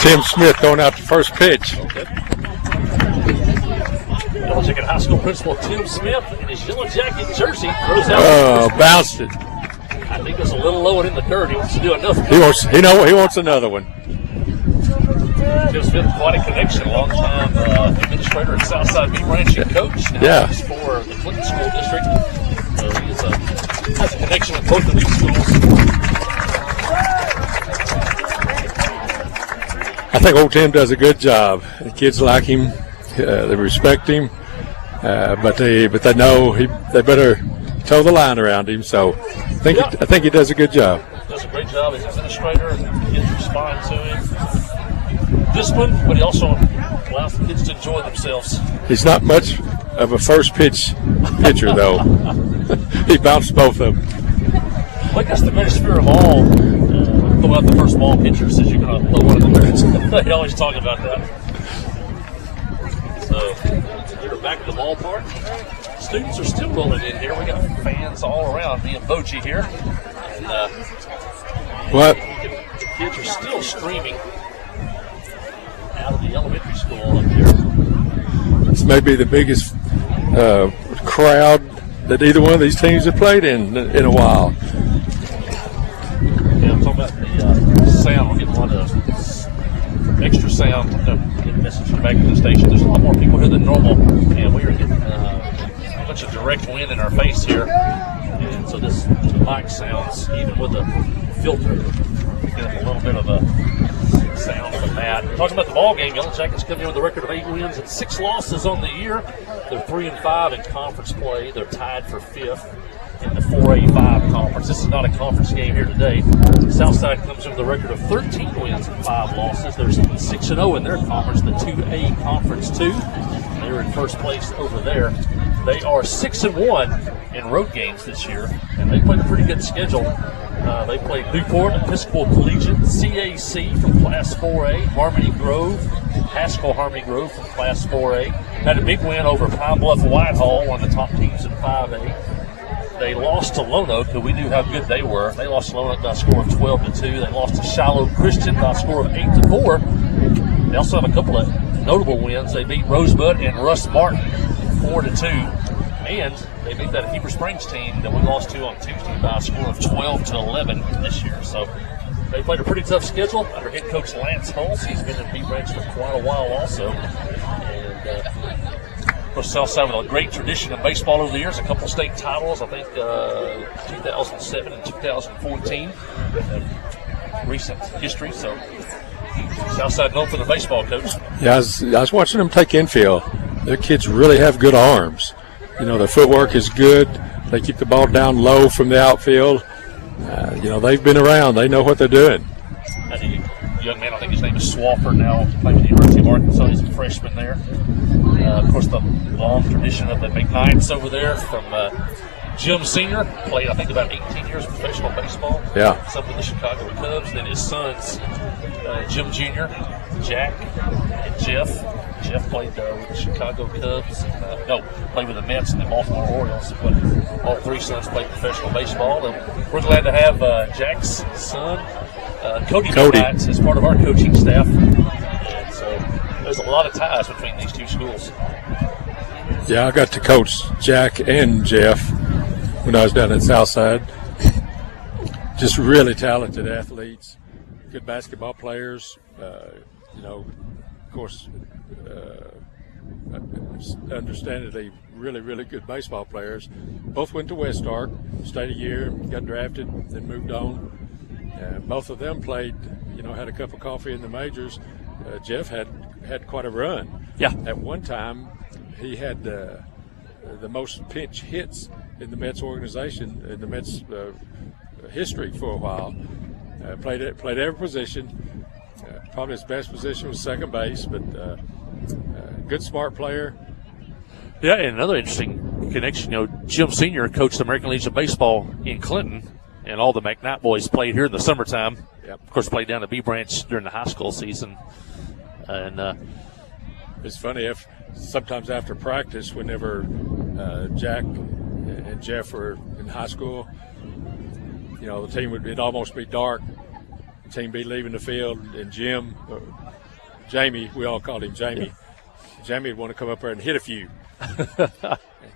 Tim Smith going out the first pitch. Okay. Yellow Jacket High School principal Tim Smith in his Yellow Jacket jersey throws out. Bounced it. I think it's a little low and in the dirt. He wants to do another. He wants another one. Tim Smith, quite a connection, long-time administrator at Southside B Branch and coach. Now he's for the Clinton School District. So he has a connection with both of these schools. I think old Tim does a good job. The kids like him. They respect him. But they know they better toe the line around him. So I think he does a good job. Does a great job as administrator. Kids respond to him. Discipline, but he also allows the kids to enjoy themselves. He's not much of a first pitch pitcher, though. He bounced both of them. I think that's the greatest fear of all. Throw out the first ball pitcher says you're going to throw one of the birds. They always talk about that. So we're back at the ballpark. Students are still rolling in here. We got fans all around. Me and Bochi here. And, what? The kids are still streaming out of the elementary school up here. This may be the biggest crowd that either one of these teams have played in a while. Yeah, I'm talking about the sound. We're getting a lot of extra sound. Get a message back to the station. There's a lot more people here than normal, and we are getting a bunch of direct wind in our face here. And so this mic sounds, even with the filter, picking up a little bit of a sound from that. Talking about the ball game, Yellow Jackets come in with a record of 8 wins and 6 losses on the year. They're 3-5 in conference play. They're tied for 5th in the 4A5 conference. This is not a conference game here today. Southside comes in with a record of 13 wins and 5 losses. They're 6-0 in their conference, the 2A conference 2. They're in first place over there. They are 6-1 in road games this year, and they played a pretty good schedule. They played Newport, Episcopal Collegiate, CAC from Class 4A, Harmony Grove, Haskell Harmony Grove from Class 4A. Had a big win over Pine Bluff Whitehall, one of the top teams in 5A. They lost to Lonoke, who we knew how good they were. They lost to Lonoke by a score of 12-2. They lost to Shiloh Christian by a score of 8-4. They also have a couple of notable wins. They beat Rosebud and Russ Martin 4-2. And they beat that Heber Springs team that we lost to on Tuesday by a score of 12-11 this year. So they played a pretty tough schedule under head coach Lance Hulse. He's been in B Branch for quite a while also. And of course, Southside with a great tradition of baseball over the years. A couple state titles, I think 2007 and 2014. Recent history. So Southside known for the baseball coach. Yeah, I was watching them take infield. Their kids really have good arms. You know, their footwork is good. They keep the ball down low from the outfield. They've been around. They know what they're doing. And a young man, I think his name is Swafford, now playing at the University of Arkansas. He's a freshman there. Of course, the long tradition of the McKnights over there from Jim Sr. played, I think, about 18 years of professional baseball. Yeah. Some with the Chicago Cubs. Then his sons, Jim Jr., Jack, and Jeff. Jeff played with the Chicago Cubs. Played with the Mets and the Baltimore Orioles. But all 3 sons played professional baseball. And we're glad to have Jack's son, Cody. McKnight, as part of our coaching staff. And so there's a lot of ties between these 2 schools. Yeah, I got to coach Jack and Jeff when I was down at Southside. Just really talented athletes, good basketball players. Of course, understandably really, really good baseball players. Both went to West Ark, stayed a year, got drafted, then moved on. Both of them played, had a cup of coffee in the majors. Jeff had quite a run. Yeah. At one time, he had the most pinch hits in the Mets organization, in the Mets history for a while. Played every position. Probably his best position was second base, but good, smart player. Yeah, and another interesting connection, Jim Sr. coached the American Legion of Baseball in Clinton, and all the McKnight boys played here in the summertime. Yep. Of course, played down at B Branch during the high school season. And it's funny, if sometimes after practice, whenever Jack and Jeff were in high school, the team it'd almost be dark. The team be leaving the field, and Jim Jamie, we all called him Jamie. Jamie would want to come up there and hit a few.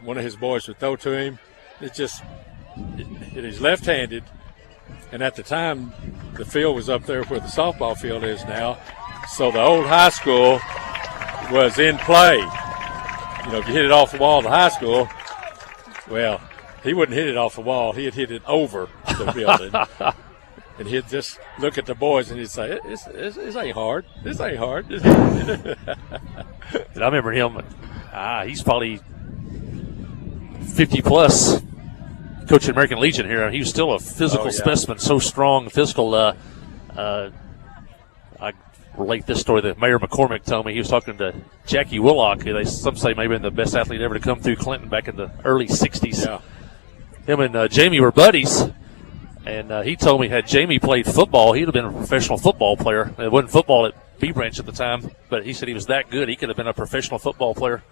One of his boys would throw to him. He's left-handed, and at the time, the field was up there where the softball field is now. So the old high school was in play. You know, if you hit it off the wall at the high school, well, he wouldn't hit it off the wall. He'd hit it over the building. And he'd just look at the boys and he'd say, this ain't hard. This ain't hard. And I remember him, he's probably 50-plus, coaching American Legion here. He was still a physical specimen, so strong, physical. I relate this story that Mayor McCormick told me. He was talking to Jackie Willock, who some say maybe been the best athlete ever to come through Clinton back in the early 60s. Yeah. Him and Jamie were buddies, and he told me had Jamie played football, he'd have been a professional football player. It wasn't football at B Branch at the time, but he said he was that good. He could have been a professional football player.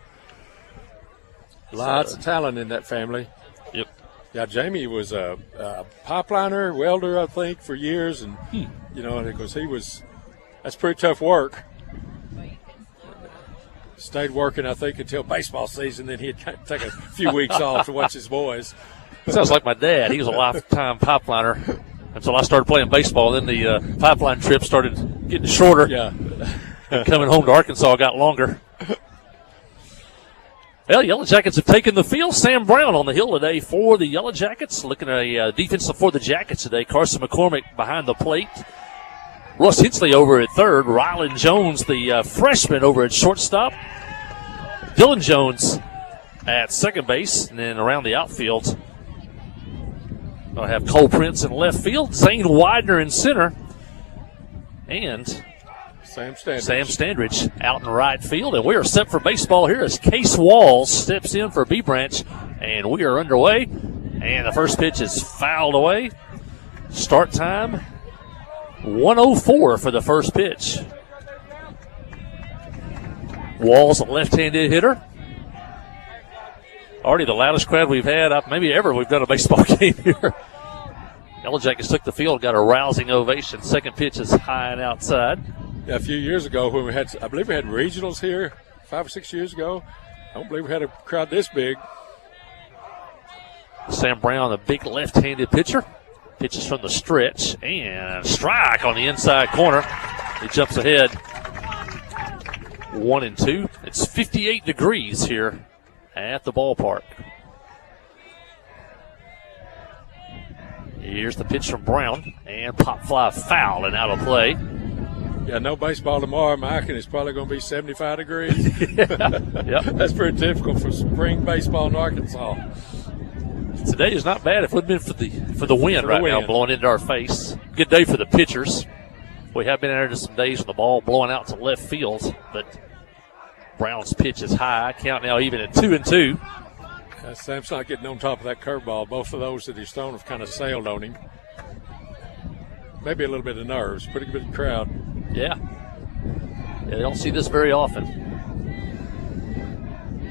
Lots of talent in that family. Yep. Yeah, Jamie was a pipeliner, welder, I think, for years, and you know, because that's pretty tough work. Stayed working, I think, until baseball season. Then he'd take a few weeks off to watch his boys. Sounds like my dad. He was a lifetime pipeliner until I started playing baseball. Then the pipeline trip started getting shorter. Yeah. And coming home to Arkansas got longer. Well, Yellow Jackets have taken the field. Sam Brown on the hill today for the Yellow Jackets. Looking at a defense for the Jackets today. Carson McCormick behind the plate. Russ Hensley over at third. Rylan Jones, the freshman, over at shortstop. Dylan Jones at second base. And then around the outfield, I'll have Cole Prince in left field. Zane Widener in center. And Sam Standridge out in right field. And we are set for baseball here as Case Walls steps in for B Branch. And we are underway. And the first pitch is fouled away. Start time, 1:04 for the first pitch. Walls, a left-handed hitter. Already the loudest crowd we've had, maybe ever we've done a baseball game here. Yellow Jackets took the field, got a rousing ovation. Second pitch is high and outside. Yeah, a few years ago when I believe we had regionals here 5 or 6 years ago. I don't believe we had a crowd this big. Sam Brown, a big left-handed pitcher. Pitches from the stretch and strike on the inside corner. He jumps ahead. 1-2. It's 58 degrees here at the ballpark. Here's the pitch from Brown, and pop fly foul and out of play. Yeah, no baseball tomorrow. Mike, and it's probably going to be 75 degrees. Yep. That's pretty typical for spring baseball in Arkansas. Today is not bad if it had been for the wind right now blowing into our face. Good day for the pitchers. We have been into some days with the ball blowing out to left field, but Brown's pitch is high. Count now even at 2-2. Sam's not getting on top of that curveball. Both of those that he's thrown have kind of sailed on him. Maybe a little bit of nerves. Pretty good crowd. Yeah. They don't see this very often.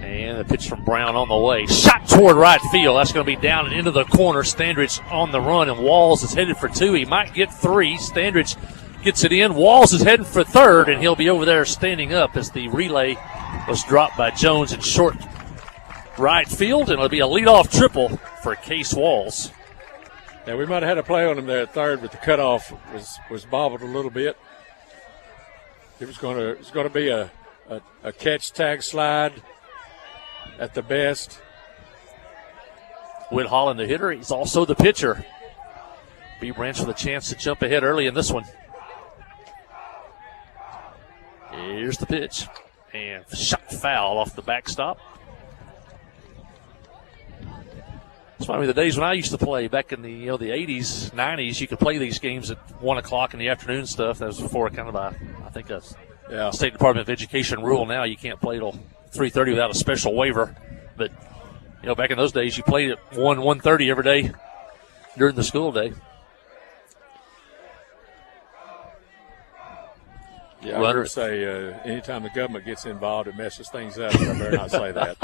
And the pitch from Brown on the way. Shot toward right field. That's going to be down and into the corner. Standridge on the run, and Walls is headed for two. He might get three. Standridge gets it in. Walls is heading for third, and he'll be over there standing up as the relay was dropped by Jones in short right field, and it'll be a leadoff triple for Case Walls. Yeah, we might have had a play on him there at third, but the cutoff was bobbled a little bit. It was going to be a catch tag slide at the best. Whit Holland, the hitter, he's also the pitcher. B Branch with a chance to jump ahead early in this one. Here's the pitch, and shot foul off the backstop. It's funny, the days when I used to play back in the the 80s, 90s, you could play these games at 1 o'clock in the afternoon stuff. That was before kind of a State Department of Education rule. Now you can't play till 3:30 without a special waiver. But back in those days, you played at 1:30 every day during the school day. Yeah, I would say anytime the government gets involved, it messes things up. I better not say that.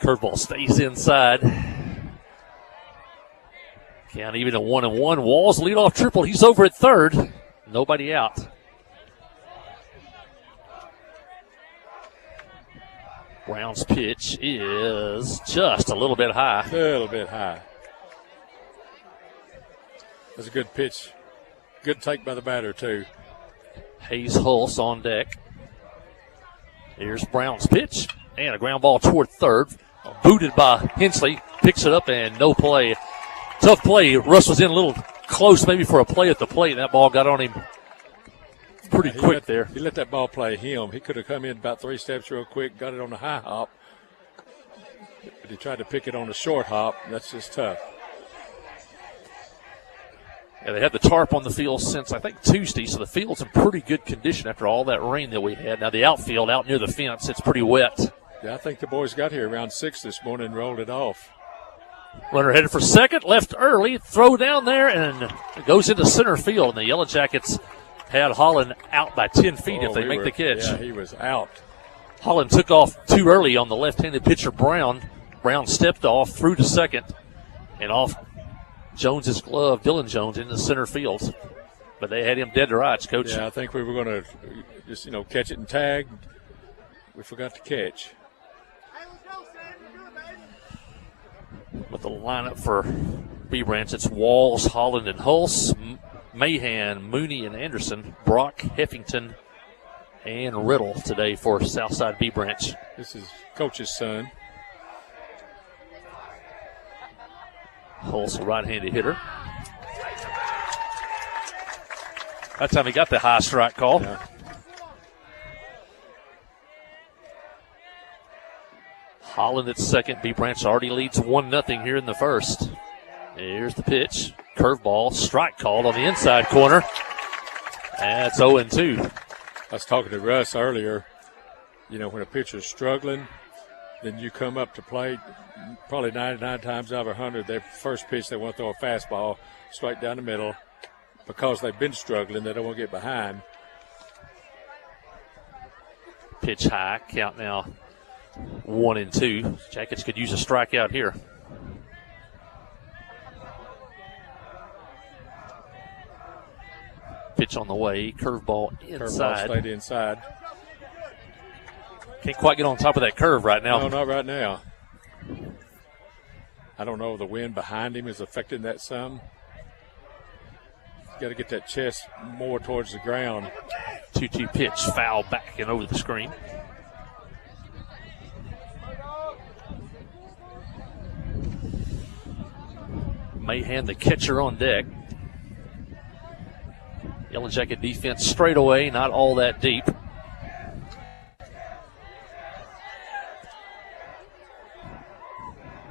Curveball stays inside. Count even at 1-1. Walls lead off triple. He's over at third. Nobody out. Brown's pitch is just a little bit high. A little bit high. That's a good pitch. Good take by the batter, too. Hayes Hulse on deck. Here's Brown's pitch. And a ground ball toward third. Booted by Hensley. Picks it up and no play. Tough play. Russ was in a little close maybe for a play at the plate, and that ball got on him pretty quick there. He let that ball play him. He could have come in about 3 steps real quick, got it on the high hop. But he tried to pick it on the short hop. That's just tough. Yeah, they had the tarp on the field since, I think, Tuesday, so the field's in pretty good condition after all that rain that we had. Now, the outfield out near the fence, it's pretty wet. Yeah, I think the boys got here around 6 this morning and rolled it off. Runner headed for second, left early, throw down there, and it goes into center field. And the Yellow Jackets had Holland out by 10 feet if they make the catch. Yeah, he was out. Holland took off too early on the left-handed pitcher Brown. Brown stepped off, threw to second, and off Jones's glove, Dylan Jones, into center field. But they had him dead to rights, Coach. Yeah, I think we were going to just, catch it and tag. We forgot to catch. With the lineup for B Branch, it's Walls, Holland, and Hulse, Mahan, Mooney, and Anderson, Brock, Heffington, and Riddle today for Southside B Branch. This is Coach's son. Hulse, a right-handed hitter. That time he got the high strike call. Yeah. Holland at second. B Branch already leads 1-0 here in the first. Here's the pitch. Curveball. Strike called on the inside corner. That's 0-2. I was talking to Russ earlier. When a pitcher's struggling, then you come up to plate, probably 99 times out of 100, their first pitch they want to throw a fastball straight down the middle. Because they've been struggling, they don't want to get behind. Pitch high. Count now 1-2. Jackets could use a strikeout here. Pitch on the way. Curveball inside. Curveball stayed inside. Can't quite get on top of that curve right now. No, not right now. I don't know if the wind behind him is affecting that some. Got to get that chest more towards the ground. 2-2 pitch. Foul back and over the screen. Mahan, the catcher, on deck. Yellow Jacket defense straight away, not all that deep.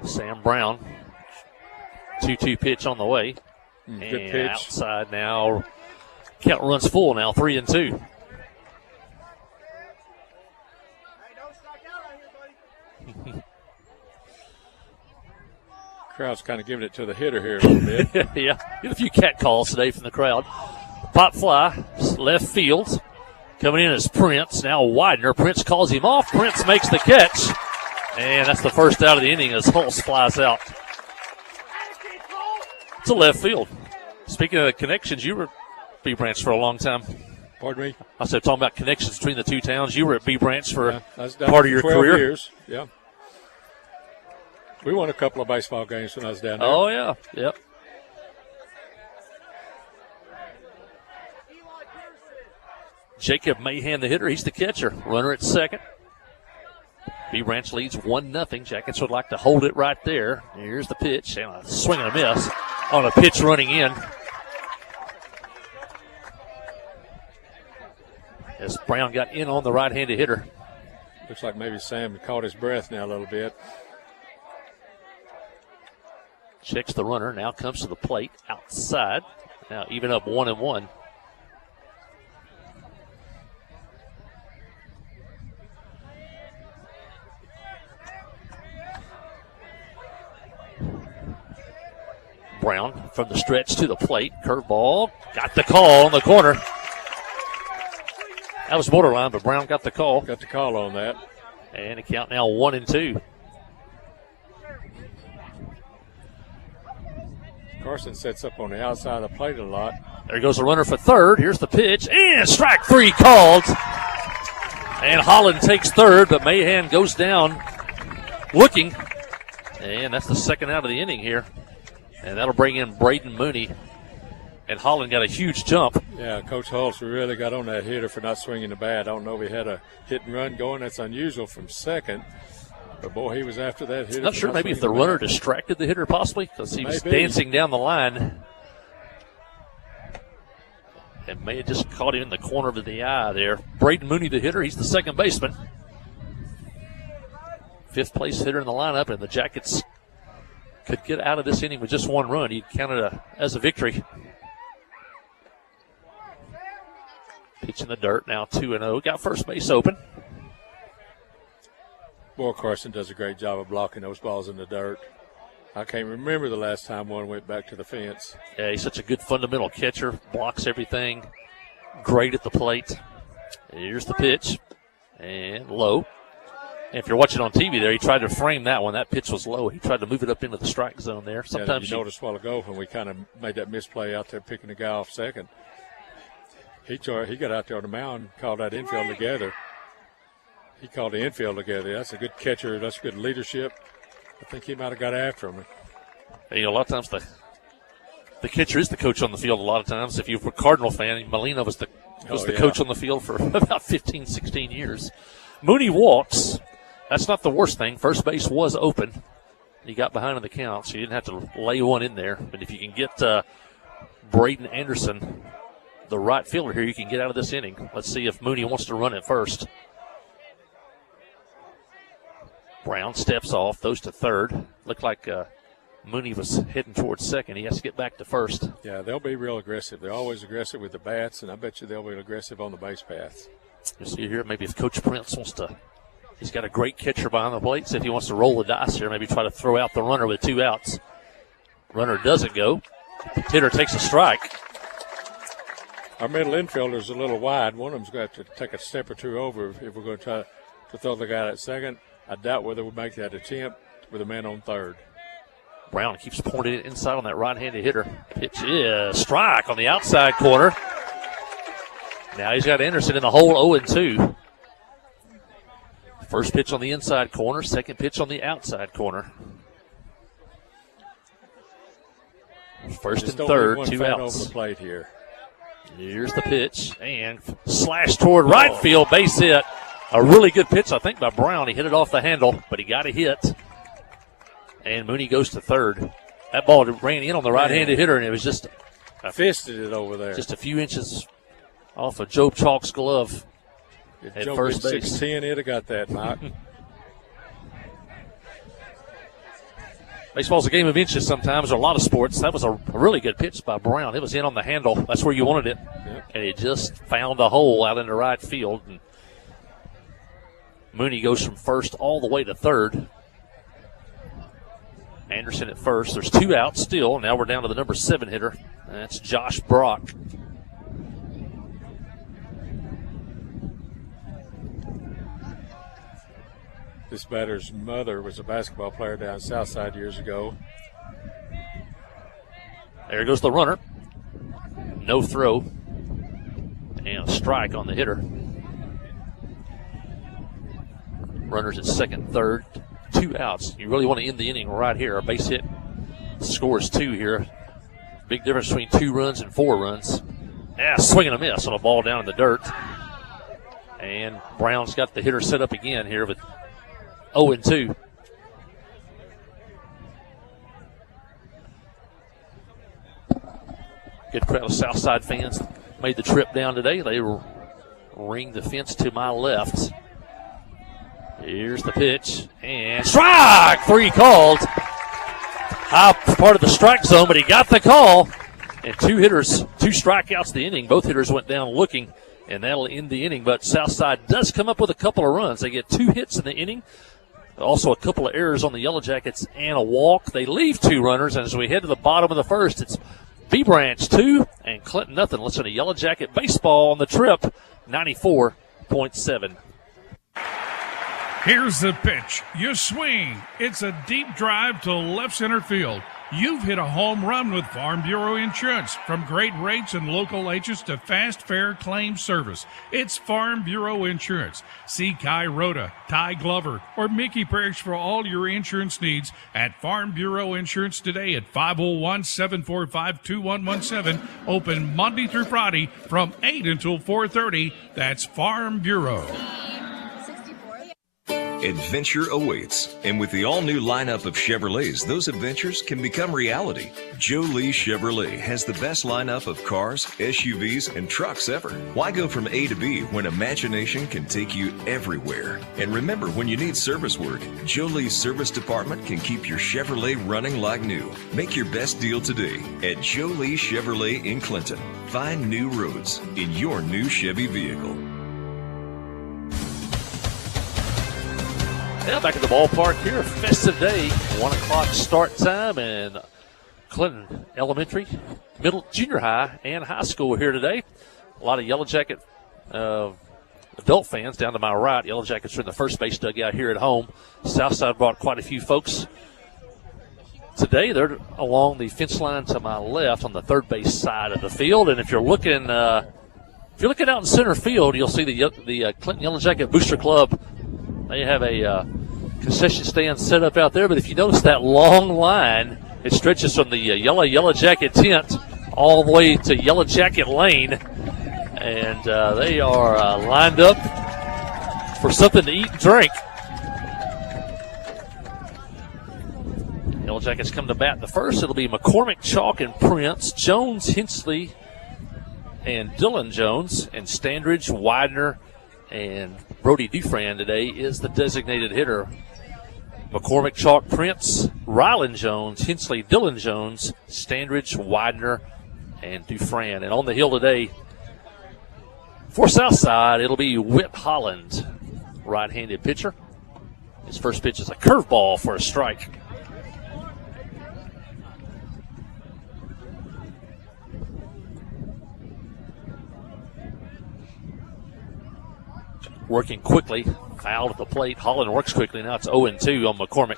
Sam Brown, 2-2 pitch on the way. Good pitch. Outside now. Count runs full now, 3-2. Crowd's kind of giving it to the hitter here a little bit. Yeah, get a few cat calls today from the crowd. Pop fly, left field. Coming in is Prince. Now Widener. Prince calls him off. Prince makes the catch. And that's the first out of the inning as Hulse flies out. It's a left field. Speaking of connections, you were at B Branch for a long time. Pardon me? I said, talking about connections between the two towns. You were at B Branch for I was part of your 12 career. Years. Yeah. We won a couple of baseball games when I was down there. Oh, yeah. Yep. Jacob Mahan, the hitter. He's the catcher. Runner at second. B Branch leads 1-0. Jackets would like to hold it right there. Here's the pitch, and a swing and a miss on a pitch running in. As Brown got in on the right-handed hitter. Looks like maybe Sam caught his breath now a little bit. Checks the runner, now comes to the plate outside. Now even up 1-1. Brown from the stretch to the plate. Curveball. Got the call on the corner. That was borderline, but Brown got the call. Got the call on that. And a count now 1-2. Carson sets up on the outside of the plate a lot. There goes the runner for third. Here's the pitch. And strike three called. And Holland takes third, but Mahan goes down looking. And that's the second out of the inning here. And that'll bring in Braden Mooney. And Holland got a huge jump. Yeah, Coach Hulse really got on that hitter for not swinging the bat. I don't know if he had a hit and run going. That's unusual from second. But, boy, he was after that hitter. Not sure maybe if the runner distracted the hitter possibly because he was dancing down the line. And may have just caught him in the corner of the eye there. Braden Mooney, the hitter, he's the second baseman. Fifth place hitter in the lineup, and the Jackets could get out of this inning with just one run. He'd count it as a victory. Pitch in the dirt, now 2-0. Got first base open. Boy, Carson does a great job of blocking those balls in the dirt. I can't remember the last time one went back to the fence. Yeah, he's such a good fundamental catcher. Blocks everything. Great at the plate. Here's the pitch. And low. And if you're watching on TV there, he tried to frame that one. That pitch was low. He tried to move it up into the strike zone there. Sometimes you noticed a while ago when we kind of made that misplay out there picking the guy off second. He got out there on the mound, called that infield together. He called the infield together. That's a good catcher. That's good leadership. I think he might have got after him. You know, a lot of times the catcher is the coach on the field a lot of times. If you're a Cardinal fan, Molina was the coach on the field for about 15, 16 years. Mooney walks. That's not the worst thing. First base was open. He got behind in the count, so you didn't have to lay one in there. But if you can get Braden Anderson, the right fielder here, you can get out of this inning. Let's see if Mooney wants to run it first. Brown steps off, goes to third. Looked like Mooney was heading towards second. He has to get back to first. Yeah, they'll be real aggressive. They're always aggressive with the bats, and I bet you they'll be aggressive on the base paths. You see here, maybe if Coach Prince wants to, he's got a great catcher behind the plate, so if he wants to roll the dice here, maybe try to throw out the runner with 2 outs. Runner doesn't go. Hitter takes a strike. Our middle infielder's a little wide. One of them's going to have to take a step or two over if we're going to try to throw the guy at second. I doubt whether we'll make that attempt with a man on third. Brown keeps pointing it inside on that right-handed hitter. Pitch is strike on the outside corner. Now he's got Anderson in the hole, 0-2. First pitch on the inside corner, second pitch on the outside corner. First and third, 2 outs. Over the plate here. Here's the pitch, and slash toward right field, base hit. A really good pitch, I think, by Brown. He hit it off the handle, but he got a hit. And Mooney goes to third. That ball ran in on the right-handed hitter, and it was just fisted it over there. Just a few inches off of Joe Chalk's glove at Joe first base. 6'10", he'd have got that, Mike. Baseball's a game of inches sometimes, or a lot of sports. That was a really good pitch by Brown. It was in on the handle. That's where you wanted it. Yep. And it just found a hole out into right field. And Mooney goes from first all the way to third. Anderson at first. There's 2 outs still. Now we're down to the number 7 hitter. That's Josh Brock. This batter's mother was a basketball player down Southside years ago. There goes the runner. No throw. And a strike on the hitter. Runners at second, third, 2 outs. You really want to end the inning right here. A base hit scores 2 here. Big difference between 2 runs and 4 runs. Swing and a miss on a ball down in the dirt. And Brown's got the hitter set up again here with 0-2. Good crowd of Southside fans made the trip down today. They ring the fence to my left. Here's the pitch, and strike! 3 called. High part of the strike zone, but he got the call. And 2 hitters, 2 strikeouts the inning. Both hitters went down looking, and that'll end the inning. But Southside does come up with a couple of runs. They get 2 hits in the inning. Also a couple of errors on the Yellow Jackets and a walk. They leave 2 runners, and as we head to the bottom of the first, it's B-Branch 2 and Clinton nothing. Listen to Yellow Jacket baseball on the trip, 94.7. Here's the pitch. You swing. It's a deep drive to left center field. You've hit a home run with Farm Bureau Insurance. From great rates and local agents to fast, fair claim service, it's Farm Bureau Insurance. See Kai Rhoda, Ty Glover, or Mickey Parrish for all your insurance needs at Farm Bureau Insurance today at 501-745-2117. Open Monday through Friday from 8 until 4:30. That's Farm Bureau. Adventure awaits, and with the all-new lineup of Chevrolets, those adventures can become reality. Joe Lee Chevrolet has the best lineup of cars, SUVs, and trucks ever. Why go from A to B when imagination can take you everywhere? And remember, when you need service work, Joe Lee's service department can keep your Chevrolet running like new. Make your best deal today at Joe Lee Chevrolet in Clinton. Find new roads in your new Chevy vehicle. Now back at the ballpark here, festive day, 1 o'clock start time, and Clinton Elementary, junior high, and high school here today. A lot of Yellow Jacket adult fans down to my right. Yellow Jackets are in the first base dugout here at home. Southside brought quite a few folks today. They're along the fence line to my left on the third base side of the field, and if you're looking out in center field, you'll see the Clinton Yellow Jacket Booster Club. They have a concession stand set up out there, but if you notice that long line, it stretches from the Yellow Jacket tent all the way to Yellow Jacket Lane, and they are lined up for something to eat and drink. Yellow Jackets come to bat in the first. It'll be McCormick, Chalk, and Prince, Jones, Hensley, and Dylan Jones, and Standridge, Widener, and Brody Dufran today is the designated hitter. McCormick, Chalk, Prince, Rylan Jones, Hensley, Dylan Jones, Standridge, Widener, and Dufran. And on the hill today for Southside, it'll be Whit Holland, right-handed pitcher. His first pitch is a curveball for a strike. Working quickly, fouled at the plate. Holland works quickly. Now it's 0-2 on McCormick.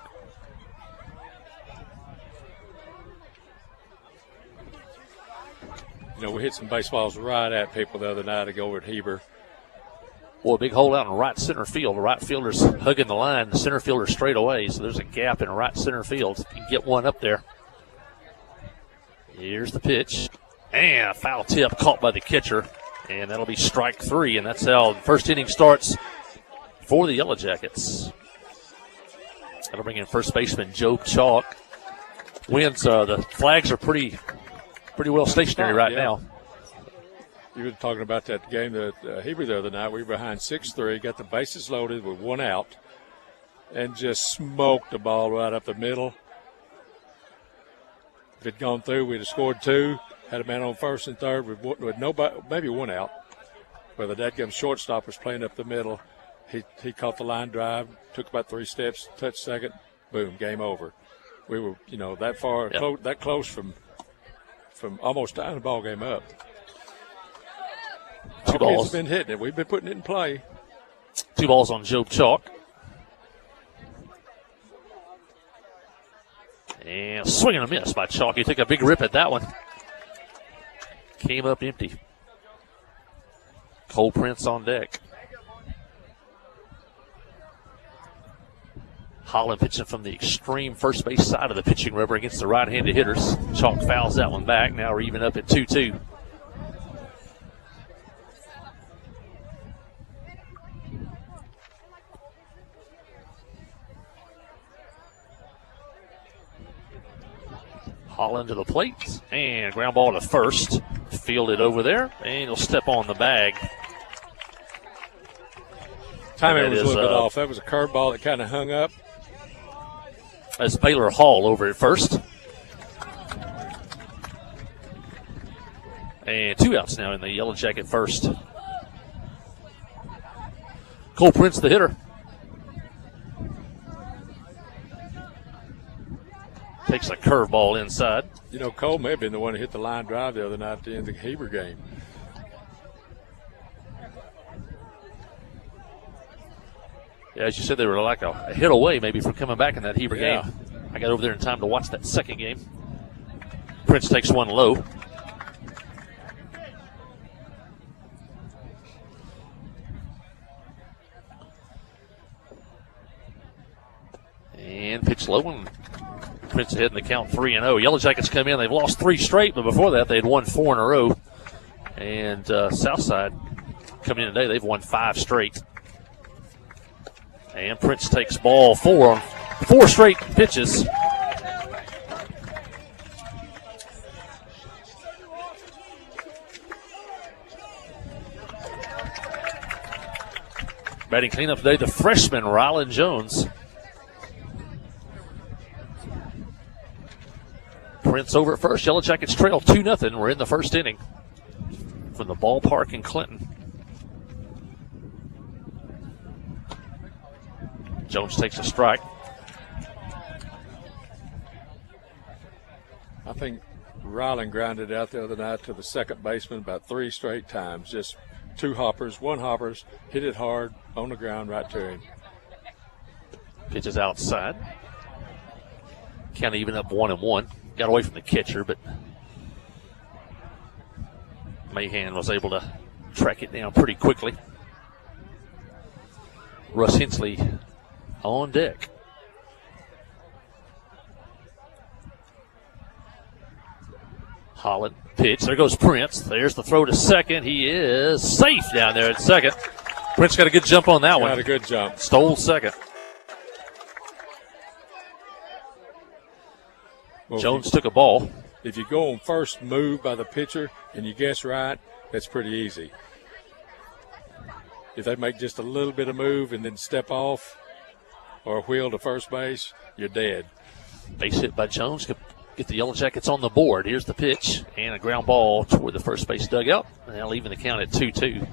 You know, we hit some baseballs right at people the other night to go over at Heber. Boy, a big hole out in right center field. The right fielder's hugging the line. The center fielder straight away, so there's a gap in right center field. You can get one up there. Here's the pitch. And a foul tip caught by the catcher. And that'll be strike 3, and that's how the first inning starts for the Yellow Jackets. That'll bring in first baseman Joe Chalk. The flags are pretty well stationary right now. You were talking about that game that Heber the other night. We were behind 6-3, got the bases loaded with one out, and just smoked the ball right up the middle. If it had gone through, we'd have scored 2. Had a man on first and third with nobody, maybe one out. But the dadgum shortstop was playing up the middle. He caught the line drive, took about 3 steps, touched second, boom, game over. We were, that far, that close from almost tying the ball game up. 2 balls. He's been hitting it. We've been putting it in play. 2 balls on Joe Chalk. And swing and a miss by Chalk. He took a big rip at that one. Came up empty. Cole Prince on deck. Holland pitching from the extreme first base side of the pitching rubber against the right-handed hitters. Chalk fouls that one back. Now we're even up at 2-2. Holland to the plate, and ground ball to first. Fielded over there, and he'll step on the bag. Timing was a little bit off. That was a curveball that kind of hung up. That's Baylor Hall over at first. And 2 outs now in the Yellow Jacket first. Cole Prince, the hitter. Takes a curveball inside. Cole may have been the one who hit the line drive the other night at the end of the Heber game. Yeah, as you said, they were like a hit away maybe from coming back in that Heber game. I got over there in time to watch that second game. Prince takes one low. And pitch low, and Prince ahead in the count 3-0. Yellow Jackets come in. They've lost 3 straight, but before that, they had won 4 in a row. And Southside coming in today, they've won 5 straight. And Prince takes ball 4 on 4 straight pitches. Batting cleanup today, the freshman, Rylan Jones. Prince over at first. Yellow Jackets trail 2-0. We're in the first inning from the ballpark in Clinton. Jones takes a strike. I think Rylan grounded out the other night to the second baseman about 3 straight times. Just 2 hoppers, 1 hoppers, hit it hard on the ground right to him. Pitches outside. Count even up 1-1. Got away from the catcher, but Mahan was able to track it down pretty quickly. Russ Hensley on deck. Holland pitch. There goes Prince. There's the throw to second. He is safe down there at second. Prince got a good jump on that one. Got a good jump. Stole second. Well, Jones took a ball. If you go on first move by the pitcher and you guess right, that's pretty easy. If they make just a little bit of move and then step off or wheel to first base, you're dead. Base hit by Jones. Get the Yellow Jackets on the board. Here's the pitch and a ground ball toward the first base dugout. Now leaving the count at 2-2.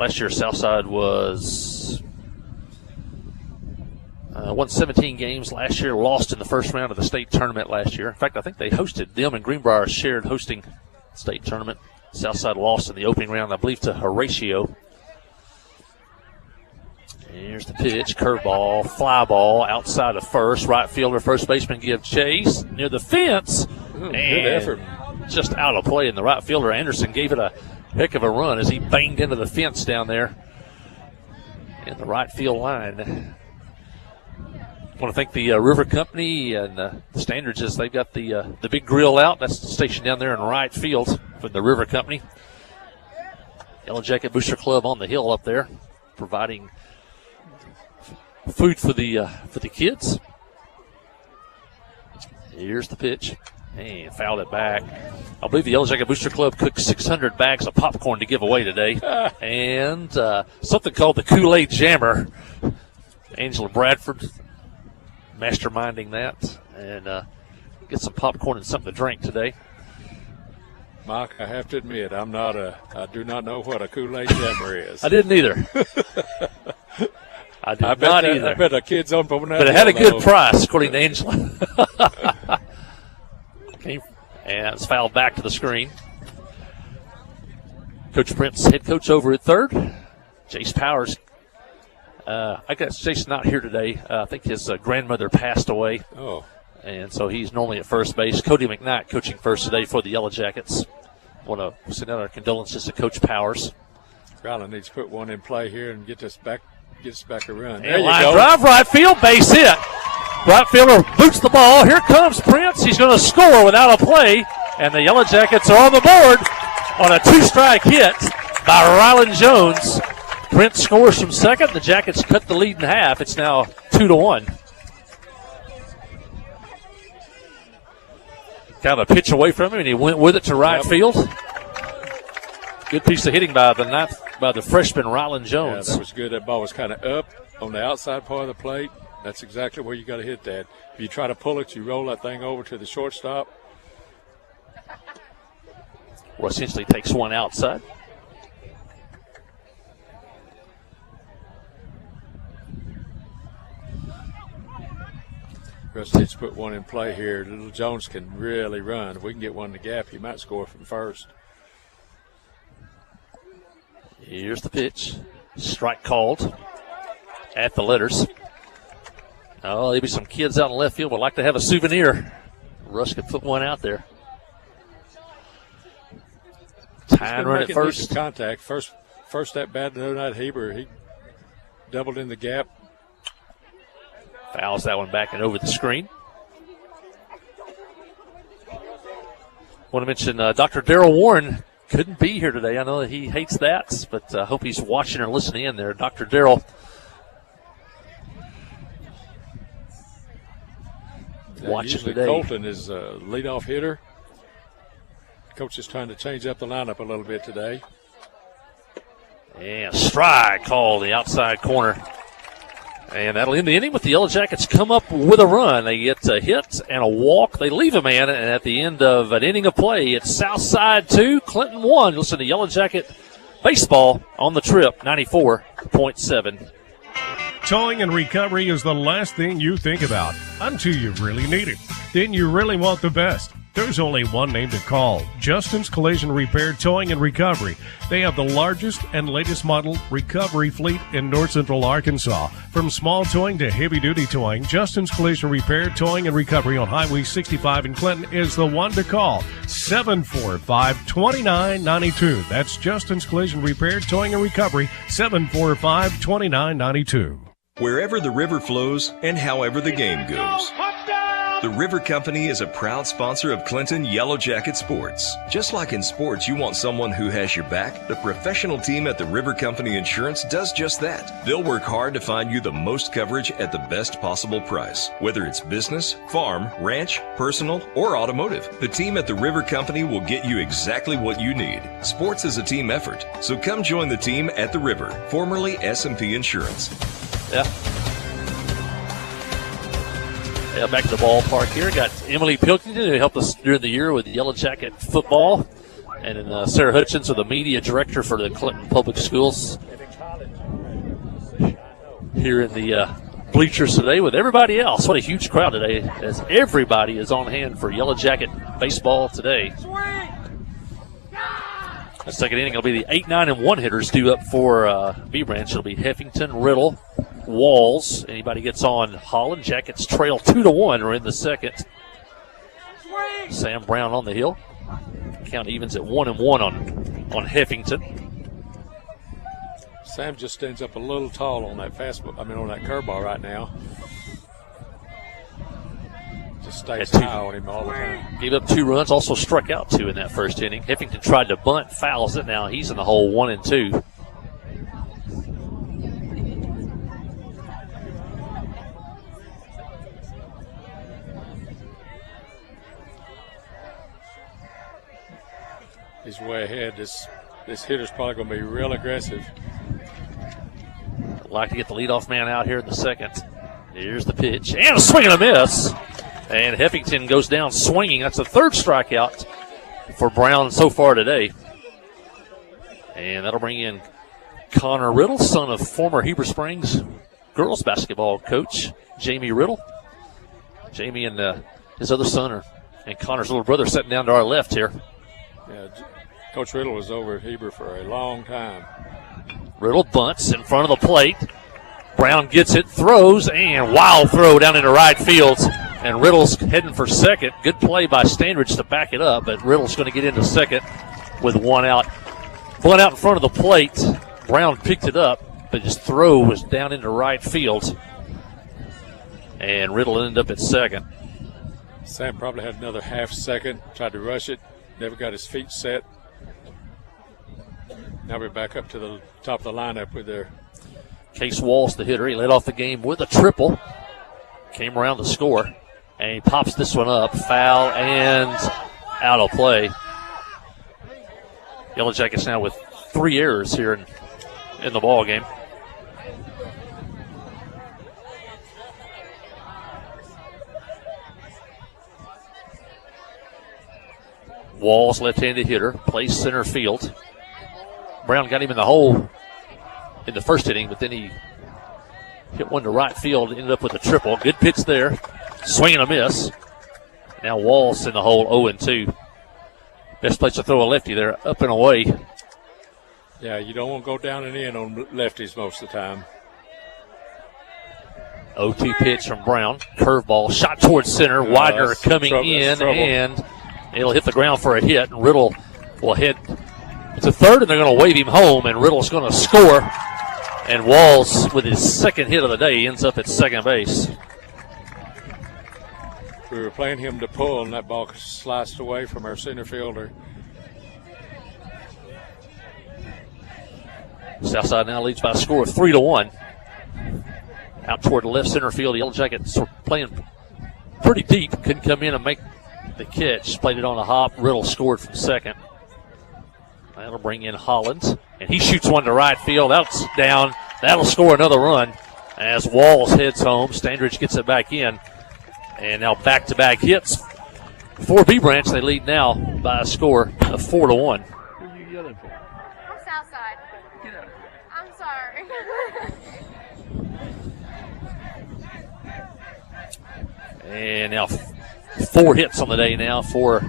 Last year, Southside was won 17 games last year, lost in the first round of the state tournament last year. In fact, I think they hosted, them and Greenbrier shared hosting state tournament. Southside lost in the opening round, I believe, to Horatio. Here's the pitch, curveball, fly ball, outside of first. Right fielder, first baseman give chase near the fence. Good and effort. Just out of play, and the right fielder, Anderson, gave it a heck of a run as he banged into the fence down there in the right field line. I want to thank the River Company and the Standards as they've got the big grill out. That's the station down there in right field from the River Company. Yellow Jacket Booster Club on the hill up there, providing food for the kids. Here's the pitch, and fouled it back. I believe the Yellow Jacket Booster Club cooked 600 bags of popcorn to give away today, and something called the Kool-Aid Jammer. Angela Bradford masterminding that, and get some popcorn and something to drink today. Mike, I have to admit, I do not know what a Kool-Aid Jammer is. I didn't either. I did not either. I bet the kids on Pomona. But it had a good price, according to Angela. And it's fouled back to the screen. Coach Prince, head coach over at third. Jace Powers. I guess Jace's not here today. I think his grandmother passed away. Oh. And so he's normally at first base. Cody McKnight coaching first today for the Yellow Jackets. Want to send out our condolences to Coach Powers. Rylan needs to put one in play here and get us back a run. There you go. Drive right field, base hit. Right fielder boots the ball. Here comes Prince. He's going to score without a play. And the Yellow Jackets are on the board on a 2-strike hit by Rylan Jones. Prince scores from second. The Jackets cut the lead in half. It's now 2-1. Kind of a pitch away from him, and he went with it to right field. Good piece of hitting by the freshman Rylan Jones. Yeah, that was good. That ball was kind of up on the outside part of the plate. That's exactly where you got to hit that. If you try to pull it, you roll that thing over to the shortstop. Russ Hensley takes one outside. Russ needs to put one in play here. Little Jones can really run. If we can get one in the gap, he might score from first. Here's the pitch. Strike called at the letters. Oh, maybe some kids out in left field would like to have a souvenir. Russ could put one out there. Tying run at first. Contact. First at bat the other night, Heber, he doubled in the gap. Fouls that one back and over the screen. Want to mention Dr. Darrell Warren couldn't be here today. I know that he hates that, but I hope he's watching or listening in there. Dr. Darrell. Watching usually today. Colton is a leadoff hitter. Coach is trying to change up the lineup a little bit today. And strike call the outside corner. And that'll end the inning with the Yellow Jackets come up with a run. They get a hit and a walk. They leave a man, and at the end of an inning of play, it's Southside 2, Clinton 1. Listen to Yellow Jacket baseball on the trip, 94.7. Towing and recovery is the last thing you think about until you really need it. Then you really want the best. There's only one name to call, Justin's Collision Repair Towing and Recovery. They have the largest and latest model recovery fleet in north central Arkansas. From small towing to heavy-duty towing, Justin's Collision Repair Towing and Recovery on Highway 65 in Clinton is the one to call, 745-2992. That's Justin's Collision Repair Towing and Recovery, 745-2992. Wherever the river flows and however the game goes. The River Company is a proud sponsor of Clinton Yellow Jacket Sports. Just like in sports, you want someone who has your back. The professional team at the River Company Insurance does just that. They'll work hard to find you the most coverage at the best possible price. Whether it's business, farm, ranch, personal, or automotive, the team at the River Company will get you exactly what you need. Sports is a team effort, so come join the team at the River, formerly S&P Insurance. Yeah, back to the ballpark here. Got Emily Pilkington, who helped us during the year with Yellow Jacket football. And then Sarah Hutchins, the media director for the Clinton Public Schools, here in the bleachers today with everybody else. What a huge crowd today, as everybody is on hand for Yellow Jacket baseball today. The second inning will be the 8, 9, and 1 hitters due up for B Branch. It'll be Heffington, Riddle, Walls. Anybody gets on Holland. Jackets trail 2-1 or in the second. Sam Brown on the hill. Count evens at 1-1 on Heffington. Sam just stands up a little tall on that on that curveball right now. Just stays high on him all the time. Gave up 2 runs, also struck out 2 in that first inning. Heffington tried to bunt, fouls it. Now he's in the hole 1-2. He's way ahead. This hitter's probably going to be real aggressive. I'd like to get the leadoff man out here in the second. Here's the pitch, and a swing and a miss. And Heffington goes down swinging. That's the third strikeout for Brown so far today. And that'll bring in Connor Riddle, son of former Heber Springs girls basketball coach Jamie Riddle. Jamie and his other son and Connor's little brother sitting down to our left here. Yeah, Coach Riddle was over at Heber for a long time. Riddle bunts in front of the plate. Brown gets it, throws, and wild throw down into right field. And Riddle's heading for second. Good play by Standridge to back it up, but Riddle's going to get into second with 1 out. 1 out in front of the plate. Brown picked it up, but his throw was down into right field. And Riddle ended up at second. Sam probably had another half second, tried to rush it, never got his feet set. Now we're back up to the top of the lineup with their Case Walls, the hitter. He led off the game with a triple. Came around to score. And he pops this one up. Foul and out of play. Yellow Jackets now with 3 errors here in the ball game. Walls, left-handed hitter, plays center field. Brown got him in the hole in the first inning, but then he hit one to right field, ended up with a triple. Good pitch there. Swing and a miss. Now Walls in the hole, 0-2. Best place to throw a lefty there, up and away. Yeah, you don't want to go down and in on lefties most of the time. 0-2 pitch from Brown. Curveball shot towards center. Widener coming in, and it'll hit the ground for a hit. And Riddle will hit to third, and they're going to wave him home, and Riddle's going to score. And Walls, with his second hit of the day, ends up at second base. We were playing him to pull, and that ball sliced away from our center fielder. Southside now leads by a score of 3-1. Out toward the left center field, the Yellow Jackets are playing pretty deep. Couldn't come in and make the catch. Played it on a hop. Riddle scored from second. That'll bring in Holland, and he shoots one to right field. That's down. That'll score another run as Walls heads home. Standridge gets it back in, and now back-to-back hits for B Branch. They lead now by a score of 4-1. Who are you yelling for? I'm Southside. Get out. I'm sorry. And now 4 hits on the day now for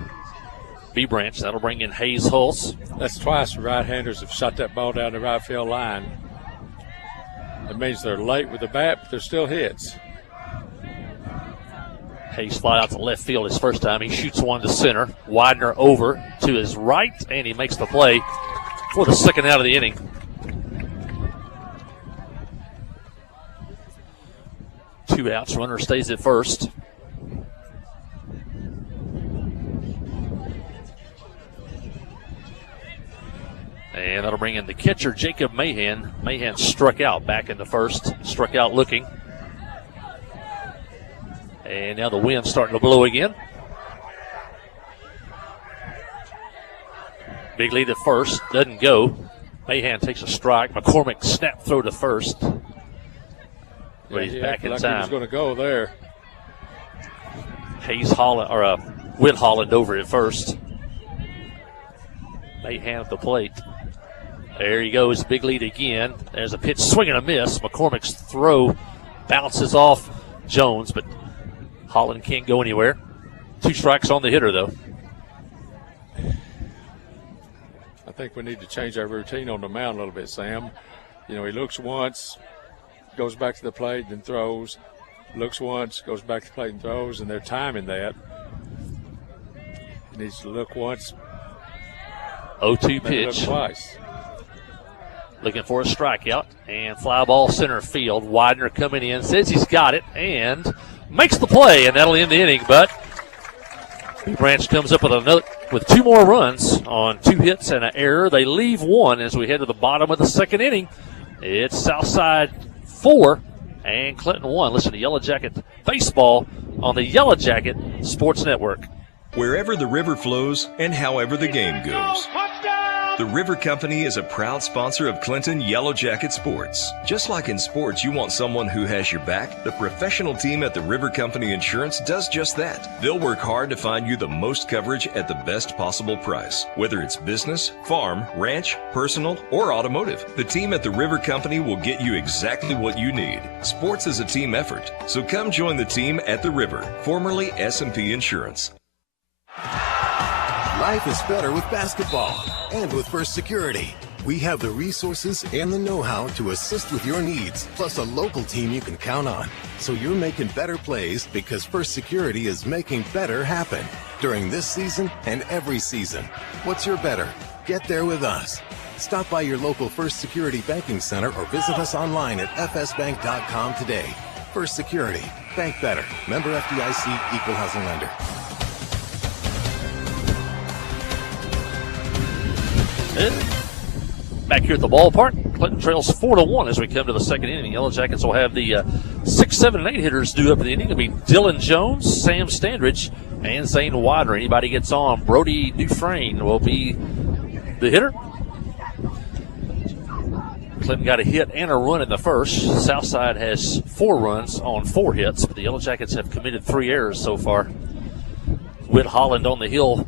B Branch. That'll bring in Hayes Hulse. That's twice the right-handers have shot that ball down the right field line. That means they're late with the bat, but they're still hits. Hayes fly out to left field his first time. He shoots one to center. Widener over to his right, and he makes the play for the second out of the inning. Two outs. Runner stays at first. And that'll bring in the catcher, Jacob Mahan. Mahan struck out back in the first. Struck out looking. And now the wind's starting to blow again. Big lead at first. Doesn't go. Mahan takes a strike. McCormick snap throw to first. But he's back in like time. He was going to go there. Hayes Holland, Whit Holland over at first. Mahan at the plate. There he goes, big lead again. There's a pitch, swing and a miss. McCormick's throw bounces off Jones, but Holland can't go anywhere. 2 strikes on the hitter, though. I think we need to change our routine on the mound a little bit, Sam. You know, he looks once, goes back to the plate, then throws. Looks once, goes back to the plate and throws, and they're timing that. He needs to look once. 0-2 maybe look pitch. twice. Looking for a strikeout, and fly ball center field. Widener coming in, says he's got it, and makes the play, and that'll end the inning. But B Branch comes up with 2 more runs on 2 hits and an error. They leave 1 as we head to the bottom of the second inning. It's Southside 4 and Clinton 1. Listen to Yellow Jacket Baseball on the Yellow Jacket Sports Network. Wherever the river flows and however the game goes. The River Company is a proud sponsor of Clinton Yellow Jacket Sports. Just like in sports, you want someone who has your back, the professional team at the River Company Insurance does just that. They'll work hard to find you the most coverage at the best possible price. Whether it's business, farm, ranch, personal, or automotive, the team at the River Company will get you exactly what you need. Sports is a team effort, so come join the team at the River, formerly S&P Insurance. Life is better with basketball and with First Security. We have the resources and the know-how to assist with your needs, plus a local team you can count on. So you're making better plays because First Security is making better happen during this season and every season. What's your better? Get there with us. Stop by your local First Security Banking Center or visit us online at fsbank.com today. First Security. Bank better. Member FDIC, Equal Housing Lender. Back here at the ballpark, Clinton trails 4-1 as we come to the second inning. Yellow Jackets will have the 6, 7, and 8 hitters due up in the inning. It'll be Dylan Jones, Sam Standridge, and Zane Widener. Anybody gets on, Brody Dufresne will be the hitter. Clinton got a hit and a run in the first. Southside has 4 runs on 4 hits, but the Yellow Jackets have committed 3 errors so far. Whit Holland on the hill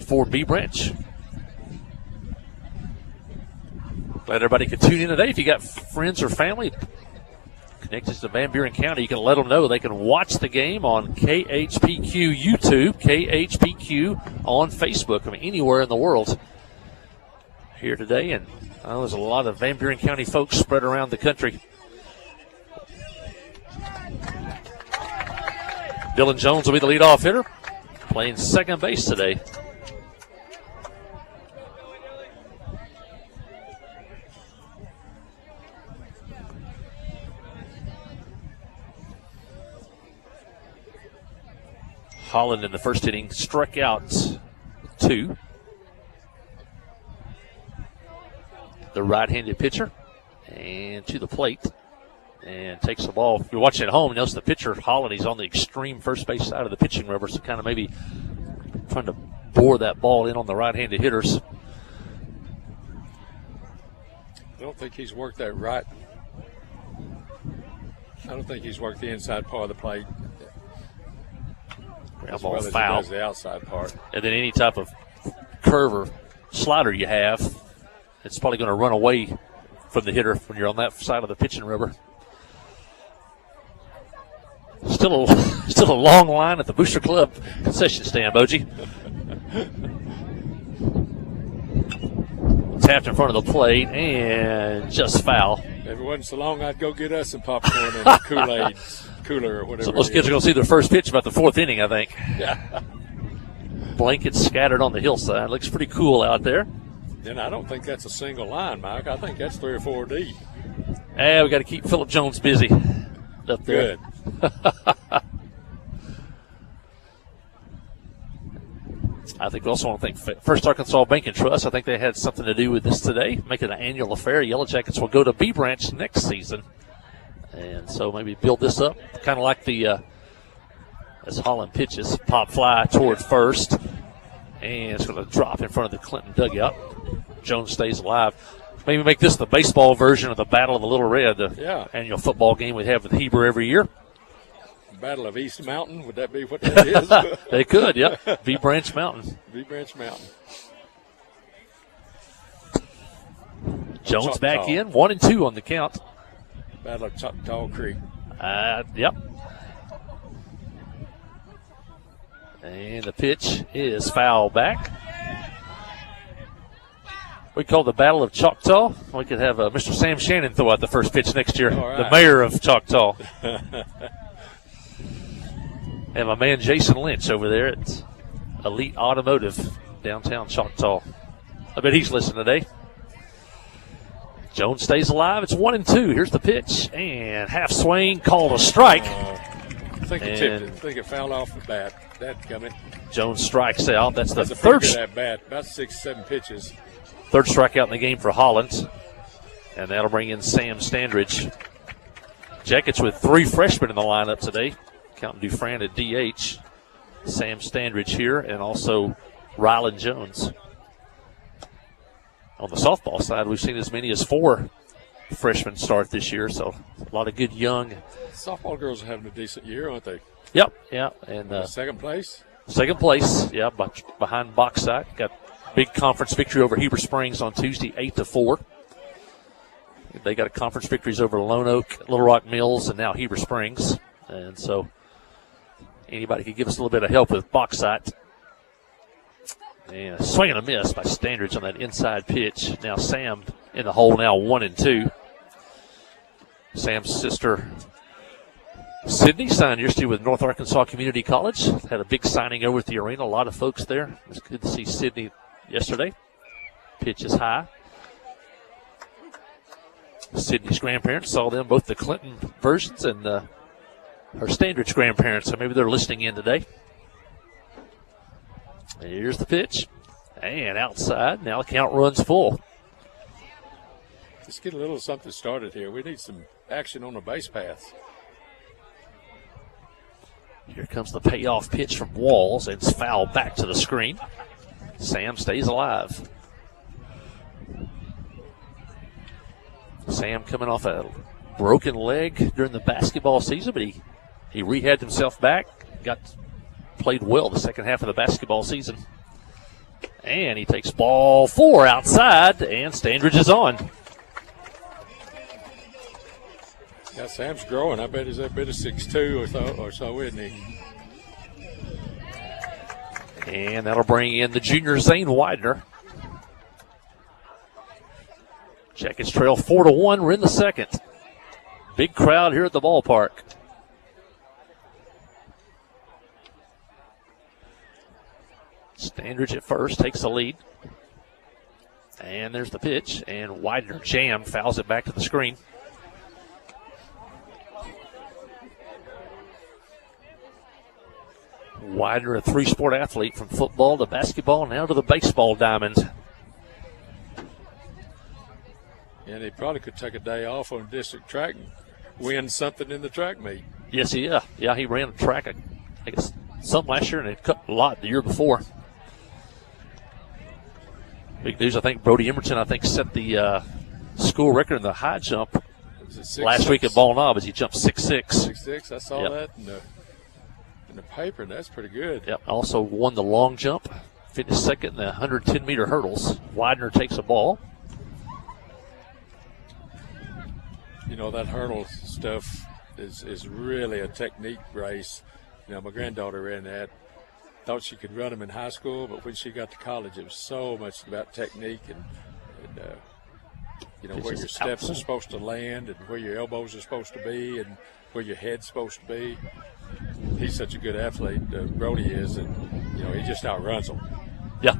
for B Branch. Glad everybody could tune in today. If you got friends or family connected to Van Buren County, you can let them know they can watch the game on KHPQ YouTube, KHPQ on Facebook. I mean, anywhere in the world here today. And there's a lot of Van Buren County folks spread around the country Dylan Jones will be the leadoff hitter, playing second base today. Holland in the first inning struck out 2. The right-handed pitcher, and to the plate, and takes the ball. If you're watching at home, notice the pitcher, Holland, he's on the extreme first base side of the pitching rubber, so kind of maybe trying to bore that ball in on the right-handed hitters. I don't think he's worked that right. I don't think he's worked the inside part of the plate as well as he does the outside part. And then any type of curve or slider you have, it's probably going to run away from the hitter when you're on that side of the pitching rubber. Still a long line at the Booster Club concession stand, Boji. Tapped in front of the plate and just foul. If it wasn't so long, I'd go get us some popcorn and a Kool-Aid cooler or whatever. So those kids are going to see their first pitch about the 4th inning, I think. Yeah. Blankets scattered on the hillside. Looks pretty cool out there. Then I don't think that's a single line, Mike. I think that's 3 or 4 deep. And we got to keep Phillip Jones busy up there. Good. I think we also want to thank First Arkansas Bank and Trust. I think they had something to do with this today. Make it an annual affair. Yellow Jackets will go to B Branch next season. And so maybe build this up, kind of like the, as Holland pitches, pop fly toward first. And it's going to drop in front of the Clinton dugout. Jones stays alive. Maybe make this the baseball version of the Battle of the Little Red, the annual football game we have with Heber every year. Battle of East Mountain, would that be what that is? They could, yep. V Branch Mountain. V Branch Mountain. Jones Choctaw. back in, 1-2 on the count. Battle of Choctaw Creek. Yep. And the pitch is foul back. We call the Battle of Choctaw. We could have Mr. Sam Shannon throw out the first pitch next year, right. The mayor of Choctaw. And my man Jason Lynch over there at Elite Automotive, downtown Choctaw. I bet he's listening today. Jones stays alive. It's 1-2. Here's the pitch. And half swing, called a strike. I think it tipped it. I think it fouled off the bat. That's coming. Jones strikes out. That's the That's a third. pretty good at bat. About 6-7 pitches. Third strikeout in the game for Holland. And that'll bring in Sam Standridge. Jackets with 3 freshmen in the lineup today. Counting Dufran at DH. Sam Standridge here, and also Rylan Jones. On the softball side, we've seen as many as 4 freshmen start this year, so a lot of good young. Softball girls are having a decent year, aren't they? Yep. And second place? Second place, yeah, behind Bauxite. Got big conference victory over Heber Springs on Tuesday, 8-4. They got a conference victories over Lone Oak, Little Rock Mills, and now Heber Springs. And so anybody could give us a little bit of help with Bauxite. And a swing and a miss by Standridge on that inside pitch. Now Sam in the hole now, 1-2. Sam's sister Sydney signed yesterday with North Arkansas Community College. Had a big signing over at the arena. A lot of folks there. It was good to see Sydney yesterday. Pitch is high. Sydney's grandparents saw them, both the Clinton versions and her Standridge grandparents, so maybe they're listening in today. And here's the pitch. And outside. Now the count runs full. Let's get a little something started here. We need some action on the base paths. Here comes the payoff pitch from Walls. It's fouled back to the screen. Sam stays alive. Sam coming off a broken leg during the basketball season, but he rehabbed himself back, played well the second half of the basketball season. And he takes ball 4 outside, and Standridge is on. Yeah, Sam's growing. I bet he's a bit of 6'2" or so, isn't he? And that'll bring in the junior Zane Widener. Jackets trail 4-1. We're in the second. Big crowd here at the ballpark. Standridge at first, takes the lead. And there's the pitch, and Widener jammed, fouls it back to the screen. Widener, a three-sport athlete from football to basketball, now to the baseball diamond. And he probably could take a day off on district track and win something in the track meet. Yes, he ran a track, I guess, something last year, and it cut a lot the year before. Big news, I think Brody Emerton, set the school record in the high jump last week at Ball Knob as he jumped 6'6". 6'6", I saw that in the paper, and that's pretty good. Yep, also won the long jump, finished second in the 110-meter hurdles. Widener takes a ball. That hurdle stuff is really a technique race. My granddaughter ran that. Thought she could run them in high school, but when she got to college, it was so much about technique and where your steps are supposed to land and where your elbows are supposed to be and where your head's supposed to be. He's such a good athlete, Brody is, and he just outruns them. Yeah.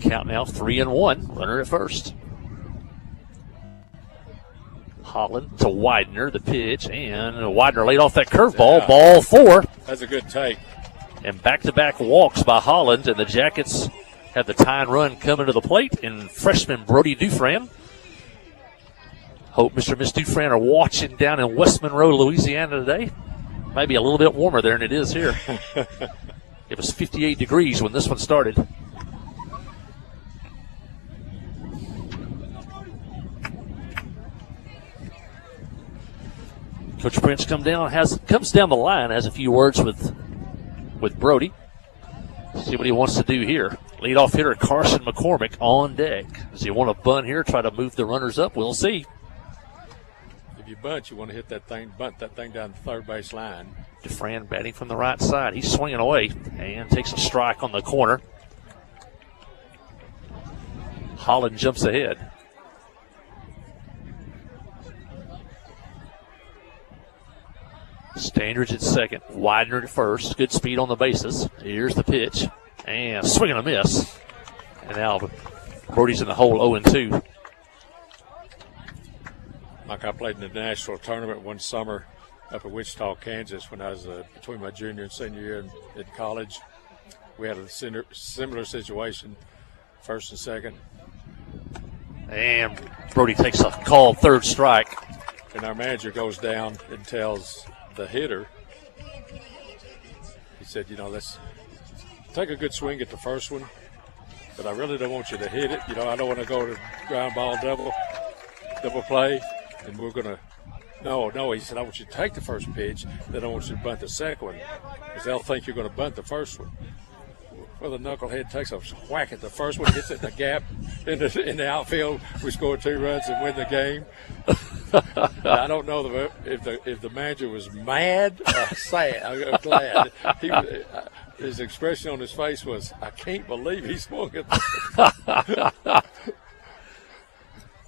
Count now 3-1. Runner at first. Holland to Widener, the pitch, and Widener laid off that curveball. Yeah. Ball 4. That's a good take. And back-to-back walks by Holland, and the Jackets have the tie and run coming to the plate, and freshman Brody Dufran. Hope Mr. and Miss Dufran are watching down in West Monroe, Louisiana today. Might be a little bit warmer there than it is here. It was 58 degrees when this one started. Coach Prince comes down the line, has a few words with Brody. See what he wants to do here. Leadoff hitter Carson McCormick on deck. Does he want to bunt here, try to move the runners up? We'll see. If you bunt, you want to bunt that thing down the third base line. Dufran batting from the right side. He's swinging away and takes a strike on the corner. Holland jumps ahead. Standridge at second. Widener at first. Good speed on the bases. Here's the pitch. And swing and a miss. And now Brody's in the hole 0-2. Like I played in the national tournament one summer up at Wichita, Kansas when I was between my junior and senior year in college. We had a similar situation, first and second. And Brody takes a called third strike. And our manager goes down and tells the hitter, he said, let's take a good swing at the first one, but I really don't want you to hit it. I don't want to go to ground ball double play, and we're going to – no, he said, I want you to take the first pitch, then I want you to bunt the second one, because they'll think you're going to bunt the first one. Well, the knucklehead takes a whack at the first one, hits it in the gap in the outfield. We score 2 runs and win the game. I don't know if the manager was mad or sad. I'm glad. His expression on his face was, I can't believe he swung it.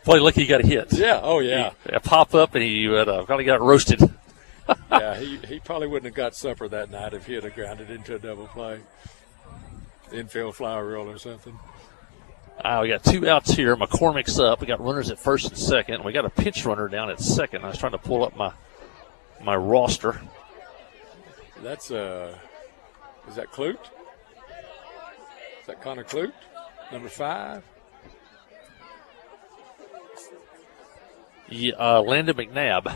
Boy, lucky he got a hit. Yeah, oh yeah. A pop up, and he probably got roasted. Yeah, he probably wouldn't have got supper that night if he had grounded into a double play. Infield flower roll or something. We got 2 outs here. McCormick's up. We got runners at first and second. We got a pinch runner down at second. I was trying to pull up my roster. That's is that Clute? Is that Connor Clute? Number 5? Yeah, Landon McNabb.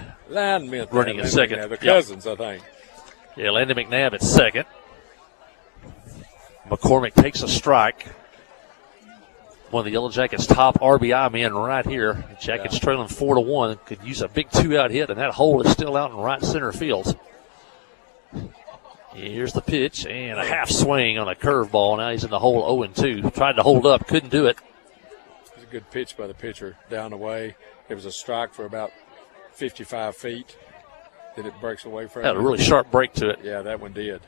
Running at second. McNabb, the cousins, I think. Yeah, Landon McNabb at second. McCormick takes a strike. One of the Yellow Jackets' top RBI men right here. Jackets trailing 4-1. Could use a big 2-out hit, and that hole is still out in right center field. Here's the pitch, and a half swing on a curveball. Now he's in the hole 0-2. Tried to hold up, couldn't do it. It was a good pitch by the pitcher down the way. It was a strike for about 55 feet. Then it breaks away from Had a really sharp break to it. Yeah, that one did.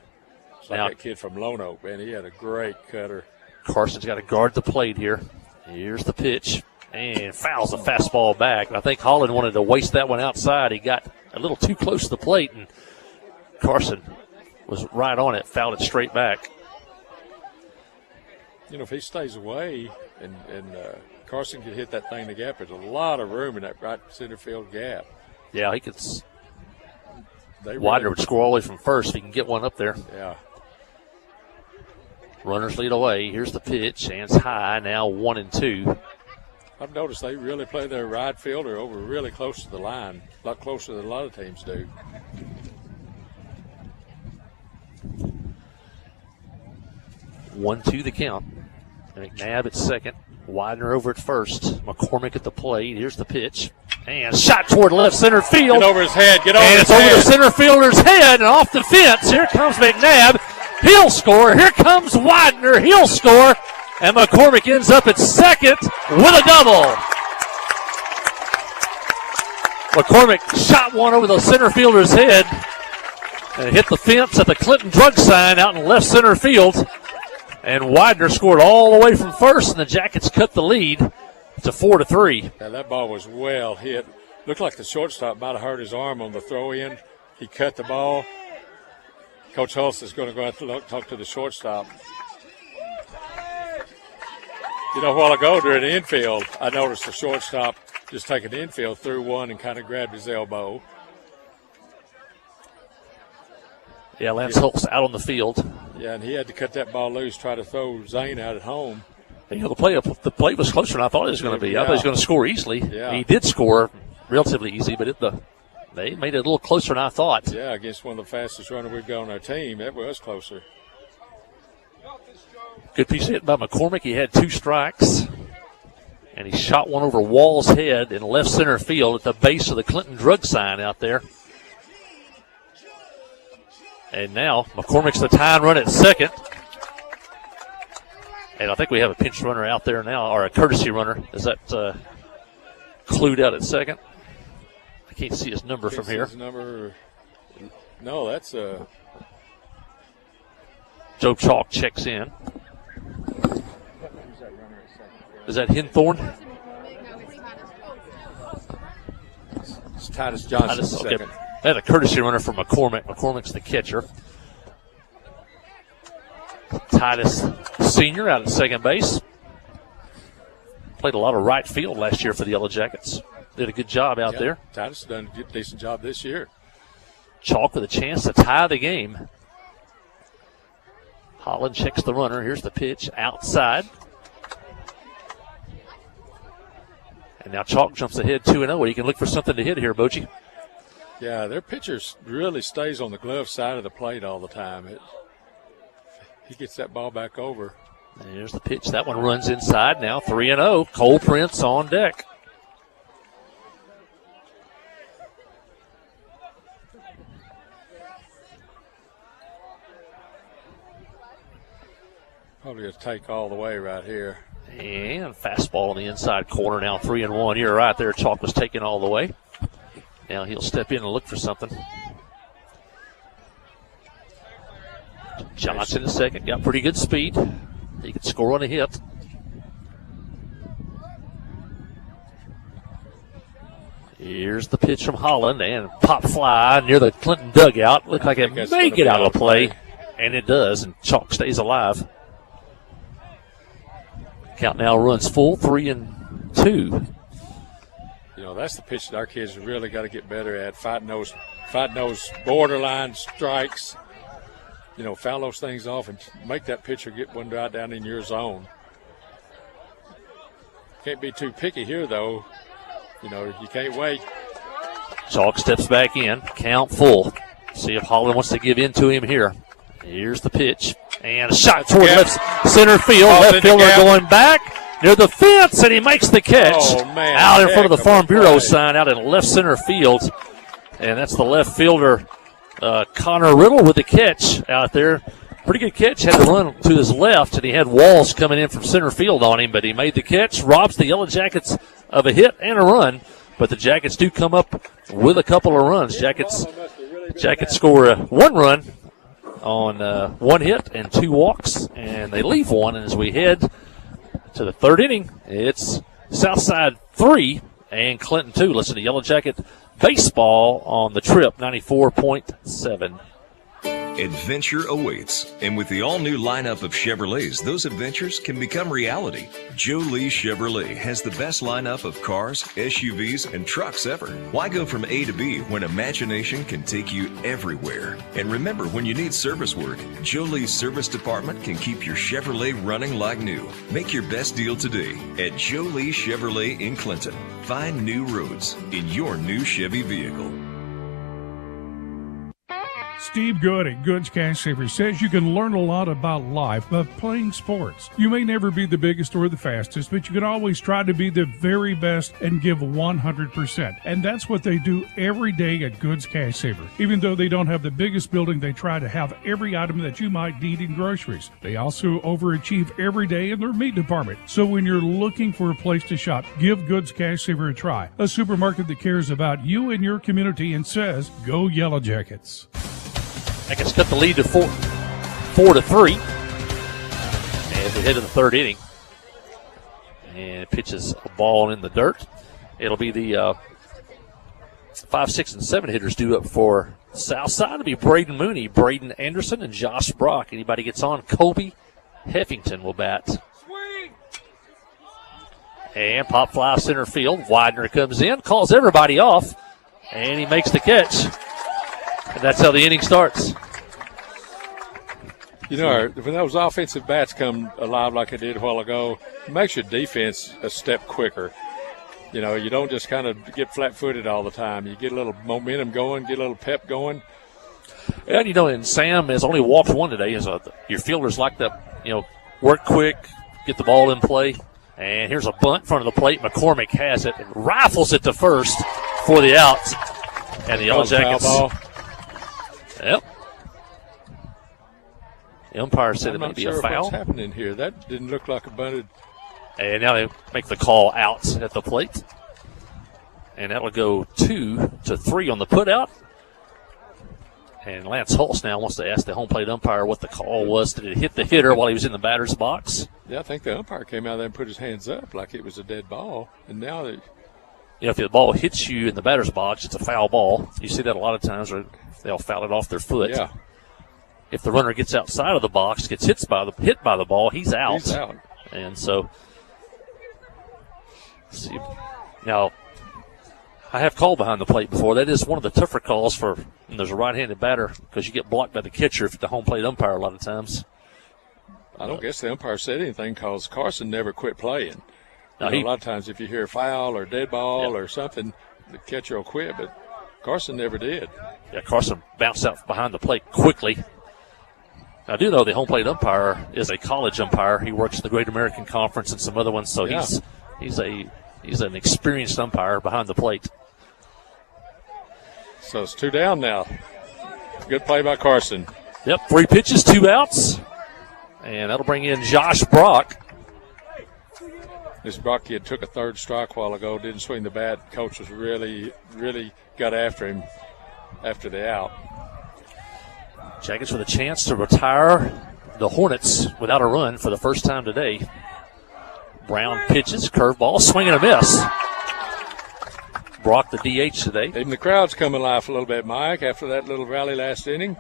It's like Now, that kid from Lone Oak, man. He had a great cutter. Carson's got to guard the plate here. Here's the pitch, and fouls the fastball back. And I think Holland wanted to waste that one outside. He got a little too close to the plate, and Carson was right on it, fouled it straight back. You know, if he stays away and Carson could hit that thing in the gap, there's a lot of room in that right center field gap. Yeah, he could. Widener would score all the way from first if he can get one up there. Yeah. Runners lead away. Here's the pitch, and it's high, now 1-2. I've noticed they really play their right fielder over really close to the line, a lot closer than a lot of teams do. 1-2 the count. McNabb at second. Widener over at first. McCormick at the plate. Here's the pitch. And shot toward left center field. Get over his head. Get over and his it's head. over the center fielder's head and off the fence. Here comes McNabb. He'll score. Here comes Widener. He'll score. And McCormick ends up at second with a double. McCormick shot one over the center fielder's head and hit the fence at the Clinton Drug Sign out in left center field. And Widener scored all the way from first, and the Jackets cut the lead to 4-3. Yeah, that ball was well hit. Looked like the shortstop might have hurt his arm on the throw-in. He cut the ball. Coach Hulse is going to go out to talk to the shortstop. You know, a while ago during the infield, I noticed the shortstop just taking the infield through one and kind of grabbed his elbow. Yeah, Lance Hulse out on the field. Yeah, and he had to cut that ball loose, try to throw Zane out at home. You know, the play was closer than I thought it was going to be. I thought he was going to score easily. Yeah. He did score relatively easy, but they made it a little closer than I thought. Yeah, against one of the fastest runners we've got on our team, it was closer. Good piece of hit by McCormick. He had 2 strikes, and he shot one over Wall's head in left center field at the base of the Clinton Drug Sign out there. And now McCormick's the tying run at second. And I think we have a pinch runner out there now, or a courtesy runner. Is that clued out at second? I can't see his number from here. His number. No, that's Joe Chalk checks in. Is that Hinthorn? It's Titus Johnson Okay. second. They had a courtesy runner for McCormick. McCormick's the catcher. Titus Sr. out at second base. Played a lot of right field last year for the Yellow Jackets. Did a good job out there. Titus done a decent job this year. Chalk with a chance to tie the game. Holland checks the runner. Here's the pitch outside. And now Chalk jumps ahead 2-0. You can look for something to hit here, Bochy. Yeah, their pitcher really stays on the glove side of the plate all the time. He gets that ball back over. And here's the pitch. That one runs inside now. 3-0. Cole Prince on deck. Probably a take all the way right here. And fastball on the inside corner now. 3-1. You're right there. Chalk was taken all the way. Now he'll step in and look for something. Johnson is second. Got pretty good speed. He could score on a hit. Here's the pitch from Holland and pop fly near the Clinton dugout. Looked like it may get out of play. And it does. And Chalk stays alive. Count now runs full. 3-2. You know, that's the pitch that our kids have really got to get better at, fighting those borderline strikes. You know, foul those things off and make that pitcher get one right down in your zone. Can't be too picky here, though. You know, you can't wait. Chalk steps back in. Count full. See if Holland wants to give in to him here. Here's the pitch. And a shot toward left center field. Left fielder going back near the fence, and he makes the catch. Oh, man. Out in front of the Farm Bureau sign out in left center field. And that's the left fielder, Connor Riddle, with the catch out there. Pretty good catch. Had to run to his left, and he had Walls coming in from center field on him, but he made the catch. Robs the Yellow Jackets of a hit and a run, but the Jackets do come up with a couple of runs. Jackets score 1 run on 1 hit and 2 walks, and they leave 1. And as we head to the 3rd inning, it's Southside 3 and Clinton 2. Listen to Yellow Jacket Baseball on the Trip 94.7. Adventure awaits. And with the all-new lineup of Chevrolets, those adventures can become reality. Joe Lee Chevrolet has the best lineup of cars, SUVs, and trucks ever. Why go from A to B when imagination can take you everywhere? And remember, when you need service work, Joe Lee's service department can keep your Chevrolet running like new. Make your best deal today at Joe Lee Chevrolet in Clinton. Find new roads in your new Chevy vehicle. Steve Good at Goods Cash Savers says you can learn a lot about life by playing sports. You may never be the biggest or the fastest, but you can always try to be the very best and give 100%. And that's what they do every day at Goods Cash Saver. Even though they don't have the biggest building, they try to have every item that you might need in groceries. They also overachieve every day in their meat department. So when you're looking for a place to shop, give Goods Cash Saver a try. A supermarket that cares about you and your community and says, go Yellow Jackets. Jackets cut the lead to 4-3 as we head to the third inning. And pitches a ball in the dirt. It'll be the 5, 6, and 7 hitters due up for Southside. It'll be Braden Mooney, Braden Anderson, and Josh Brock. Anybody gets on, Kobe Heffington will bat. And pop fly center field. Widener comes in, calls everybody off, and he makes the catch. And that's how the inning starts. You know, when those offensive bats come alive like they did a while ago, it makes your defense a step quicker. You know, you don't just kind of get flat-footed all the time. You get a little momentum going, get a little pep going. And, you know, and Sam has only walked one today. Your fielders like to, work quick, get the ball in play. And here's a bunt in front of the plate. McCormick has it and rifles it to first for the out. And the Yellow Jackets. Yep. The umpire said it may be a foul. What's happening here? That didn't look like a bunted. And now they make the call out at the plate. And that'll go 2-3 on the putout. And Lance Hulse now wants to ask the home plate umpire what the call was. Did it hit the hitter while he was in the batter's box? Yeah, I think the umpire came out there and put his hands up like it was a dead ball. And now if the ball hits you in the batter's box, it's a foul ball. You see that a lot of times where they'll foul it off their foot. Yeah. If the runner gets outside of the box, gets hit by the ball, he's out. He's out. And so, see, now, I have called behind the plate before. That is one of the tougher calls for when there's a right-handed batter because you get blocked by the catcher if the home plate umpire a lot of times. I don't guess the umpire said anything because Carson never quit playing. A lot of times if you hear a foul or dead ball or something, the catcher will quit, but Carson never did. Yeah, Carson bounced out behind the plate quickly. I do know the home plate umpire is a college umpire. He works in the Great American Conference and some other ones, so he's an experienced umpire behind the plate. So it's 2 down now. Good play by Carson. Yep, 3 pitches, 2 outs. And that'll bring in Josh Brock. This Brock kid took a third strike a while ago, didn't swing the bat. Coach was really got after him after the out. Jackets with a chance to retire the Hornets without a run for the first time today. Brown pitches, curveball, swing and a miss. Brock the DH today. Even the crowd's coming alive a little bit, Mike, after that little rally last inning.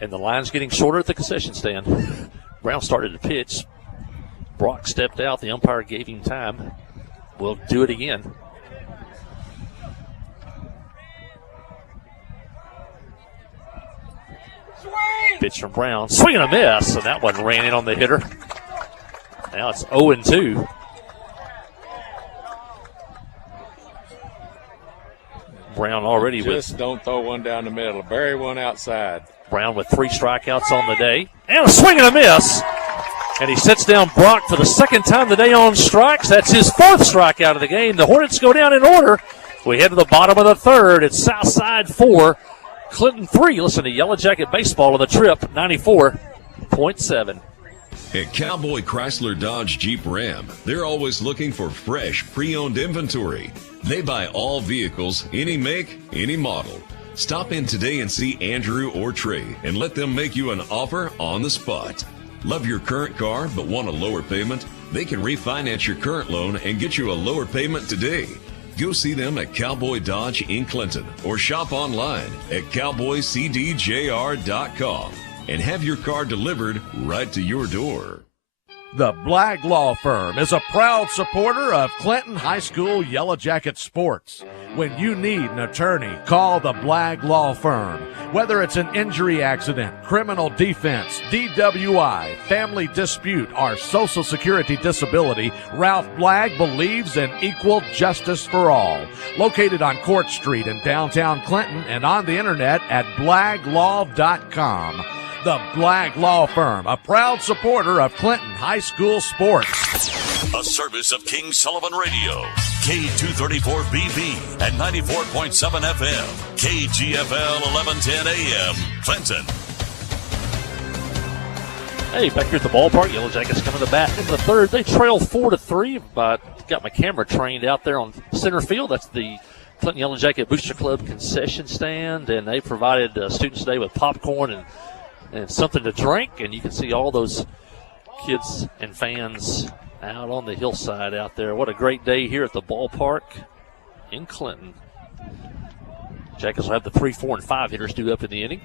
And the line's getting shorter at the concession stand. Brown started to pitch. Brock stepped out. The umpire gave him time. We'll do it again. Pitch from Brown. Swing and a miss. And that one ran in on the hitter. Now it's 0-2. Brown already Just don't throw one down the middle. Bury one outside. Brown with 3 strikeouts on the day. And a swing and a miss. And he sets down Brock for the second time today on strikes. That's his 4th strikeout of the game. The Hornets go down in order. We head to the bottom of the third. It's Southside 4, Clinton 3. Listen to Yellow Jacket Baseball on the Trip, 94.7. At Cowboy Chrysler Dodge Jeep Ram, they're always looking for fresh, pre-owned inventory. They buy all vehicles, any make, any model. Stop in today and see Andrew or Trey and let them make you an offer on the spot. Love your current car but want a lower payment? They can refinance your current loan and get you a lower payment today. Go see them at Cowboy Dodge in Clinton or shop online at cowboycdjr.com and have your car delivered right to your door. The Blagg Law Firm is a proud supporter of Clinton High School Yellow Jacket sports. When you need an attorney, call the Blagg Law Firm. Whether it's an injury accident, criminal defense, DWI, family dispute, or Social Security disability, Ralph Blagg believes in equal justice for all. Located on Court Street in downtown Clinton and on the internet at blagglaw.com. The Blagg Law Firm, a proud supporter of Clinton High School sports. A service of King Sullivan Radio, K234BB and 94.7 FM, KGFL 1110 AM, Clinton. Hey, back here at the ballpark, Yellow Jackets coming to bat in the third. They trail 4-3, but got my camera trained out there on center field. That's the Clinton Yellow Jacket Booster Club concession stand, and they provided students today with popcorn and something to drink, and you can see all those kids and fans out on the hillside out there. What a great day here at the ballpark in Clinton. Jackets will have the 3, 4, and 5 hitters due up in the inning.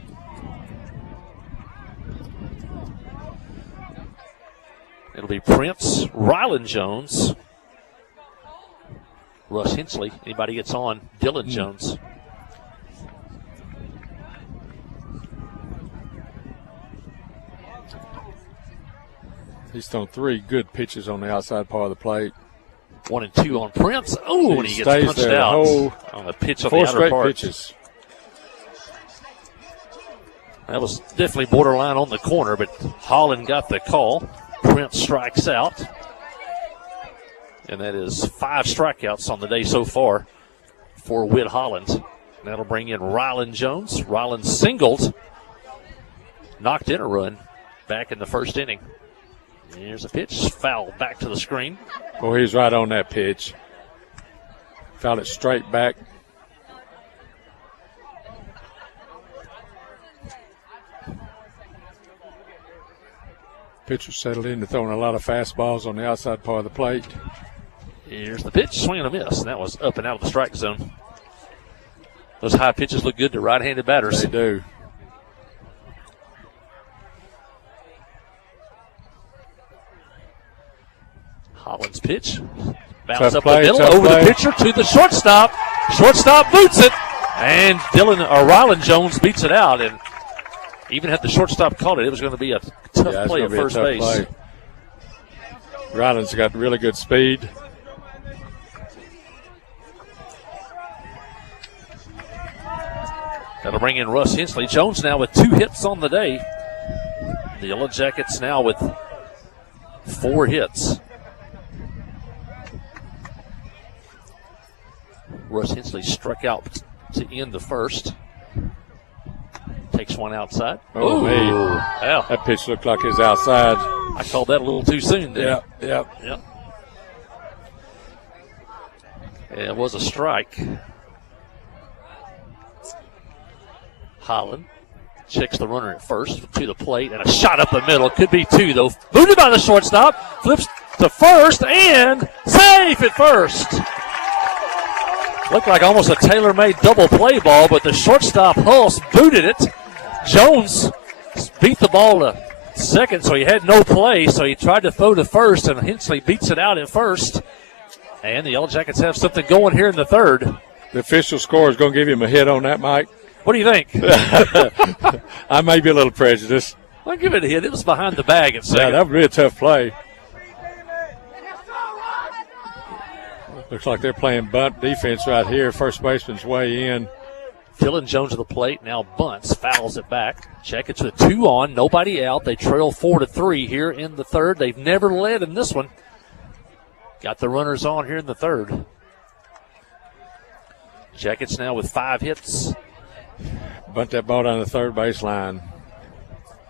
It'll be Prince, Rylan Jones, Russ Hensley. Anybody gets on, Dylan Jones. He's thrown 3 good pitches on the outside part of the plate. 1 and 2 on Prince. Oh, and he gets punched there out on a pitch on the 4 outer straight part. pitches. That was definitely borderline on the corner, but Holland got the call. Prince strikes out. And that is 5 strikeouts on the day so far for Whit Holland. That'll bring in Rylan Jones. Rylan singled, knocked in a run back in the first inning. Here's a pitch, foul back to the screen. Well, he was right on that pitch. Fouled it straight back. Pitcher settled into throwing a lot of fastballs on the outside part of the plate. Here's the pitch, swing and a miss. And that was up and out of the strike zone. Those high pitches look good to right-handed batters. They do. Holland's pitch. Bounce up play, the middle, tough over play. the pitcher to the shortstop. Shortstop boots it. And Rylan Jones beats it out. And even had the shortstop caught it, it was going to be a tough play at first base. Play. Rylan's got really good speed. That'll bring in Russ Hensley. Jones now with 2 hits on the day. The Yellow Jackets now with 4 hits. Russ Hensley struck out to end the first. Takes one outside. Oh, hey. Wow. That pitch looked like it was outside. I called that a little too soon there. Yep. Yep. It was a strike. Holland checks the runner at first to the plate, and a shot up the middle. Could be 2, though. Booted by the shortstop. Flips to first, and safe at first. Looked like almost a tailor-made double play ball, but the shortstop Hulse booted it. Jones beat the ball to second, so he had no play, so he tried to throw to first, and Hensley beats it out at first. And the Yellow Jackets have something going here in the third. The official score is going to give him a hit on that, Mike. What do you think? I may be a little prejudiced. I'll give it a hit. It was behind the bag at second. Yeah, that would be a tough play. Looks like they're playing bunt defense right here. First baseman's way in. Dylan Jones to the plate, now bunts, fouls it back. Check, it's a 2 on, nobody out. They trail 4-3 here in the third. They've never led in this one. Got the runners on here in the third. Jackets now with 5 hits. Bunt that ball down the third baseline.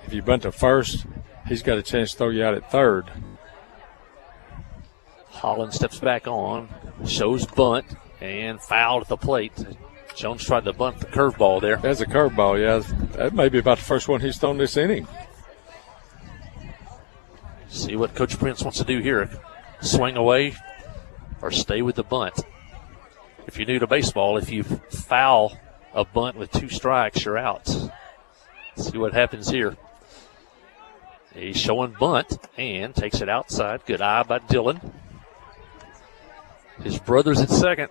If you bunt to first, he's got a chance to throw you out at third. Holland steps back on, shows bunt, and fouled at the plate. Jones tried to bunt the curveball there. That's a curveball, yeah. That may be about the first one he's thrown this inning. See what Coach Prince wants to do here. Swing away or stay with the bunt. if you're new to baseball, if you foul a bunt with 2 strikes, you're out. Let's see what happens here. He's showing bunt and takes it outside. Good eye by Dylan. His brother's at second.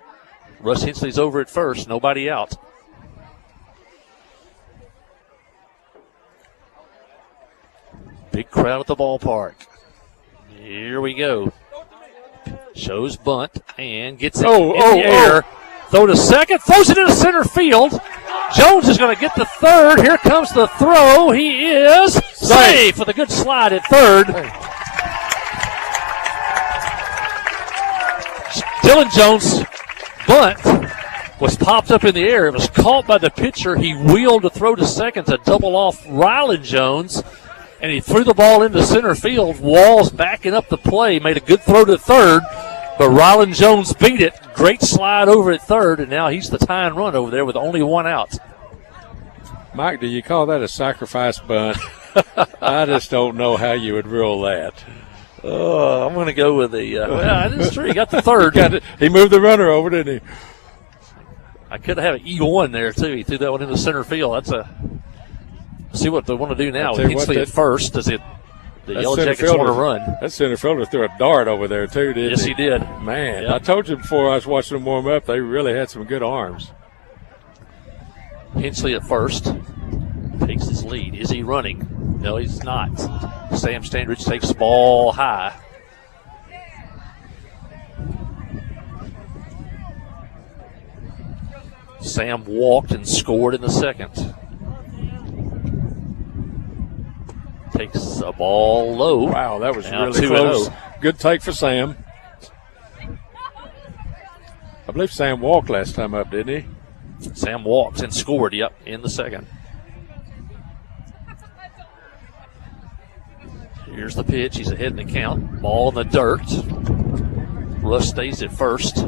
Russ Hensley's over at first. Nobody out. Big crowd at the ballpark. Here we go. Shows bunt and gets it in the air. Throw to second. Throws it into center field. Jones is going to get the third. Here comes the throw. He is safe with a good slide at third. Dylan Jones' bunt was popped up in the air. It was caught by the pitcher. He wheeled to throw to second to double off Ryland Jones, and he threw the ball into center field. Walls backing up the play, made a good throw to third, but Ryland Jones beat it. Great slide over at third, and now he's the tying run over there with only 1 out. Mike, do you call that a sacrifice bunt? I just don't know how you would rule that. I'm going to go with the well, that's true. He got the third. He moved the runner over, didn't he? I could have an E1 there, too. He threw that one into center field. That's a – see what they want to do now. With Hensley at first. Does it – the Yellow Jackets want to run. That center fielder threw a dart over there, too, didn't he? Yes, he did. Man, yep. I told you before I was watching them warm up, they really had some good arms. Hensley at first takes his lead. Is he running? No, he's not. Sam Standridge takes the ball high. Sam walked and scored in the second. Takes a ball low. Wow, that was now really close. Good take for Sam. I believe Sam walked last time up, didn't he? Sam walked and scored, yep, in the second. Here's the pitch. He's ahead in the count. Ball in the dirt. Russ stays at first.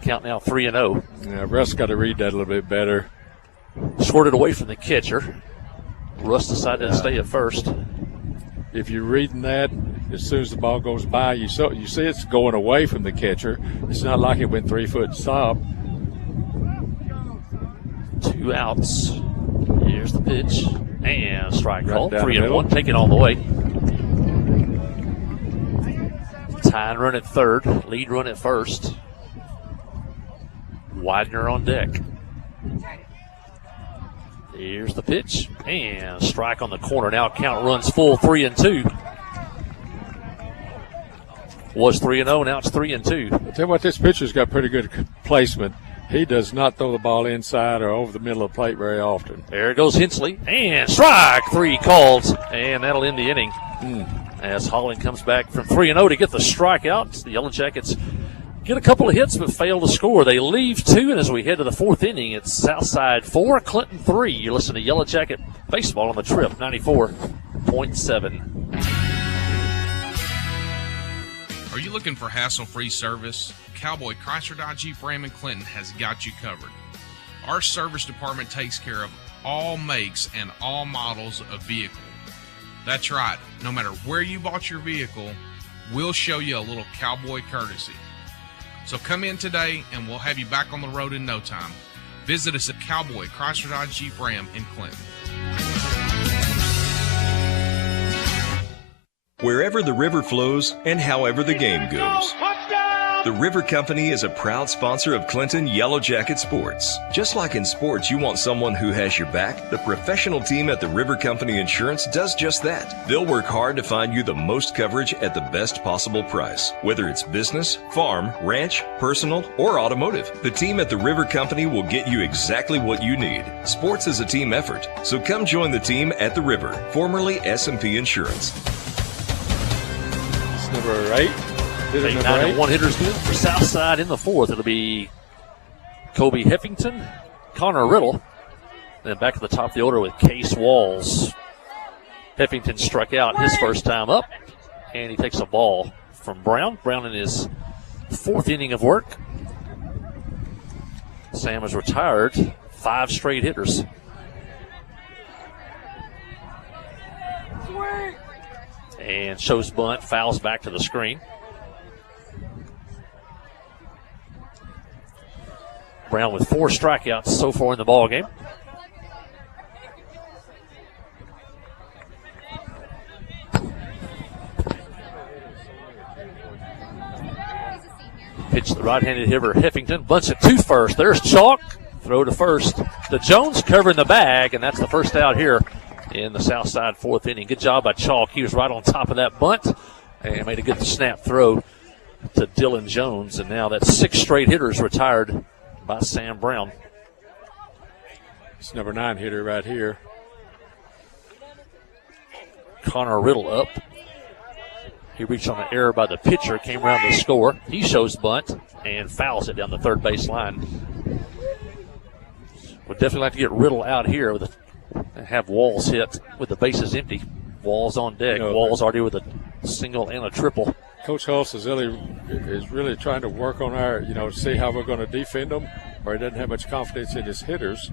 Count now 3-0. Yeah, Russ got to read that a little bit better. Squirted away from the catcher. Russ decided to stay at first. If you're reading that, as soon as the ball goes by, you see it's going away from the catcher. It's not like it went 3 foot and stopped. 2 outs. Here's the pitch. And strike call. Right 3-1. Take it all the way. Tying run at third. Lead run at first. Widener on deck. Here's the pitch. And strike on the corner. Now count runs full 3-2. Was 3-0. Now it's 3-2. I'll tell you what, this pitcher's got pretty good placement. He does not throw the ball inside or over the middle of the plate very often. There goes Hensley. And strike 3 called. And that'll end the inning. As Holland comes back from 3-0 to get the strikeout. The Yellow Jackets get a couple of hits but fail to score. They leave 2, and as we head to the 4th inning, it's Southside 4, Clinton 3. You listen to Yellow Jacket Baseball on the Trip, 94.7. Are you looking for hassle-free service? Cowboy Chrysler Dodge Jeep Ram in Clinton has got you covered. Our service department takes care of all makes and all models of vehicle. That's right, no matter where you bought your vehicle, we'll show you a little cowboy courtesy. So come in today and we'll have you back on the road in no time. Visit us at Cowboy Chrysler Dodge Jeep Ram in Clinton. Wherever the river flows and however the game goes. The River Company is a proud sponsor of Clinton Yellow Jacket Sports. Just like in sports, you want someone who has your back, the professional team at the River Company Insurance does just that. They'll work hard to find you the most coverage at the best possible price. Whether it's business, farm, ranch, personal, or automotive, the team at the River Company will get you exactly what you need. Sports is a team effort, so come join the team at the River, formerly S&P Insurance. It's number 8. 8, 9, and 1 hitters good for Southside in the 4th. It'll be Kobe Heffington, Connor Riddle, then back at the top of the order with Case Walls. Heffington struck out his first time up, and he takes a ball from Brown. Brown in his 4th inning of work. Sam is retired, 5 straight hitters. And shows bunt, fouls back to the screen. Brown with 4 strikeouts so far in the ball game. Pitch to the right-handed hitter Heffington. Bunts it to first. There's Chalk. Throw to first. The Jones covering the bag, and that's the first out here in the South Side 4th inning. Good job by Chalk. He was right on top of that bunt and made a good snap throw to Dylan Jones. And now that's 6 straight hitters retired by Sam Brown. It's number 9 hitter right here. Connor Riddle up. He reached on an error by the pitcher, came around to score. He shows bunt and fouls it down the third base line. Would definitely like to get Riddle out here with and have Walls hit with the bases empty. Walls on deck. Walls already with a single and a triple. Coach Hulse is really trying to work on our, see how we're going to defend them, or he doesn't have much confidence in his hitters.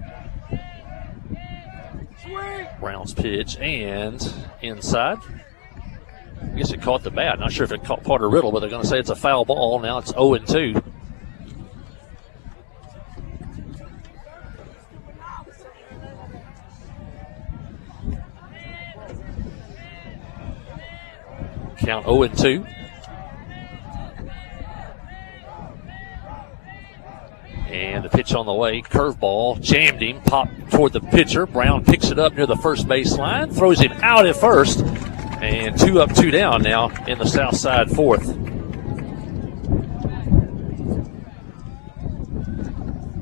Brown's pitch and inside. I guess it caught the bat. Not sure if it caught Porter Riddle, but they're going to say it's a foul ball. Now it's 0-2. Count 0-2. And the pitch on the way, curveball, jammed him, popped toward the pitcher. Brown picks it up near the first base line, throws him out at first. And 2 up, 2 down now in the South Side 4th.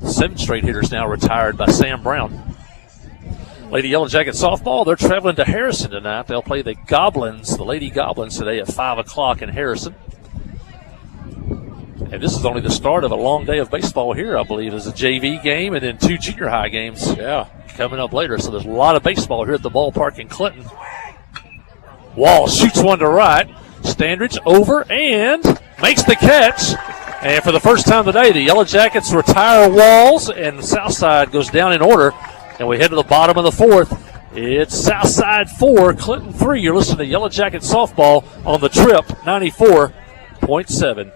7 straight hitters now retired by Sam Brown. Lady Yellow Jackets softball, they're traveling to Harrison tonight. They'll play the Goblins, the Lady Goblins, today at 5 o'clock in Harrison. And this is only the start of a long day of baseball here, I believe. There's a JV game and then 2 junior high games coming up later. So there's a lot of baseball here at the ballpark in Clinton. Wall shoots one to right. Standridge over and makes the catch. And for the first time today, the Yellow Jackets retire Walls, and the South Side goes down in order. And we head to the bottom of the 4th. It's South Side 4, Clinton 3. You're listening to Yellow Jackets softball on the Trip 94.7.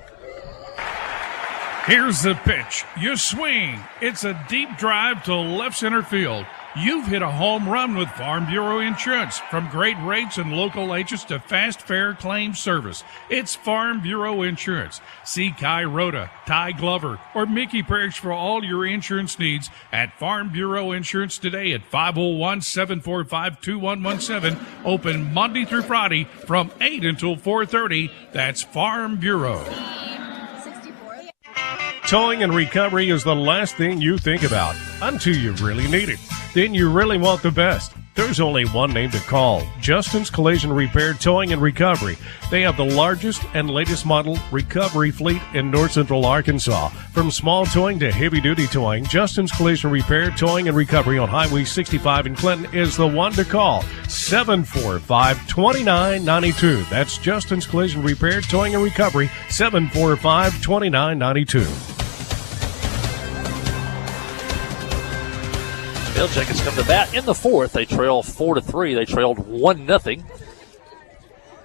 Here's the pitch. You swing. It's a deep drive to left center field. You've hit a home run with Farm Bureau Insurance. From great rates and local agents to fast, fair claim service, it's Farm Bureau Insurance. See Kai Rhoda, Ty Glover, or Mickey Parrish for all your insurance needs at Farm Bureau Insurance today at 501-745-2117. Open Monday through Friday from 8 until 4:30. That's Farm Bureau. Towing and recovery is the last thing you think about until you really need it. Then you really want the best. There's only one name to call: Justin's Collision Repair Towing and Recovery. They have the largest and latest model recovery fleet in North Central Arkansas. From small towing to heavy-duty towing, Justin's Collision Repair Towing and Recovery on Highway 65 in Clinton is the one to call. 745-2992. That's Justin's Collision Repair Towing and Recovery, 745-2992. Yellow Jackets come to bat in the 4th. They trail 4-3. They trailed 1-0.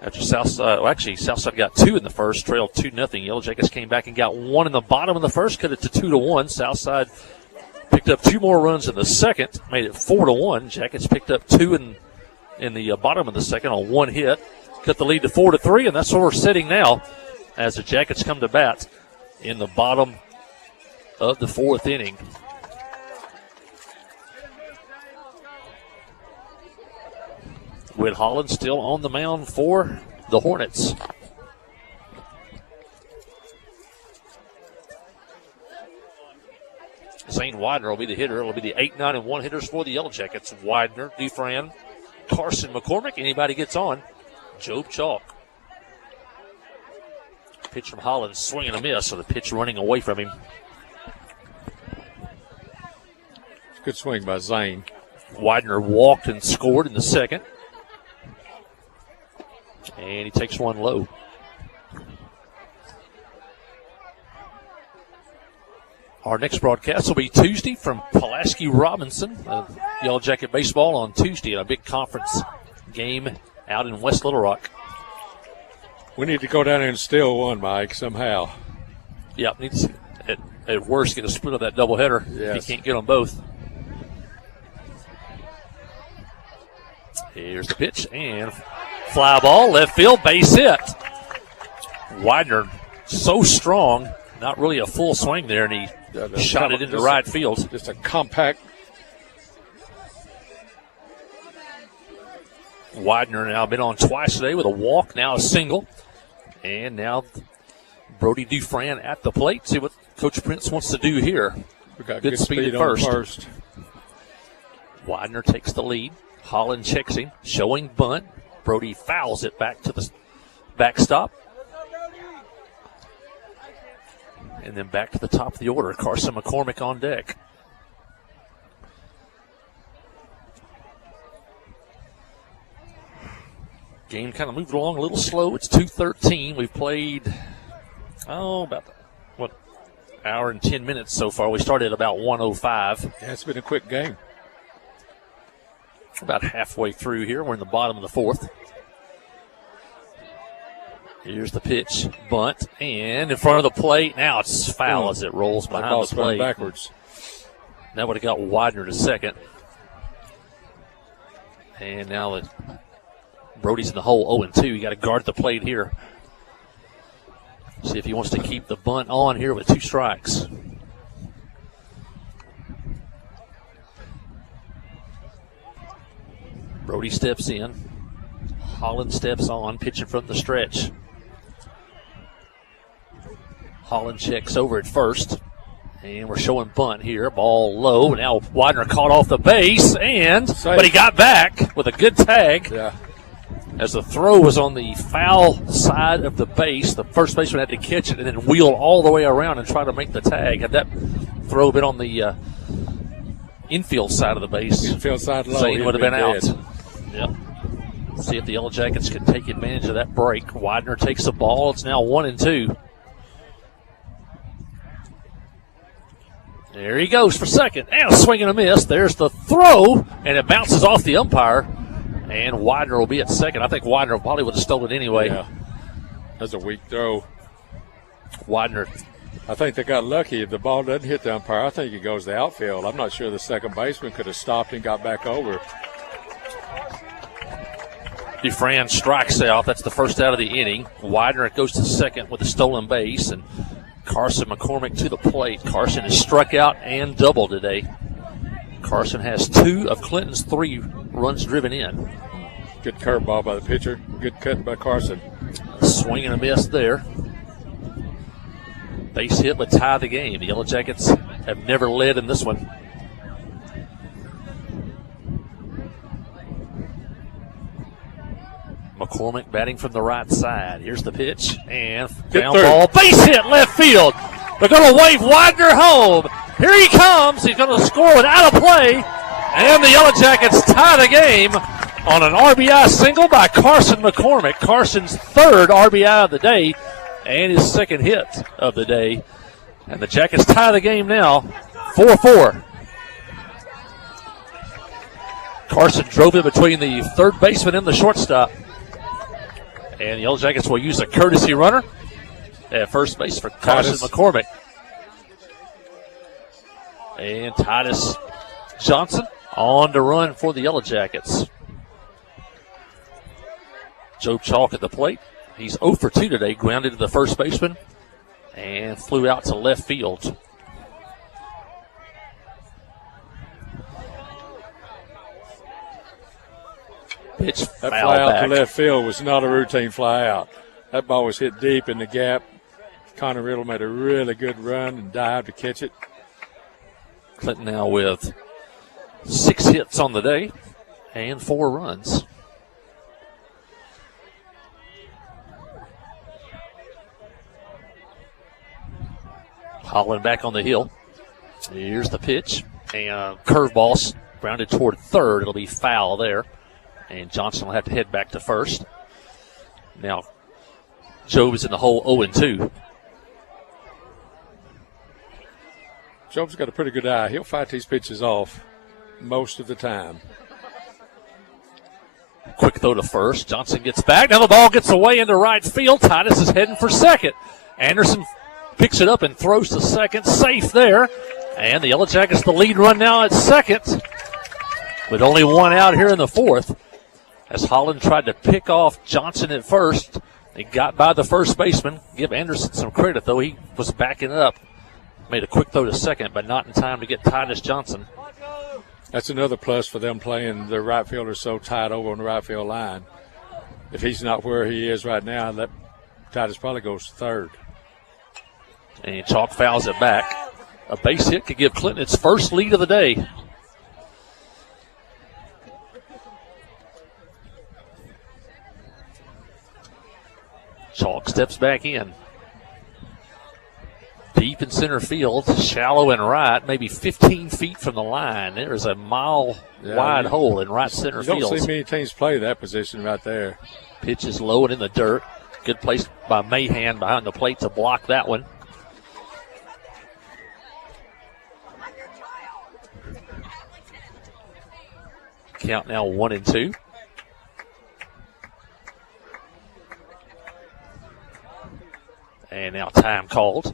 After Southside, Southside got 2 in the first, trailed 2-0. Yellow Jackets came back and got 1 in the bottom of the first, cut it to 2-1. Southside picked up 2 more runs in the second, made it 4-1. Jackets picked up 2 in the bottom of the second on 1 hit, cut the lead to 4-3, and that's where we're sitting now as the Jackets come to bat in the bottom of the 4th inning. Whit Holland still on the mound for the Hornets. Zane Widener will be the hitter. It'll be the 8, 9, and 1 hitters for the Yellow Jackets. Widener, Dufran, Carson McCormick. Anybody gets on, Job Chalk. Pitch from Holland, swing and a miss, so the pitch running away from him. Good swing by Zane. Widener walked and scored in the second. And he takes one low. Our next broadcast will be Tuesday from Pulaski Robinson. Yellow Jacket baseball on Tuesday at a big conference game out in West Little Rock. We need to go down there and steal one, Mike, somehow. Yep, at worst, get a split of that doubleheader if he can't get them both. Here's the pitch, and fly ball, left field, base hit. Widener so strong, not really a full swing there, and he shot it into right field. Just a compact. Widener now been on twice today with a walk, now a single. And now Brody Dufran at the plate. See what Coach Prince wants to do here. We got good speed at first. Widener takes the lead. Holland checks him, showing bunt. Brody fouls it back to the backstop. And then back to the top of the order. Carson McCormick on deck. Game kind of moved along a little slow. It's 2:13. We've played, about, hour and 10 minutes so far. We started at about 1:05. Yeah, it's been a quick game. About halfway through here. We're in the bottom of the fourth. Here's the pitch, bunt, and in front of the plate. Now it's foul as it rolls behind the plate. Backwards. That would have got Widener to second. And now Brody's in the hole 0-2. You got to guard the plate here. See if he wants to keep the bunt on here with 2 strikes. Brody steps in. Holland steps on, pitching from the stretch. Holland checks over at first. And we're showing bunt here. Ball low. Now Widener caught off the base, but he got back with a good tag. Yeah. As the throw was on the foul side of the base, the first baseman had to catch it and then wheel all the way around and try to make the tag. Had that throw been on the infield side of the base, infield side low, Zane would have been out. Yep. See if the Yellow Jackets can take advantage of that break. Widener takes the ball. It's now 1-2. There he goes for second. And a swing and a miss. There's the throw, and it bounces off the umpire. And Widener will be at second. I think Widener probably would have stolen it anyway. Yeah. That's a weak throw. Widener. I think they got lucky. If the ball doesn't hit the umpire, I think it goes to the outfield. I'm not sure the second baseman could have stopped and got back over. Dufran strikes out. That's the first out of the inning. Widener goes to second with a stolen base, and Carson McCormick to the plate. Carson has struck out and doubled today. Carson has 2 of Clinton's 3 runs driven in. Good curveball by the pitcher. Good cut by Carson. A swing and a miss there. Base hit would tie the game. The Yellow Jackets have never led in this one. McCormick batting from the right side. Here's the pitch, and ground ball, base hit, left field. They're going to wave Widener home. Here he comes. He's going to score without a play, and the Yellow Jackets tie the game on an RBI single by Carson McCormick. Carson's 3rd RBI of the day and his 2nd hit of the day. And the Jackets tie the game now, 4-4. Carson drove it between the third baseman and the shortstop. And the Yellow Jackets will use a courtesy runner at first base for Carson McCormick. And Titus Johnson on to run for the Yellow Jackets. Joe Chalk at the plate. He's 0 for 2 today, grounded to the first baseman and flew out to left field. Pitch that foul fly out back to left field was not a routine fly out. That ball was hit deep in the gap. Connor Riddle made a really good run and dived to catch it. Clinton now with 6 hits on the day and 4 runs. Holland back on the hill. Here's the pitch. And curveball grounded toward third. It'll be foul there. And Johnson will have to head back to first. Now, Job is in the hole 0-2. Job's got a pretty good eye. He'll fight these pitches off most of the time. Quick throw to first. Johnson gets back. Now the ball gets away into right field. Titus is heading for second. Anderson picks it up and throws to second. Safe there. And the Yellow Jackets the lead run now at second, with only one out here in the fourth. As Holland tried to pick off Johnson at first. He got by the first baseman. Give Anderson some credit, though. He was backing up. Made a quick throw to second, but not in time to get Titus Johnson. That's another plus for them playing their right fielder so tight over on the right field line. If he's not where he is right now, that Titus probably goes to third. And Chalk fouls it back. A base hit could give Clinton its first lead of the day. Chalk steps back in. Deep in center field, shallow and right, maybe 15 feet from the line. There's a mile-wide hole in right center field. You don't see many teams play that position right there. Pitch is low and in the dirt. Good place by Mahan behind the plate to block that one. Count now 1-2. And now time called.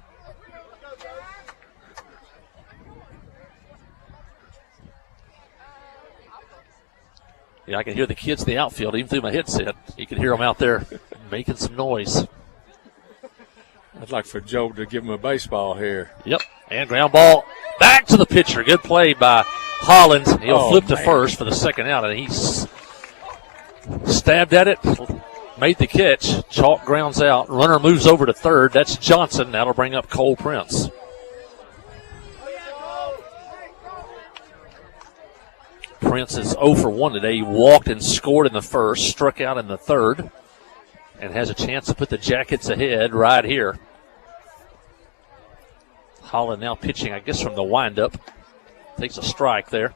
Yeah, I can hear the kids in the outfield, even through my headset. You can hear them out there making some noise. I'd like for Joe to give him a baseball here. Yep, and ground ball back to the pitcher. Good play by Holland. He'll flip to first for the second out, and he's stabbed at it, made the catch. Chalk grounds out. Runner moves over to third. That's Johnson. That'll bring up Cole Prince. Prince is 0 for 1 today. He walked and scored in the first, struck out in the third, and has a chance to put the Jackets ahead right here. Holland now pitching, I guess, from the windup. Takes a strike there.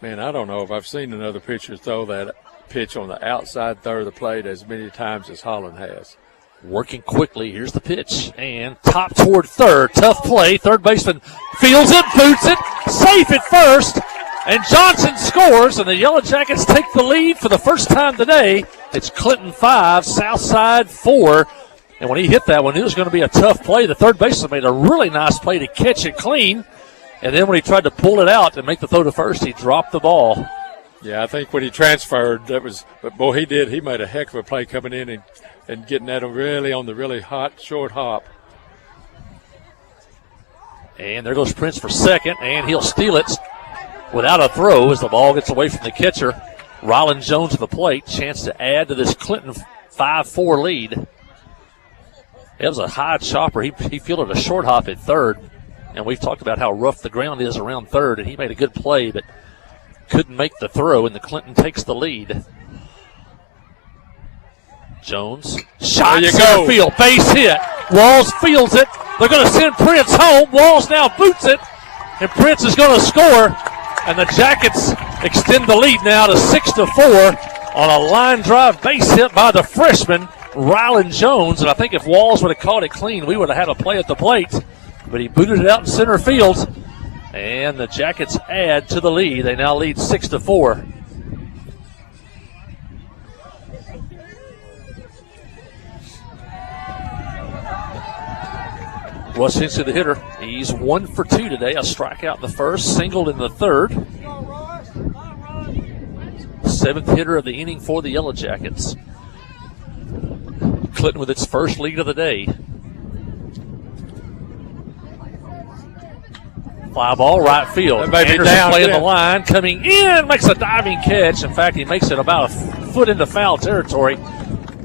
Man, I don't know if I've seen another pitcher throw that pitch on the outside third of the plate as many times as Holland has. Working quickly. Here's the pitch. And top toward third. Tough play. Third baseman fields it, boots it, safe at first. And Johnson scores, and the Yellow Jackets take the lead for the first time today. It's Clinton 5, Southside 4. And when he hit that one, it was going to be a tough play. The third baseman made a really nice play to catch it clean. And then when he tried to pull it out and make the throw to first, he dropped the ball. Yeah, I think when he transferred, that was, but boy, he did. He made a heck of a play coming in and getting that really on the really hot, short hop. And there goes Prince for second, and he'll steal it without a throw as the ball gets away from the catcher. Rylan Jones at the plate, chance to add to this Clinton 5-4 lead. It was a high chopper. He fielded a short hop at third, and we've talked about how rough the ground is around third, and he made a good play, but couldn't make the throw, and the Clinton takes the lead. Jones, shot center field, base hit. Walls fields it. They're going to send Prince home. Walls now boots it, and Prince is going to score. And the Jackets extend the lead now to 6-4 on a line drive base hit by the freshman, Rylan Jones. And I think if Walls would have caught it clean, we would have had a play at the plate. But he booted it out in center field, and the Jackets add to the lead. They now lead 6-4. Russ Hinsley, the hitter. He's 1 for 2 today. A strikeout in the first, singled in the third. 7th hitter of the inning for the Yellow Jackets. Clinton with its first lead of the day. Fly ball, right field. Anderson playing the line, coming in, makes a diving catch. In fact, he makes it about a foot into foul territory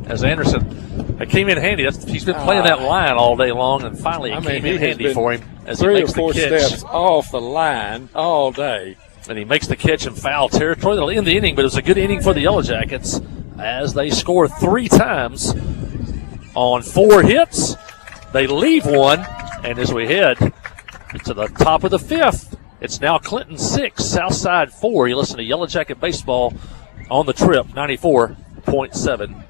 as Anderson. It came in handy. He's been playing that line all day long, and finally it came in handy for him as he makes the catch. 3 or 4 steps off the line all day. And he makes the catch in foul territory. They'll end the inning, but it was a good inning for the Yellow Jackets as they score 3 times on 4 hits. They leave 1, and as we head to the top of the 5th, it's now Clinton 6, Southside 4. You listen to Yellow Jacket Baseball on the Trip, 94.7.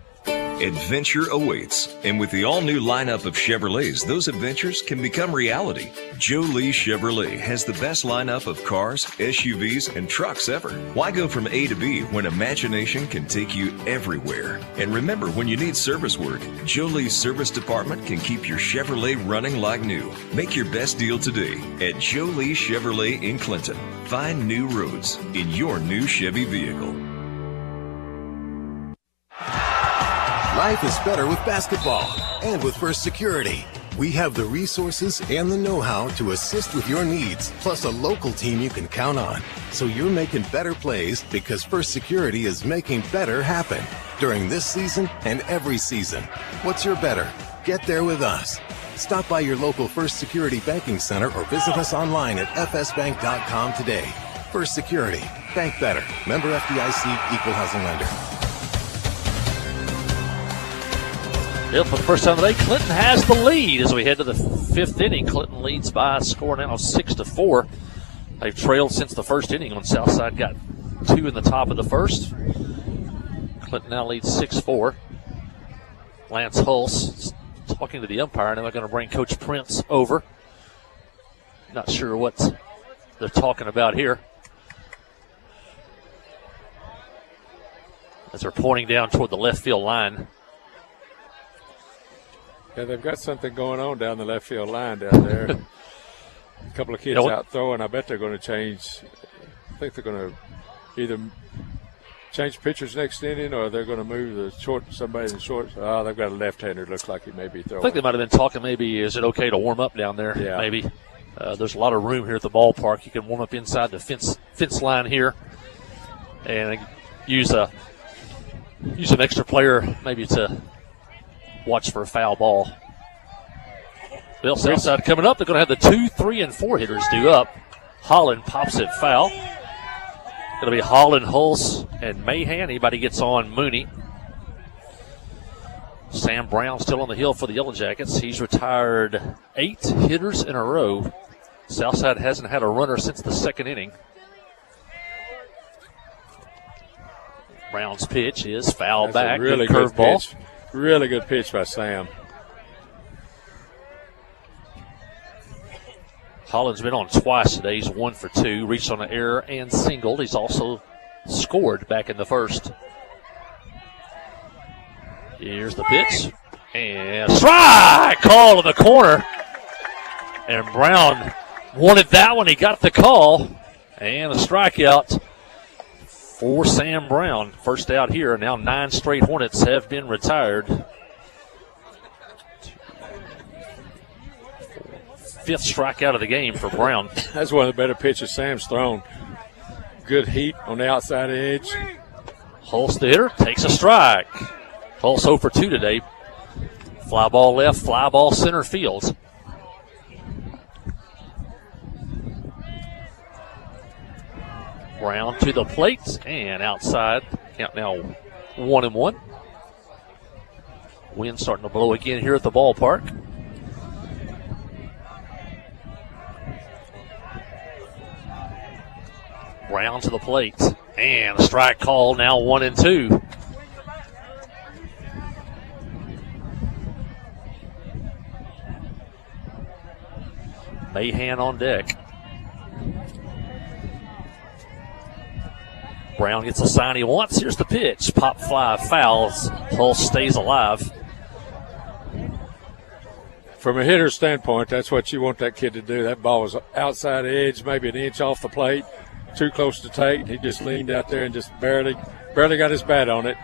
Adventure awaits, and with the all-new lineup of Chevrolets, those adventures can become reality. Joe Lee Chevrolet has the best lineup of cars, SUVs, and trucks ever. Why go from A to B when imagination can take you everywhere? And remember, when you need service work, Joe Lee's service department can keep your Chevrolet running like new. Make your best deal today at Joe Lee Chevrolet in Clinton. Find new roads in your new Chevy vehicle. Life is better with basketball and with First Security. We have the resources and the know-how to assist with your needs, plus a local team you can count on. So you're making better plays because First Security is making better happen during this season and every season. What's your better? Get there with us. Stop by your local First Security Banking Center or visit us online at fsbank.com today. First Security. Bank better. Member FDIC, Equal Housing Lender. Yep, for the first time today, Clinton has the lead as we head to the fifth inning. Clinton leads by a score now of 6-4. They've trailed since the first inning when Southside got 2 in the top of the first. Clinton now leads 6-4. Lance Hulse talking to the umpire, and they're going to bring Coach Prince over. Not sure what they're talking about here, as they're pointing down toward the left field line. Yeah, they've got something going on down the left field line down there. A couple of kids out throwing. I bet they're going to change. I think they're going to either change pitchers next inning, or they're going to move somebody in the short. Oh, they've got a left-hander. Looks like he may be throwing. I think they might have been talking. Maybe is it okay to warm up down there? Yeah. Maybe. There's a lot of room here at the ballpark. You can warm up inside the fence line here, and use an extra player maybe to watch for a foul ball. Well, Southside coming up. They're going to have the 2, 3, and 4 hitters due up. Holland pops it foul. Going to be Holland, Hulse, and Mahan. Anybody gets on Mooney. Sam Brown still on the hill for the Yellow Jackets. He's retired 8 hitters in a row. Southside hasn't had a runner since the second inning. Brown's pitch is foul back. Really good curveball. Really good pitch by Sam. Holland's been on twice today. He's 1 for 2, reached on an error and singled. He's also scored back in the first. Here's the pitch. And strike! Call to the corner. And Brown wanted that one. He got the call. And a strikeout for Sam Brown. First out here. Now 9 straight Hornets have been retired. 5th strikeout of the game for Brown. That's one of the better pitches Sam's thrown. Good heat on the outside edge. Hulse, the hitter, takes a strike. Hulse 0 for 2 today. Fly ball left, fly ball center field. Brown to the plate and outside. Count now 1-1. Wind starting to blow again here at the ballpark. Brown to the plate. And a strike call, now 1-2. Mahan on deck. Brown gets the sign he wants. Here's the pitch. Pop fly fouls. Hulse stays alive. From a hitter's standpoint, that's what you want that kid to do. That ball was outside edge, maybe an inch off the plate. Too close to take. He just leaned out there and just barely got his bat on it.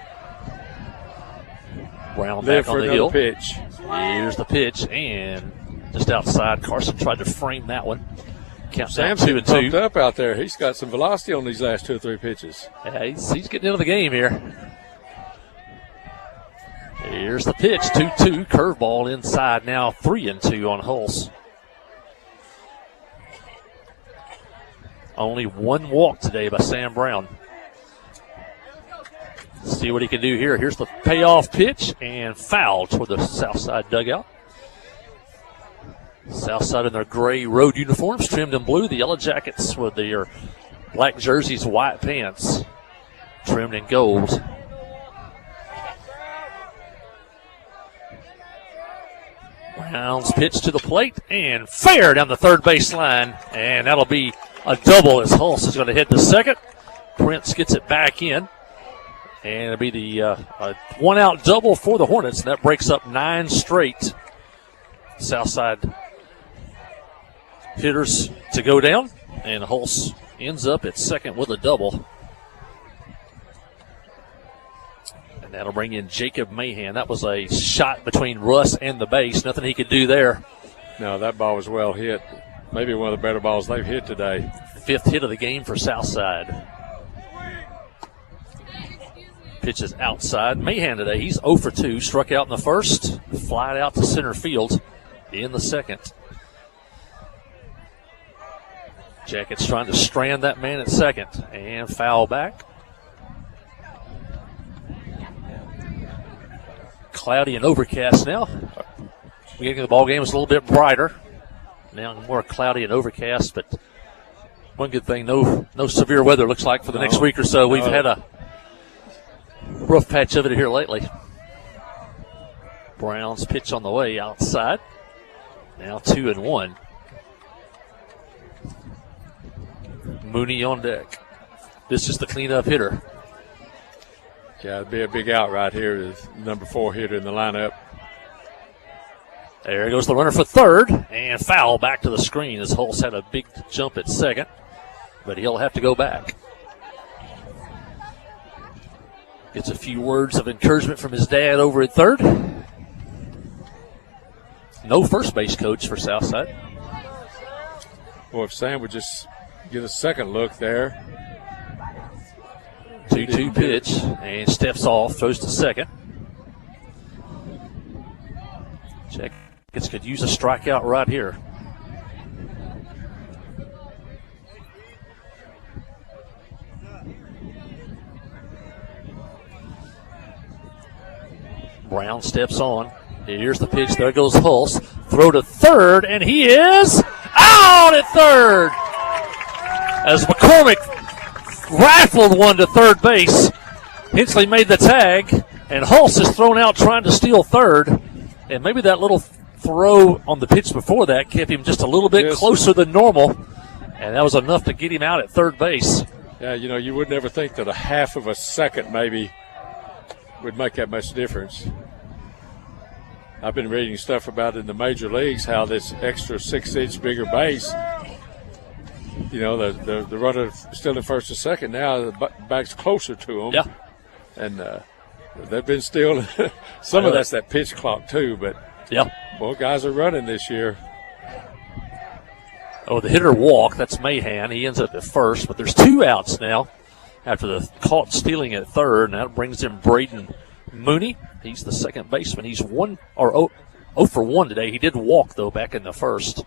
Brown back on the hill. Pitch. Here's the pitch, and just outside. Carson tried to frame that one. Count down Sam's 2-2. pumped up out there. He's got some velocity on these last 2 or 3 pitches. Yeah, he's getting into the game here. Here's the pitch. 2-2. Curveball inside. Now 3-2 on Hulse. Only 1 walk today by Sam Brown. Let's see what he can do here. Here's the payoff pitch and foul toward the Southside dugout. Southside in their gray road uniforms, trimmed in blue. The Yellow Jackets with their black jerseys, white pants, trimmed in gold. Brown's pitch to the plate and fair down the third base line. And that'll be a double as Hulse is going to hit the second. Prince gets it back in. And it'll be the one-out double for the Hornets. And that breaks up 9 straight Southside hitters to go down. And Hulse ends up at second with a double. And that'll bring in Jacob Mahan. That was a shot between Russ and the base. Nothing he could do there. No, that ball was well hit. Maybe one of the better balls they've hit today. 5th hit of the game for Southside. Pitches outside. Mahan today, he's 0 for 2. Struck out in the first, flied out to center field in the second. Jackets trying to strand that man at second and foul back. Cloudy and overcast now. Beginning of the ball game was a little bit brighter. Now more cloudy and overcast, but one good thing, no severe weather looks like for the next week or so. We've had a rough patch of it here lately. Brown's pitch on the way outside. Now 2-1. Mooney on deck. This is the cleanup hitter. Yeah, it'd be a big out right here. Is number 4 hitter in the lineup. There goes the runner for third, and foul back to the screen as Hulse had a big jump at second, but he'll have to go back. Gets a few words of encouragement from his dad over at third. No first base coach for Southside. Well, if Sam would just get a second look there. 2-2 pitch, and steps off, throws to second. Jackets could use a strikeout right here. Brown steps on. Here's the pitch. There goes Hulse. Throw to third, and he is out at third. As McCormick rifled one to third base. Hensley made the tag, and Hulse is thrown out trying to steal third. And maybe that little throw on the pitch before that kept him just a little bit closer than normal, and that was enough to get him out at third base. Yeah, you know, you would never think that a half of a second maybe would make that much difference. I've been reading stuff about in the major leagues how this extra 6-inch bigger base, you know, the runner still in first and second, now the back's closer to him. Yeah. And they've been still some of that's that pitch clock too, but yeah, boy, guys are running this year. Oh, the hitter walk, that's Mahan. He ends up at first, but there's 2 outs now after the caught stealing at third, and that brings in Braden Mooney. He's the second baseman. He's 0 for 1 today. He did walk, though, back in the first.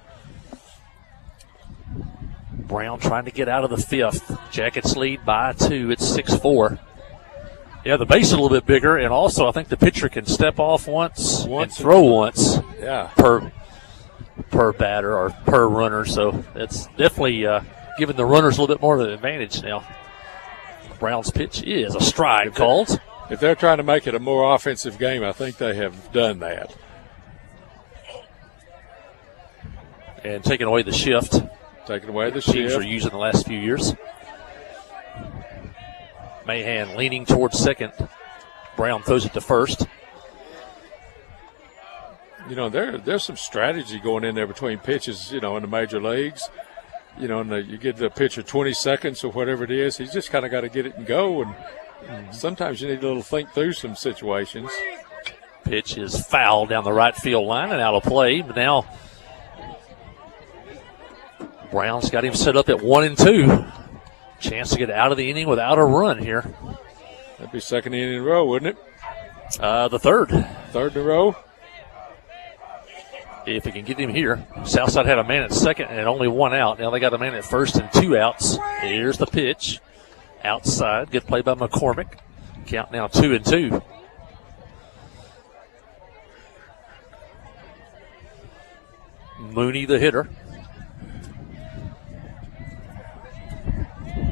Brown trying to get out of the 5th. Jackets lead by 2. It's 6-4. Yeah, the base is a little bit bigger, and also I think the pitcher can step off once and throw once per batter or per runner. So it's definitely giving the runners a little bit more of an advantage now. Brown's pitch is a strike called. If they're trying to make it a more offensive game, I think they have done that. And taking away the shift. Taking away the teams shift. are using the last few years. Mahan leaning towards second. Brown throws it to first. You know, there's some strategy going in there between pitches, you know, in the major leagues. You know, and you give the pitcher 20 seconds or whatever it is. He's just kind of got to get it and go. And sometimes you need a little think through some situations. Pitch is foul down the right field line and out of play. But now Brown's got him set up at 1-2. Chance to get out of the inning without a run here. That'd be second inning in a row, wouldn't it? The third. Third in a row. If he can get him here. Southside had a man at second and only 1 out. Now they got a man at first and 2 outs. Here's the pitch. Outside. Good play by McCormick. Count now 2-2. Mooney the hitter.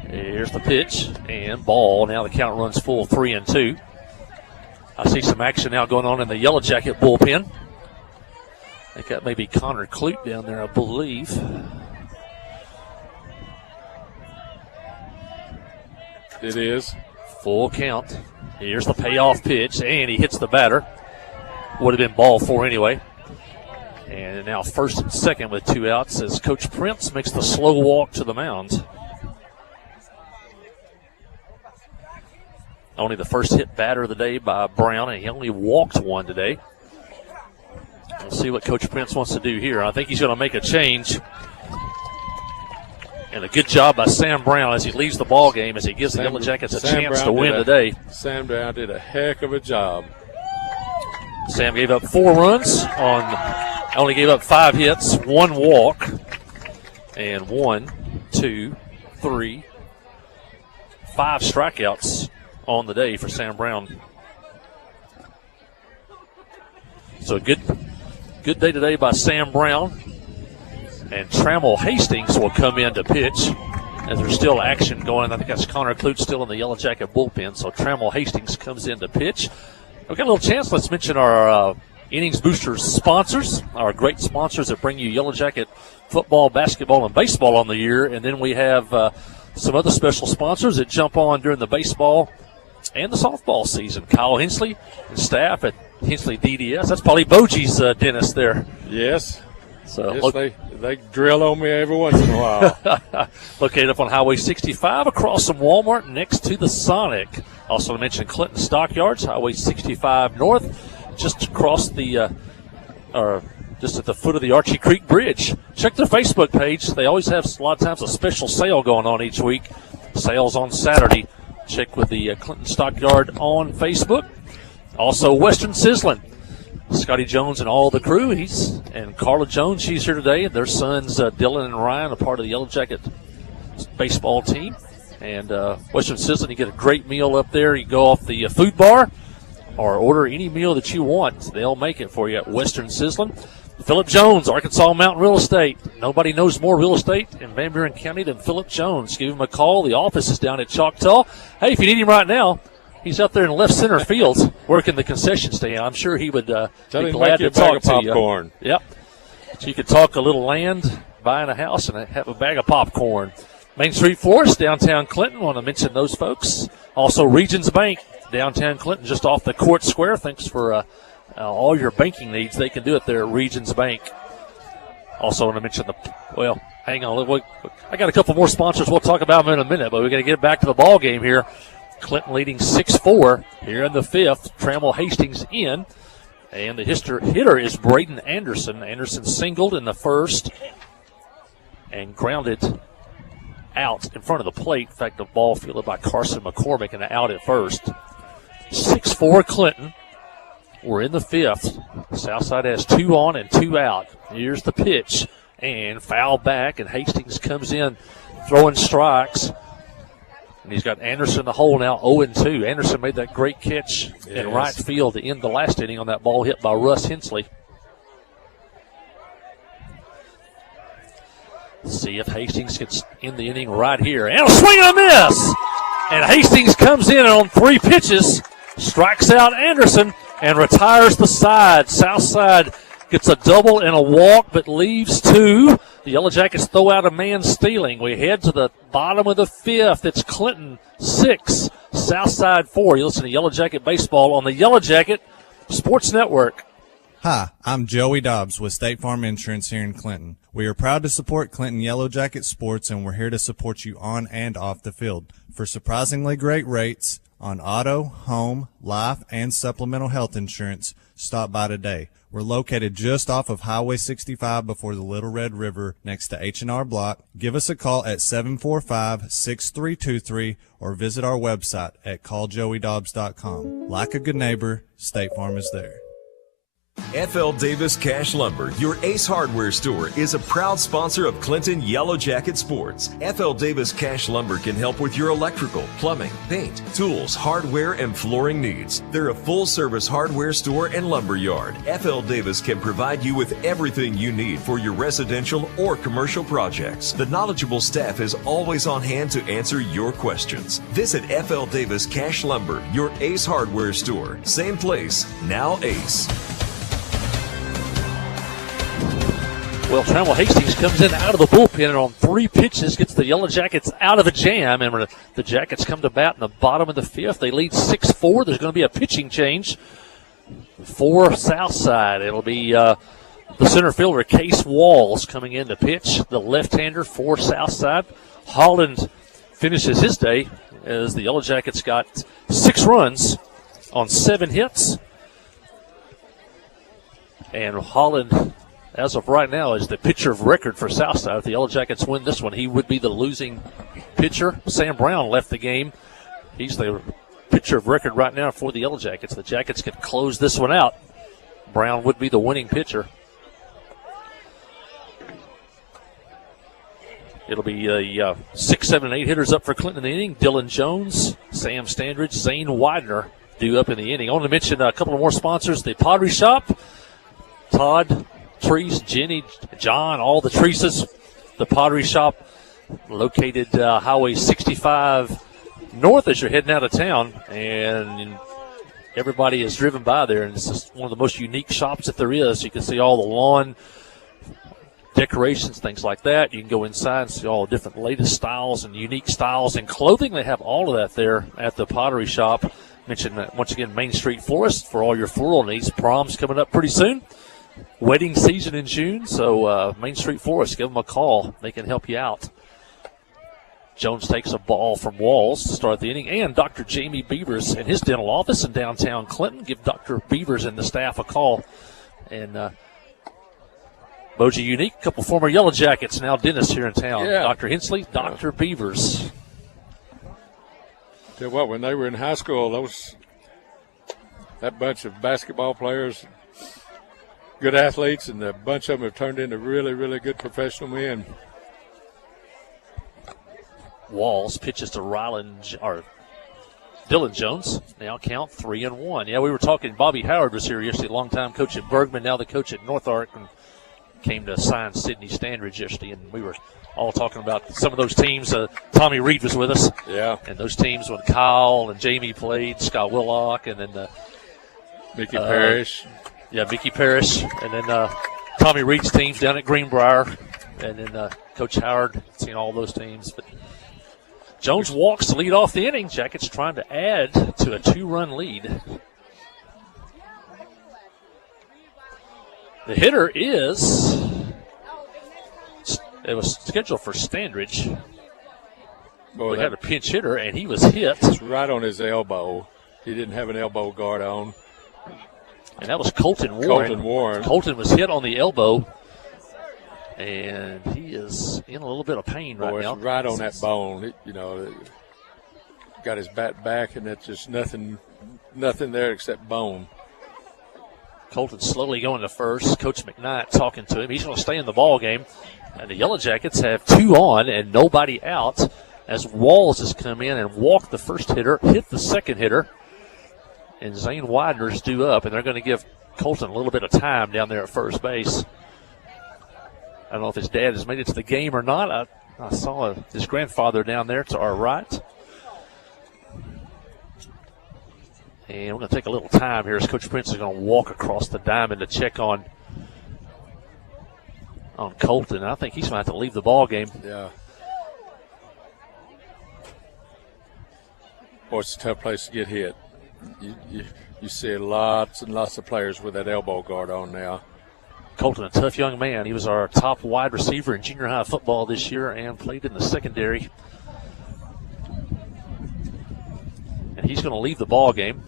Here's the pitch and ball. Now the count runs full 3-2. I see some action now going on in the Yellow Jacket bullpen think that may be Connor Clute down there, I believe. It is. Full count. Here's the payoff pitch, and he hits the batter. Would have been ball 4 anyway. And now first and second with 2 outs as Coach Prince makes the slow walk to the mound. Only the first hit batter of the day by Brown, and he only walked 1 today. We'll see what Coach Prince wants to do here. I think he's going to make a change. And a good job by Sam Brown as he leaves the ball game, as he gives the Yellow Jackets a chance to win today. Sam Brown did a heck of a job. Sam gave up 4 runs only gave up 5 hits, 1 walk, and 1, 2, 3, 5 strikeouts on the day for Sam Brown. So good day today by Sam Brown. And Trammell Hastings will come in to pitch as there's still action going. I think that's Connor Clute still in the Yellow Jacket bullpen. So Trammell Hastings comes in to pitch. We've got a little chance. Let's mention our Innings Boosters sponsors, our great sponsors that bring you Yellow Jacket football, basketball, and baseball on the year. And then we have some other special sponsors that jump on during the baseball and the softball season. Kyle Hensley and staff at Hensley DDS. That's probably Bogey's dentist there. Yes. So yes, they drill on me every once in a while. Located up on Highway 65 across from Walmart next to the Sonic. Also to mention Clinton Stockyards, Highway 65 North, just across the just at the foot of the Archie Creek Bridge. Check their Facebook page. They always have a lot of times a special sale going on each week. Sales on Saturday. Check with the Clinton Stockyard on Facebook. Also Western Sizzling. Scotty Jones and all the crew. And Carla Jones, she's here today. Their sons, Dylan and Ryan, a part of the Yellow Jacket baseball team. And Western Sizzling, you get a great meal up there. You go off the food bar or order any meal that you want. They'll make it for you at Western Sizzling. Philip Jones, Arkansas Mountain Real Estate. Nobody knows more real estate in Van Buren County than Philip Jones. Give him a call. The office is down at Choctaw. Hey, if you need him right now, he's up there in left center field working the concession stand. I'm sure he would be glad to talk to you. Popcorn. Yep. So you could talk a little land, buying a house, and have a bag of popcorn. Main Street Florist, downtown Clinton. Want to mention those folks. Also, Regions Bank, downtown Clinton, just off the Court Square. Thanks for all your banking needs. They can do it there at Regions Bank. Also, want to mention hang on. I got a couple more sponsors we'll talk about them in a minute, but we're going to get back to the ball game here. Clinton leading 6-4 here in the 5th. Trammell Hastings in. And the hitter is Braden Anderson. Anderson singled in the 1st and grounded out in front of the plate. In fact, the ball fielded by Carson McCormick and out at first. 6-4 Clinton. We're in the 5th. Southside has 2 on and 2 out. Here's the pitch. And foul back, and Hastings comes in throwing strikes. And he's got Anderson in the hole now, 0-2. Anderson made that great catch in right field to end the last inning on that ball hit by Russ Hensley. See if Hastings gets in the inning right here. And a swing and a miss! And Hastings comes in on 3 pitches, strikes out Anderson, and retires the side. Southside gets a double and a walk, but leaves 2. The Yellow Jackets throw out a man stealing. We head to the bottom of the 5th. It's Clinton 6, Southside 4. You listen to Yellow Jacket Baseball on the Yellow Jacket Sports Network. Hi, I'm Joey Dobbs with State Farm Insurance here in Clinton. We are proud to support Clinton Yellow Jacket Sports, and we're here to support you on and off the field. For surprisingly great rates on auto, home, life, and supplemental health insurance, stop by today. We're located just off of Highway 65 before the Little Red River next to H&R Block. Give us a call at 745-6323 or visit our website at calljoeydobbs.com. Like a good neighbor, State Farm is there. FL Davis Cash Lumber, your Ace Hardware store, is a proud sponsor of Clinton Yellow Jacket Sports. FL Davis Cash Lumber can help with your electrical, plumbing, paint, tools, hardware, and flooring needs. They're a full-service hardware store and lumber yard. FL Davis can provide you with everything you need for your residential or commercial projects. The knowledgeable staff is always on hand to answer your questions. Visit FL Davis Cash Lumber, your Ace Hardware store. Same place, now Ace. Well, Trammell Hastings comes in out of the bullpen and on 3 pitches gets the Yellow Jackets out of a jam. And when the Jackets come to bat in the bottom of the 5th, they lead 6-4. There's going to be a pitching change for Southside. It'll be the center fielder, Case Walls, coming in to pitch, the left-hander for Southside. Holland finishes his day as the Yellow Jackets got 6 runs on 7 hits. And Holland, as of right now, is the pitcher of record for Southside. If the Yellow Jackets win this one, he would be the losing pitcher. Sam Brown left the game. He's the pitcher of record right now for the Yellow Jackets. The Jackets could close this one out. Brown would be the winning pitcher. It'll be 6, 7, and 8 hitters up for Clinton in the inning. Dylan Jones, Sam Standridge, Zane Widener due up in the inning. I want to mention a couple of more sponsors. The Pottery Shop, Todd, Treese, Jenny, John, all the Treeses. The Pottery Shop located Highway 65 north as you're heading out of town. And everybody is driven by there. And it's just one of the most unique shops that there is. You can see all the lawn decorations, things like that. You can go inside and see all the different latest styles and unique styles and clothing. They have all of that there at the Pottery Shop. Mention that once again, Main Street Florist for all your floral needs. Prom's coming up pretty soon. Wedding season in June, so Main Street Florist, give them a call. They can help you out. Jones takes a ball from Walls to start the inning, and Dr. Jamie Beavers in his dental office in downtown Clinton. Give Dr. Beavers and the staff a call. And Boji Unique, a couple former Yellow Jackets, now dentists here in town. Yeah. Dr. Hensley, Dr. Beavers. Tell you what, when they were in high school, that bunch of basketball players, good athletes, and a bunch of them have turned into really, really good professional men. Walls pitches to Dylan Jones. Now count 3-1. Yeah, we were talking. Bobby Howard was here yesterday, longtime coach at Bergman, now the coach at North Ark, and came to sign Sidney Standridge yesterday. And we were all talking about some of those teams. Tommy Reed was with us. Yeah. And those teams when Kyle and Jamie played, Scott Willock, and then Mickey Parrish. Yeah, Mickey Parrish. And then Tommy Reed's teams down at Greenbrier. And then Coach Howard, seen all those teams. But Jones walks to lead off the inning. Jackets trying to add to a 2-run lead. The hitter it was scheduled for Standridge. Boy, we had a pinch hitter, and he was hit. It's right on his elbow. He didn't have an elbow guard on. And that was Colton Warren. Colton was hit on the elbow, and he is in a little bit of pain right now. It's right on that bone. Got his bat back, and that's just nothing there except bone. Colton slowly going to first. Coach McKnight talking to him. He's going to stay in the ball game. And the Yellow Jackets have 2 on and nobody out as Walls has come in and walked the first hitter, hit the second hitter. And Zane Widener's due up, and they're going to give Colton a little bit of time down there at first base. I don't know if his dad has made it to the game or not. I saw his grandfather down there to our right. And we're going to take a little time here as Coach Prince is going to walk across the diamond to check on Colton. I think he's going to have to leave the ball game. Yeah. Boy, it's a tough place to get hit. You see lots and lots of players with that elbow guard on now. Colton, a tough young man. He was our top wide receiver in junior high football this year and played in the secondary. And he's going to leave the ball game.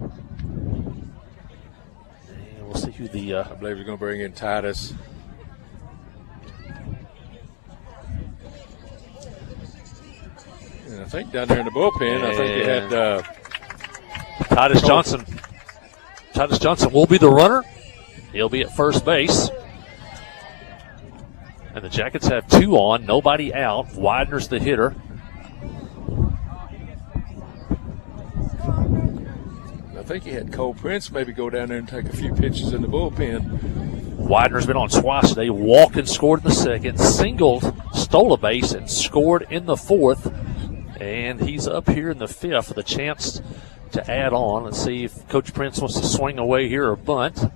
And we'll see who I believe he's going to bring in Titus. And I think down there in the bullpen, I think they had Titus Johnson. Titus Johnson will be the runner. He'll be at first base. And the Jackets have 2 on, nobody out. Widener's the hitter. I think he had Cole Prince maybe go down there and take a few pitches in the bullpen. Widener's been on twice today. Walked and scored in the second. Singled, stole a base, and scored in the 4th. And he's up here in the 5th with a chance to add on. Let's see if Coach Prince wants to swing away here or bunt.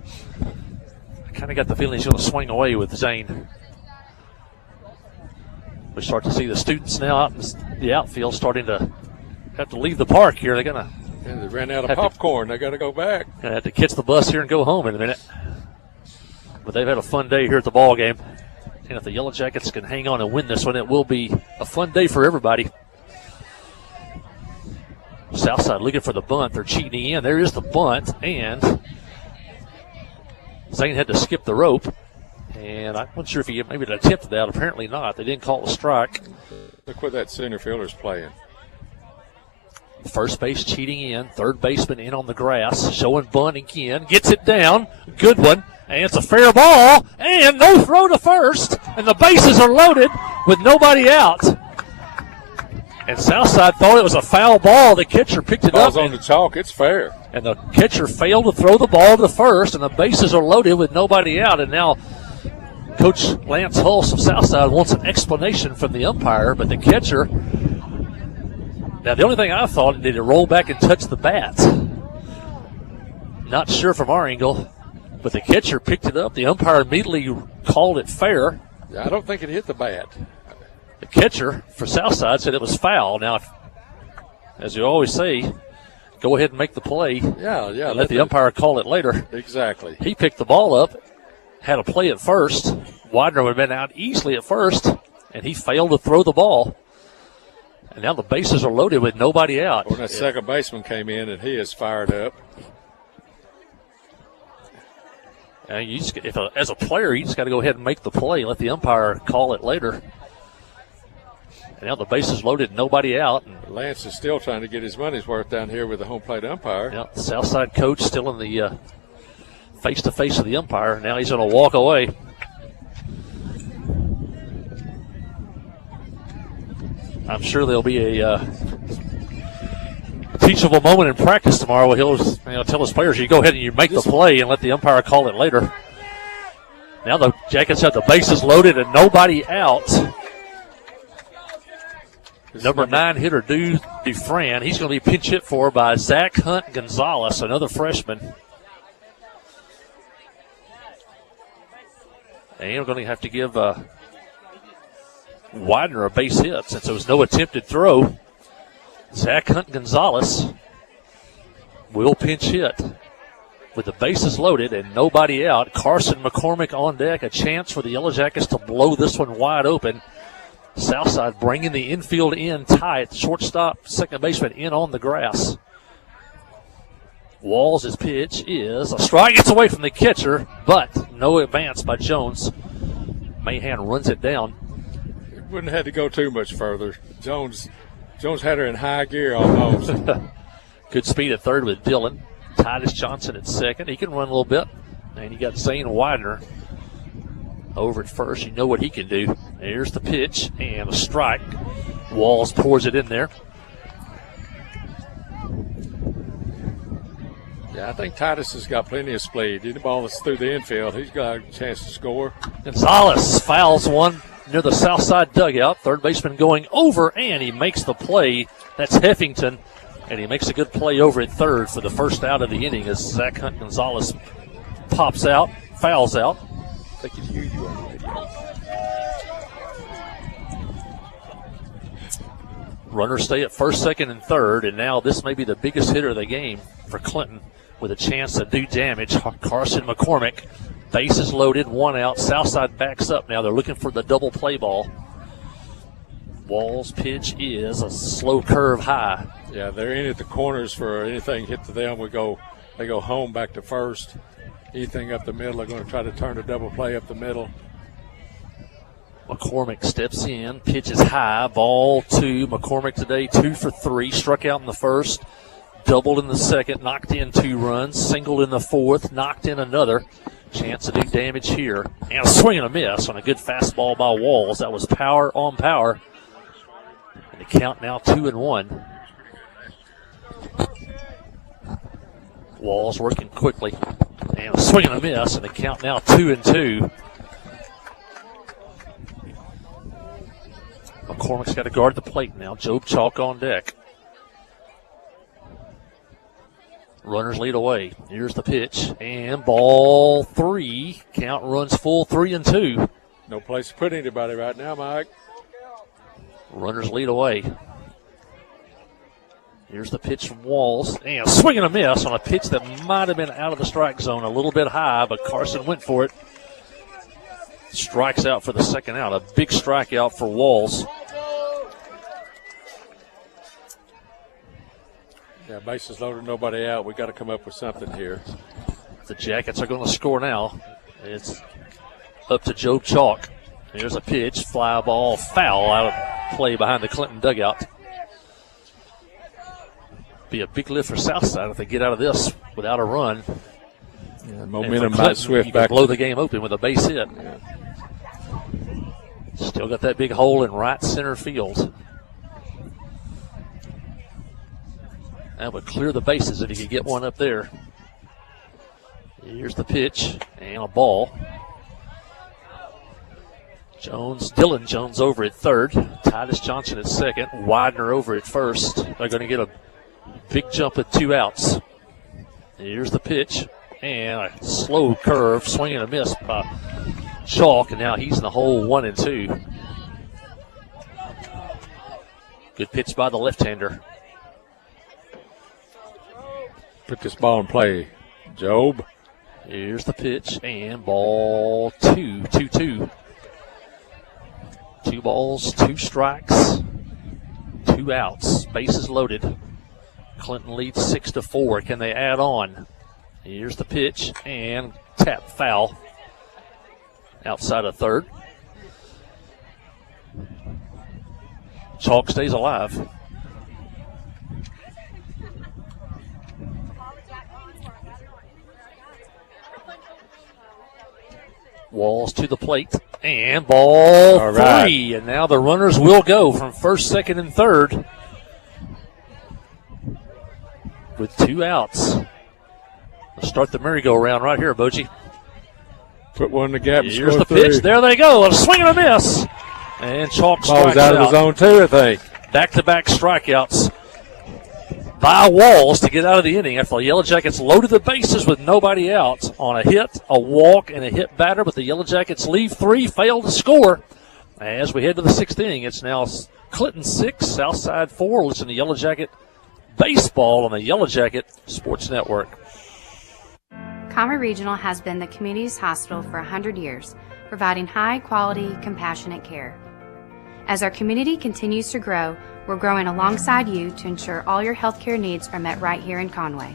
I kind of got the feeling he's going to swing away with Zane. We start to see the students now out in the outfield starting to have to leave the park here. They're going to. And they ran out of popcorn. They got to go back. Going to have to catch the bus here and go home in a minute. But they've had a fun day here at the ball game. And if the Yellow Jackets can hang on and win this one, it will be a fun day for everybody. Southside looking for the bunt. They're cheating in. There is the bunt. And Zane had to skip the rope. And I'm not sure if he maybe attempted that. Apparently not. They didn't call a strike. Look where that center fielder's playing. First base cheating in. Third baseman in on the grass. Showing bunt again. Gets it down. Good one. And it's a fair ball. And no throw to first. And the bases are loaded with nobody out. And Southside thought it was a foul ball. The catcher picked it up. Ball's on the chalk. It's fair. And the catcher failed to throw the ball to first. And the bases are loaded with nobody out. And now Coach Lance Hulse of Southside wants an explanation from the umpire. But the catcher... Now, the only thing I thought, did it roll back and touch the bat? Not sure from our angle, but the catcher picked it up. The umpire immediately called it fair. I don't think it hit the bat. The catcher for Southside said it was foul. Now, as you always say, go ahead and make the play. Yeah. And let the umpire call it later. Exactly. He picked the ball up, had a play at first. Widener would have been out easily at first, and he failed to throw the ball. And now the bases are loaded with nobody out. When that second baseman came in, and he is fired up. And you just, as a player, you just got to go ahead and make the play and let the umpire call it later. And now the bases loaded, nobody out. And Lance is still trying to get his money's worth down here with the home plate umpire. Yeah, the Southside coach still in the face-to-face of the umpire. Now he's going to walk away. I'm sure there'll be a teachable moment in practice tomorrow where he'll tell his players, you go ahead and you make the play and let the umpire call it later. Now the Jackets have the bases loaded and nobody out. Number 9 hitter, Dufran. He's going to be pinch hit for by Zach Hunt Gonzalez, another freshman. And we're going to have to give Widener a base hit since there was no attempted throw. Zach Hunt Gonzalez will pinch hit with the bases loaded and nobody out. Carson McCormick on deck. A chance for the Yellow Jackets to blow this one wide open. Southside bringing the infield in tight. Shortstop, second baseman in on the grass. Walls' pitch is a strike. Gets away from the catcher, but no advance by Jones. Mahan runs it down. Wouldn't have had to go too much further. Jones had her in high gear almost. Good speed at third with Dillon. Titus Johnson at second. He can run a little bit. And you got Zane Widener over at first. You know what he can do. There's the pitch and a strike. Walls pours it in there. Yeah, I think Titus has got plenty of speed. Any ball that's through the infield, he's got a chance to score. Gonzalez fouls one near the south side dugout. Third baseman going over, and he makes the play. That's Heffington, and he makes a good play over at third for the first out of the inning as Zach Hunt Gonzalez pops out, fouls out. They can hear you on the radio. Runners stay at first, second, and third, and now this may be the biggest hitter of the game for Clinton with a chance to do damage. Carson McCormick, bases loaded, one out. Southside backs up now. They're looking for the double play ball. Walls' pitch is a slow curve high. Yeah, they're in at the corners for anything hit to them. They go home back to first. Anything up the middle, they're going to try to turn a double play up the middle. McCormick steps in, pitches high, ball two. McCormick today 2 for 3, struck out in the first, doubled in the second, knocked in 2 runs, singled in the fourth, knocked in another. Chance to do damage here. And a swing and a miss on a good fastball by Walls. That was power on power. And the count now 2-1. Walls working quickly. And a swing and a miss, and the count now 2-2. McCormick's got to guard the plate now. Job Chalk on deck. Runners lead away. Here's the pitch, and ball 3. Count runs full 3-2. No place to put anybody right now, Mike. Runners lead away. Here's the pitch from Walls, and a swing and a miss on a pitch that might have been out of the strike zone a little bit high, but Carson went for it. Strikes out for the second out. A big strikeout for Walls. Yeah, bases loaded, nobody out. We got to come up with something here. The Jackets are going to score now. It's up to Joe Chalk. Here's a pitch, fly ball, foul out of play behind the Clinton dugout. Be a big lift for Southside if they get out of this without a run. Yeah, momentum might swift back. Blow the game open with a base hit. Yeah. Still got that big hole in right center field. That would clear the bases if he could get one up there. Here's the pitch and a ball. Dylan Jones over at third. Titus Johnson at second. Widener over at first. They're going to get a big jump with 2 outs. Here's the pitch and a slow curve, swing and a miss by Chalk, and now he's in the hole 1-2. Good pitch by the left-hander. Put this ball in play, Job. Here's the pitch and ball 2-2. 2 balls, 2 strikes, 2 outs. Bases loaded. Clinton leads 6-4. Can they add on? Here's the pitch and tap foul outside of third. Chalk stays alive. Walls to the plate and ball 3. And now the runners will go from first, second, and third with 2 outs. Let's start the merry-go-round right here, Boji. Put one in the gap. Here's the pitch. There they go. A swing and a miss. And Chalk strikes Ball's out of the zone, too, I think. Back-to-back strikeouts by Walls to get out of the inning after the Yellow Jackets loaded the bases with nobody out on a hit, a walk, and a hit batter. But the Yellow Jackets leave 3, fail to score. As we head to the 6th inning, it's now Clinton 6, Southside 4. Listen to Yellow Jacket baseball on the Yellow Jacket Sports Network. Conway Regional has been the community's hospital for 100 years, providing high-quality, compassionate care. As our community continues to grow, we're growing alongside you to ensure all your healthcare needs are met right here in Conway.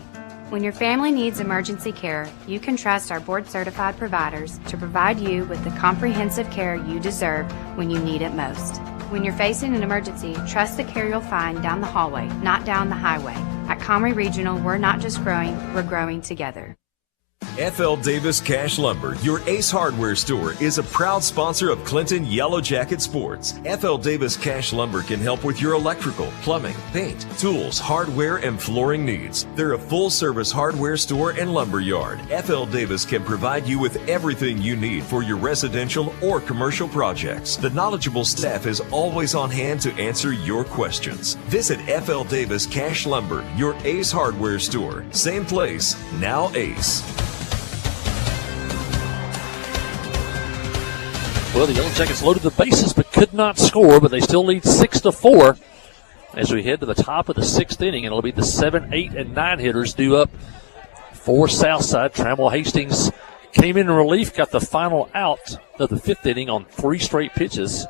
When your family needs emergency care, you can trust our board-certified providers to provide you with the comprehensive care you deserve when you need it most. When you're facing an emergency, trust the care you'll find down the hallway, not down the highway. At Conway Regional, we're not just growing, we're growing together. F.L. Davis Cash Lumber, your Ace Hardware store, is a proud sponsor of Clinton Yellow Jacket Sports. F.L. Davis Cash Lumber can help with your electrical, plumbing, paint, tools, hardware, and flooring needs. They're a full-service hardware store and lumber yard. F.L. Davis can provide you with everything you need for your residential or commercial projects. The knowledgeable staff is always on hand to answer your questions. Visit F.L. Davis Cash Lumber, your Ace Hardware store. Same place, now Ace. Well, the Yellow Jackets loaded the bases but could not score, but they still lead 6-4 as we head to the top of the 6th inning, and it'll be the 7, 8, and 9 hitters due up for Southside. Trammell Hastings came in relief, got the final out of the 5th inning on 3 straight pitches,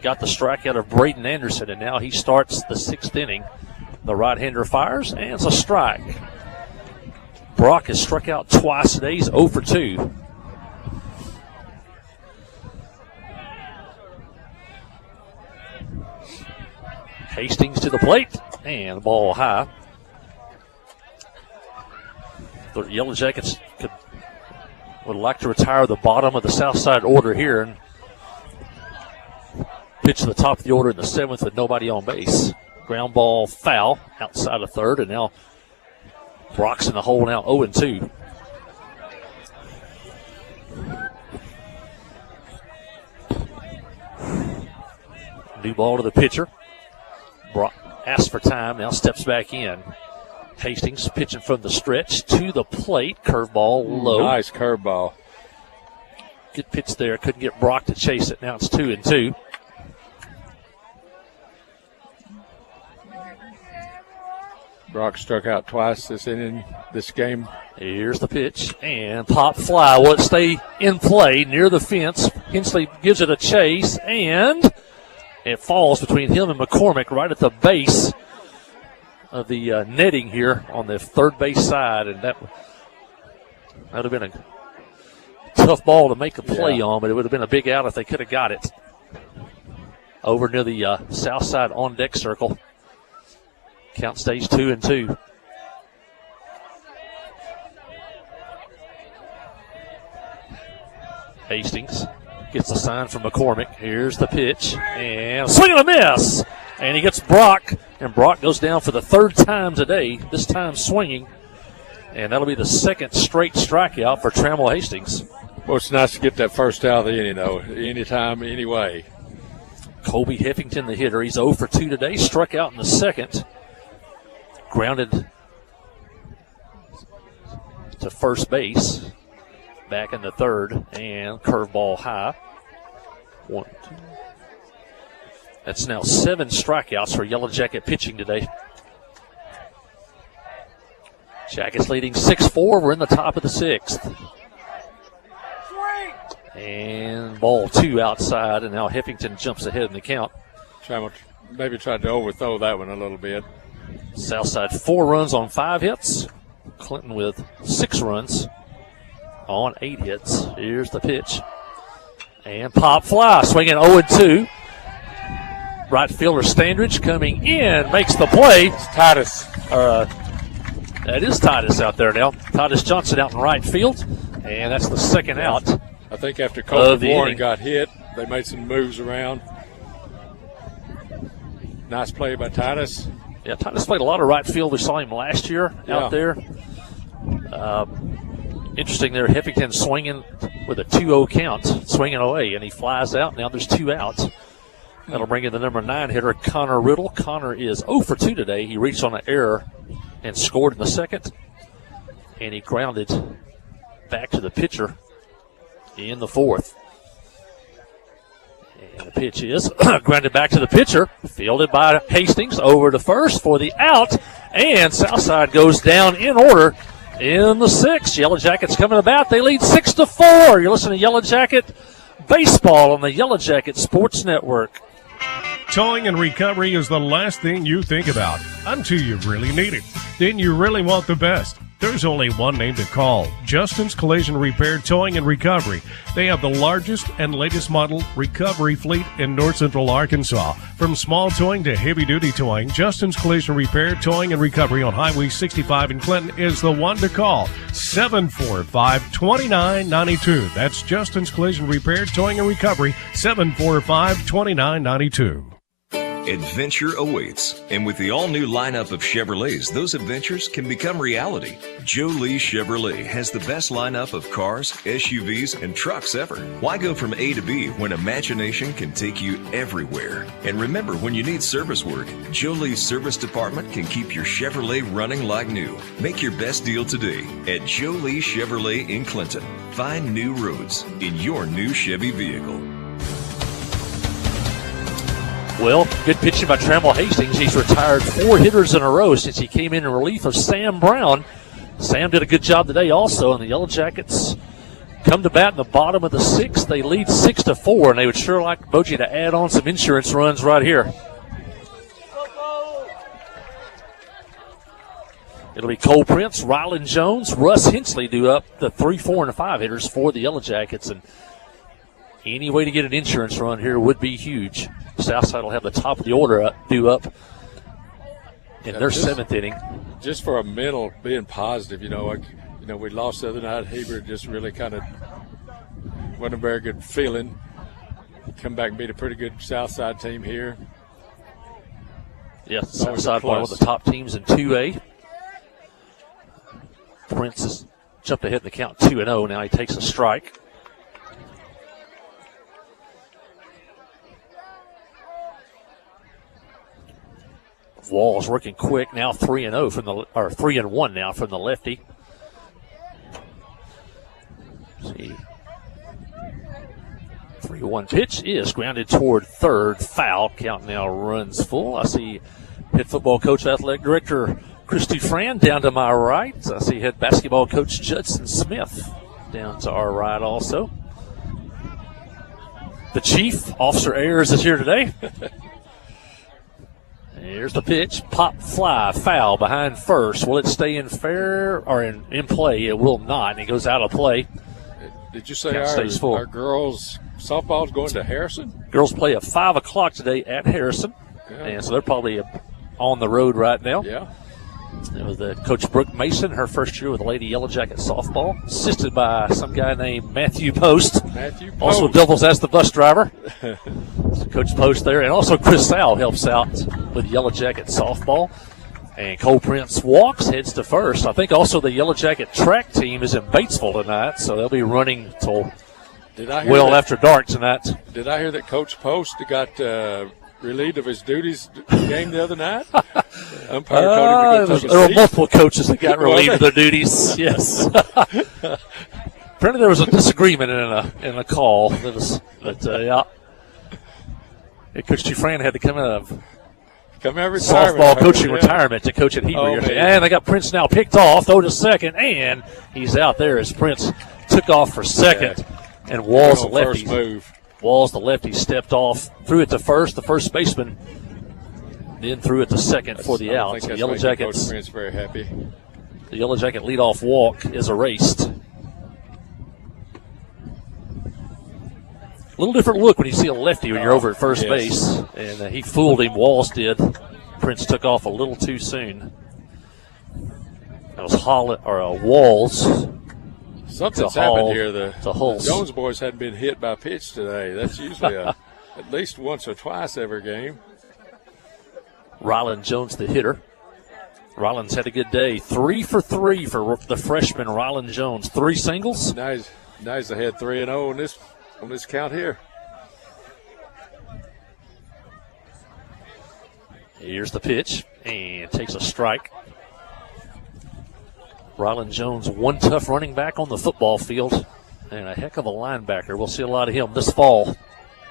got the strikeout of Braden Anderson, and now he starts the 6th inning. The right-hander fires, and it's a strike. Brock has struck out twice today. He's 0 for 2. Hastings to the plate, and the ball high. The Yellow Jackets would like to retire the bottom of the Southside order here and pitch to the top of the order in the 7th with nobody on base. Ground ball foul outside of third, and now Brock's in the hole now 0-2. New ball to the pitcher. Brock asks for time, now steps back in. Hastings pitching from the stretch to the plate. Curveball low. Nice curveball. Good pitch there. Couldn't get Brock to chase it. Now it's 2-2. Brock struck out twice this inning, this game. Here's the pitch, and pop fly. Will it stay in play near the fence? Hensley gives it a chase, and it falls between him and McCormick right at the base of the netting here on the third base side, and that would have been a tough ball to make a play on, but it would have been a big out if they could have got it. Over near the south side on deck circle. Count stays 2-2. Hastings gets the sign from McCormick. Here's the pitch, and swing and a miss. And he gets Brock, and Brock goes down for the third time today, this time swinging. And that'll be the second straight strikeout for Trammell Hastings. Well, it's nice to get that first out of the inning, though, anytime, anyway. Kobe Heffington, the hitter, he's 0 for 2 today, struck out in the second. Grounded to first base, back in the third, and curveball high. 1, 2. That's now 7 strikeouts for Yellow Jacket pitching today. Jackets leading 6-4. We're in the top of the 6th. And ball 2 outside, and now Heffington jumps ahead in the count. Maybe tried to overthrow that one a little bit. Southside 4 runs on 5 hits. Clinton with 6 runs on 8 hits. Here's the pitch. And pop fly, swinging 0-2. Right fielder Standridge coming in, makes the play. It's Titus. That is Titus out there now. Titus Johnson out in right field, and that's the second out. I think after Colton Warren got hit, they made some moves around. Nice play by Titus. Yeah, Titus played a lot of right field. We saw him last year out there. Interesting there, Heffington swinging with a 2-0 count, swinging away, and he flies out. Now there's 2 outs. That'll bring in the number 9 hitter, Connor Riddle. Connor is 0 for 2 today. He reached on an error and scored in the second, and he grounded back to the pitcher in the fourth. And the pitch is grounded back to the pitcher, fielded by Hastings over to first for the out, and Southside goes down in order in the 6th. Yellow Jackets coming to bat. They lead 6-4. You're listening to Yellow Jacket Baseball on the Yellow Jacket Sports Network. Towing and recovery is the last thing you think about until you really need it. Then you really want the best. There's only one name to call, Justin's Collision Repair Towing and Recovery. They have the largest and latest model recovery fleet in north central Arkansas. From small towing to heavy-duty towing, Justin's Collision Repair Towing and Recovery on Highway 65 in Clinton is the one to call, 745-2992. That's Justin's Collision Repair Towing and Recovery, 745-2992. Adventure awaits, and with the all-new lineup of Chevrolets, those adventures can become reality. Joe Lee Chevrolet has the best lineup of cars, SUVs, and trucks ever. Why go from A to B when imagination can take you everywhere? And remember, when you need service work, Joe Lee's service department can keep your Chevrolet running like new. Make your best deal today at Joe Lee Chevrolet in Clinton. Find new roads in your new Chevy vehicle. Well, good pitching by Trammell Hastings. He's retired 4 hitters in a row since he came in relief of Sam Brown. Sam did a good job today also, and the Yellow Jackets come to bat in the bottom of the 6th. They lead 6-4, and they would sure like Boji to add on some insurance runs right here. It'll be Cole Prince, Rylan Jones, Russ Hensley do up the 3, 4, and 5 hitters for the Yellow Jackets, and any way to get an insurance run here would be huge. Southside will have the top of the order due up in their 7th inning. Just for a mental, being positive, we lost the other night. Heber just really kind of wasn't a very good feeling. Come back and beat a pretty good Southside team here. Yeah, Southside one of the top teams in 2A. Prince has jumped ahead in the count 2-0. Now he takes a strike. Walls working quick now, 3-0 from the 3-1 now from the lefty. Let's see. 3-1 pitch is grounded toward third. Foul. Count now runs full. I see head football coach, athletic director Christy Fran down to my right. I see head basketball coach Judson Smith down to our right also. The chief, Officer Ayers, is here today. Here's the pitch. Pop fly. Foul behind first. Will it stay in fair or in play? It will not. It goes out of play. Did you say our girls softball is going to Harrison? Girls play at 5 o'clock today at Harrison. Yeah. And so they're probably on the road right now. Yeah. It was Coach Brooke Mason, her first year with the Lady Yellow Jacket softball, assisted by some guy named Matthew Post. Also doubles as the bus driver. So Coach Post there. And also Chris Sal helps out with Yellow Jacket softball. And Cole Prince walks, heads to first. I think also the Yellow Jacket track team is in Batesville tonight, so they'll be running till after dark tonight. Did I hear that Coach Post got relieved of his duties game the other night? Umpire told him to go take a there were seat. multiple coaches that got relieved of their duties. Yes. Apparently there was a disagreement in a call. Yeah. Coach Dufresne had to come out of softball coaching retirement to coach at Hebrew. And they got Prince now picked off, throw to second, and he's out there as Prince took off for second. Yeah. And Walls, the lefty, stepped off, threw it to first. The first baseman then threw it to second for the out. So Yellow Jackets, Coach Prince very happy. The Yellow Jacket leadoff walk is erased. A little different look when you see a lefty when you're over at first base. And he fooled him, Walls did. Prince took off a little too soon. That was Walls. Something's happened here. The Jones boys hadn't been hit by pitch today. That's usually at least once or twice every game. Ryland Jones, the hitter. Ryland's had a good day. 3 for 3 for the freshman Ryland Jones. 3 singles. Nice ahead 3-0 on this count here. Here's the pitch and takes a strike. Ryland Jones, one tough running back on the football field and a heck of a linebacker. We'll see a lot of him this fall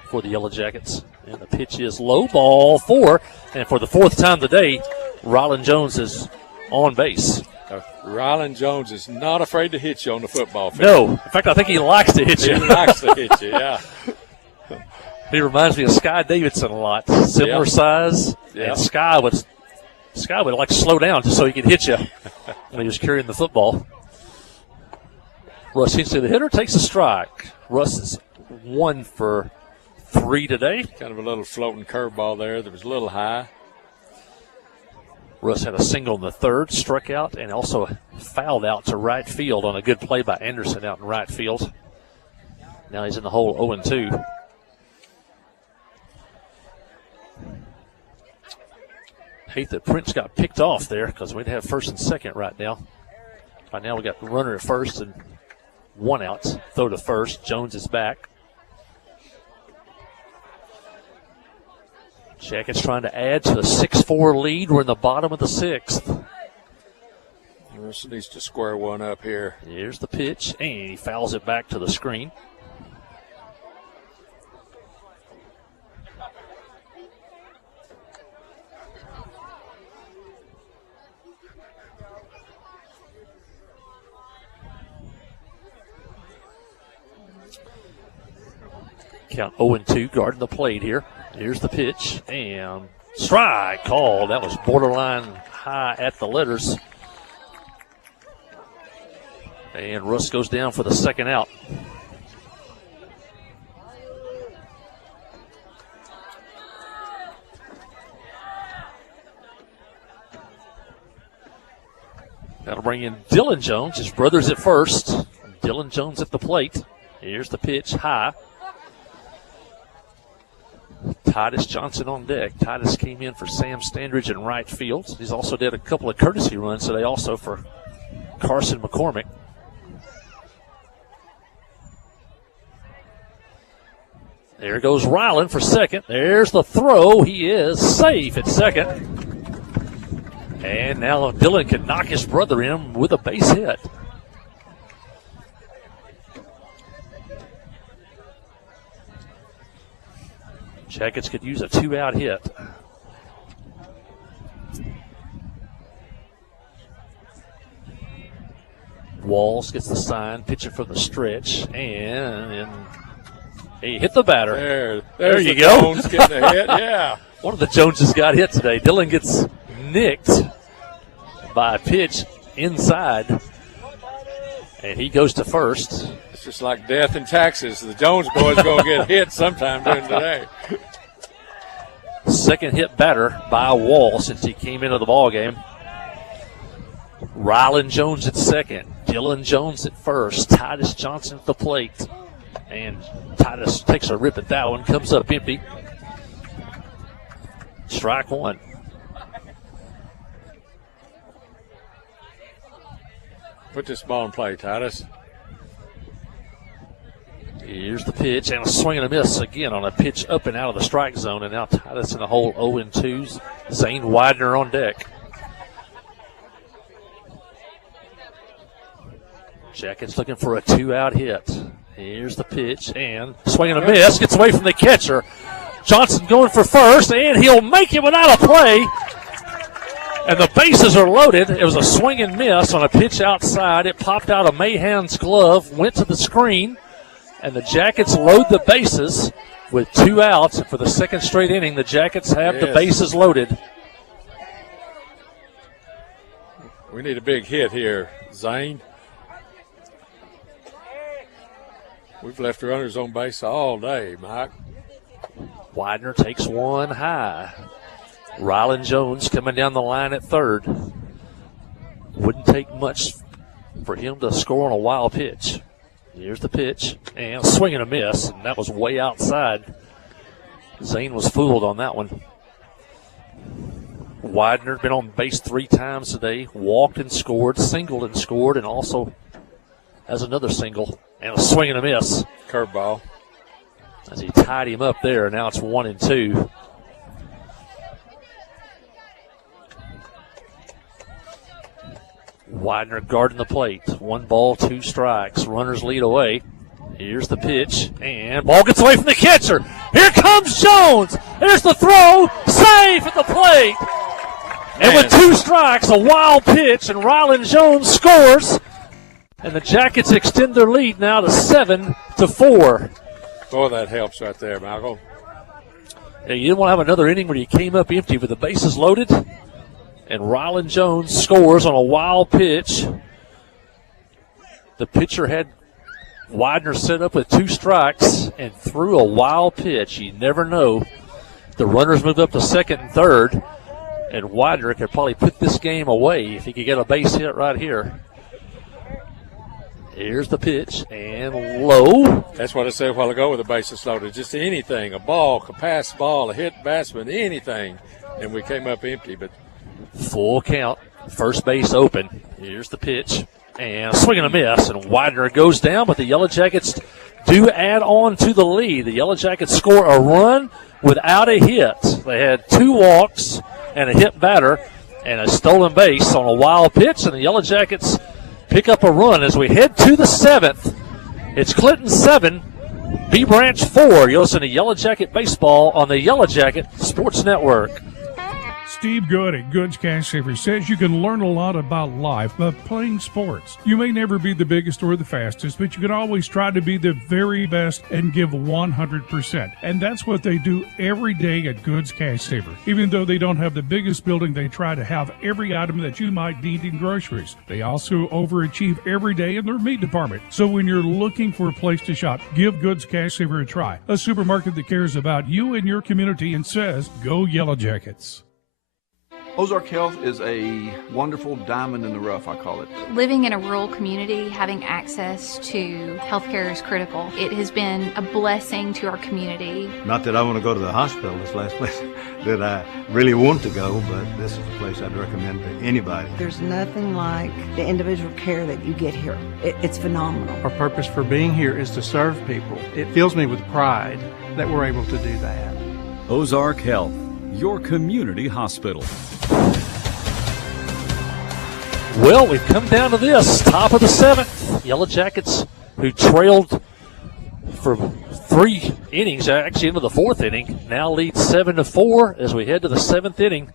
for the Yellow Jackets. And the pitch is low, ball 4. And for the 4th time today, Ryland Jones is on base. Ryland Jones is not afraid to hit you on the football field. No. In fact, I think he likes to hit you. He likes to hit you, yeah. He reminds me of Sky Davidson a lot. Similar size. Yeah. And Sky would like to slow down just so he could hit you when he was carrying the football. Russ Hinsley, the hitter, takes a strike. Russ is 1 for 3 today. Kind of a little floating curveball there that was a little high. Russ had a single in the 3rd, struck out, and also fouled out to right field on a good play by Anderson out in right field. Now he's in the hole 0-2. Hate that Prince got picked off there because we'd have first and second right now. Right now we got the runner at first and 1 out. Throw to first. Jones is back. Jackets trying to add to the 6-4 lead. We're in the bottom of the 6th. Russell needs to square one up here. Here's the pitch, and he fouls it back to the screen. Count 0-2, guarding the plate here. Here's the pitch, and strike called. That was borderline high at the letters. And Russ goes down for the 2nd out. That'll bring in Dylan Jones. His brother's at first. Dylan Jones at the plate. Here's the pitch, high. Titus Johnson on deck. Titus came in for Sam Standridge in right field. He's also did a couple of courtesy runs today also for Carson McCormick. There goes Ryland for second. There's the throw. He is safe at second. And now Dylan can knock his brother in with a base hit. Jackets could use a 2-out hit. Walls gets the sign, pitching from the stretch, and he hit the batter. There you go. Jones getting a hit, yeah. One of the Joneses got hit today. Dylan gets nicked by a pitch inside, and he goes to first. It's just like death and taxes. The Jones boys going to get hit sometime during the day. Second hit batter by Wall since he came into the ball game. Rylan Jones at second, Dylan Jones at first, Titus Johnson at the plate. And Titus takes a rip at that one, comes up empty. Strike one. Put this ball in play, Titus. Here's the pitch, and a swing and a miss again on a pitch up and out of the strike zone. And now Titus in the hole 0-2s. Zane Widener on deck. Jackets looking for a 2-out hit. Here's the pitch, and swing and a miss. Gets away from the catcher. Johnson going for first, and he'll make it without a play. And the bases are loaded. It was a swing and miss on a pitch outside. It popped out of Mahan's glove, went to the screen, and the Jackets load the bases with 2 outs. And for the second straight inning, the Jackets have the bases loaded. We need a big hit here, Zane. We've left runners on base all day, Mike. Widener takes one high. Rylan Jones coming down the line at third. Wouldn't take much for him to score on a wild pitch. Here's the pitch, and a swing and a miss, and that was way outside. Zane was fooled on that one. Widener been on base 3 times today, walked and scored, singled and scored, and also has another single. And a swing and a miss. Curveball. As he tied him up there, now it's 1-2. Widener guarding the plate. 1 ball, 2 strikes. Runners lead away. Here's the pitch, and ball gets away from the catcher. Here comes Jones. There's the throw. Safe at the plate. And with 2 strikes, a wild pitch, and Rylan Jones scores. And the Jackets extend their lead now to 7-4. Boy, that helps right there, Michael. Yeah, you didn't want to have another inning where you came up empty with the bases loaded. And Rylan Jones scores on a wild pitch. The pitcher had Widener set up with 2 strikes and threw a wild pitch. You never know. The runners moved up to second and third. And Widener could probably put this game away if he could get a base hit right here. Here's the pitch, and low. That's what I said a while ago with the bases loaded. Just anything, a ball, a pass ball, a hit batsman, anything. And we came up empty, but full count, first base open. Here's the pitch, and a swing and a miss, and Widener goes down, but the Yellow Jackets do add on to the lead. The Yellow Jackets score a run without a hit. They had 2 walks and a hit batter and a stolen base on a wild pitch, and the Yellow Jackets pick up a run as we head to the 7th. It's Clinton 7, B Branch 4. You listen to Yellow Jacket Baseball on the Yellow Jacket Sports Network. Steve Good at Goods Cash Saver says you can learn a lot about life by playing sports. You may never be the biggest or the fastest, but you can always try to be the very best and give 100%. And that's what they do every day at Goods Cash Saver. Even though they don't have the biggest building, they try to have every item that you might need in groceries. They also overachieve every day in their meat department. So when you're looking for a place to shop, give Goods Cash Saver a try. A supermarket that cares about you and your community and says, go Yellow Jackets. Ozark Health is a wonderful diamond in the rough, I call it. Living in a rural community, having access to healthcare is critical. It has been a blessing to our community. Not that I want to go to the hospital, this last place that I really want to go, but this is a place I'd recommend to anybody. There's nothing like the individual care that you get here. It's phenomenal. Our purpose for being here is to serve people. It fills me with pride that we're able to do that. Ozark Health, your community hospital. Well, we've come down to this, top of the 7th. Yellow Jackets, who trailed for 3 innings, actually into the 4th inning, now lead 7-4 as we head to the 7th inning.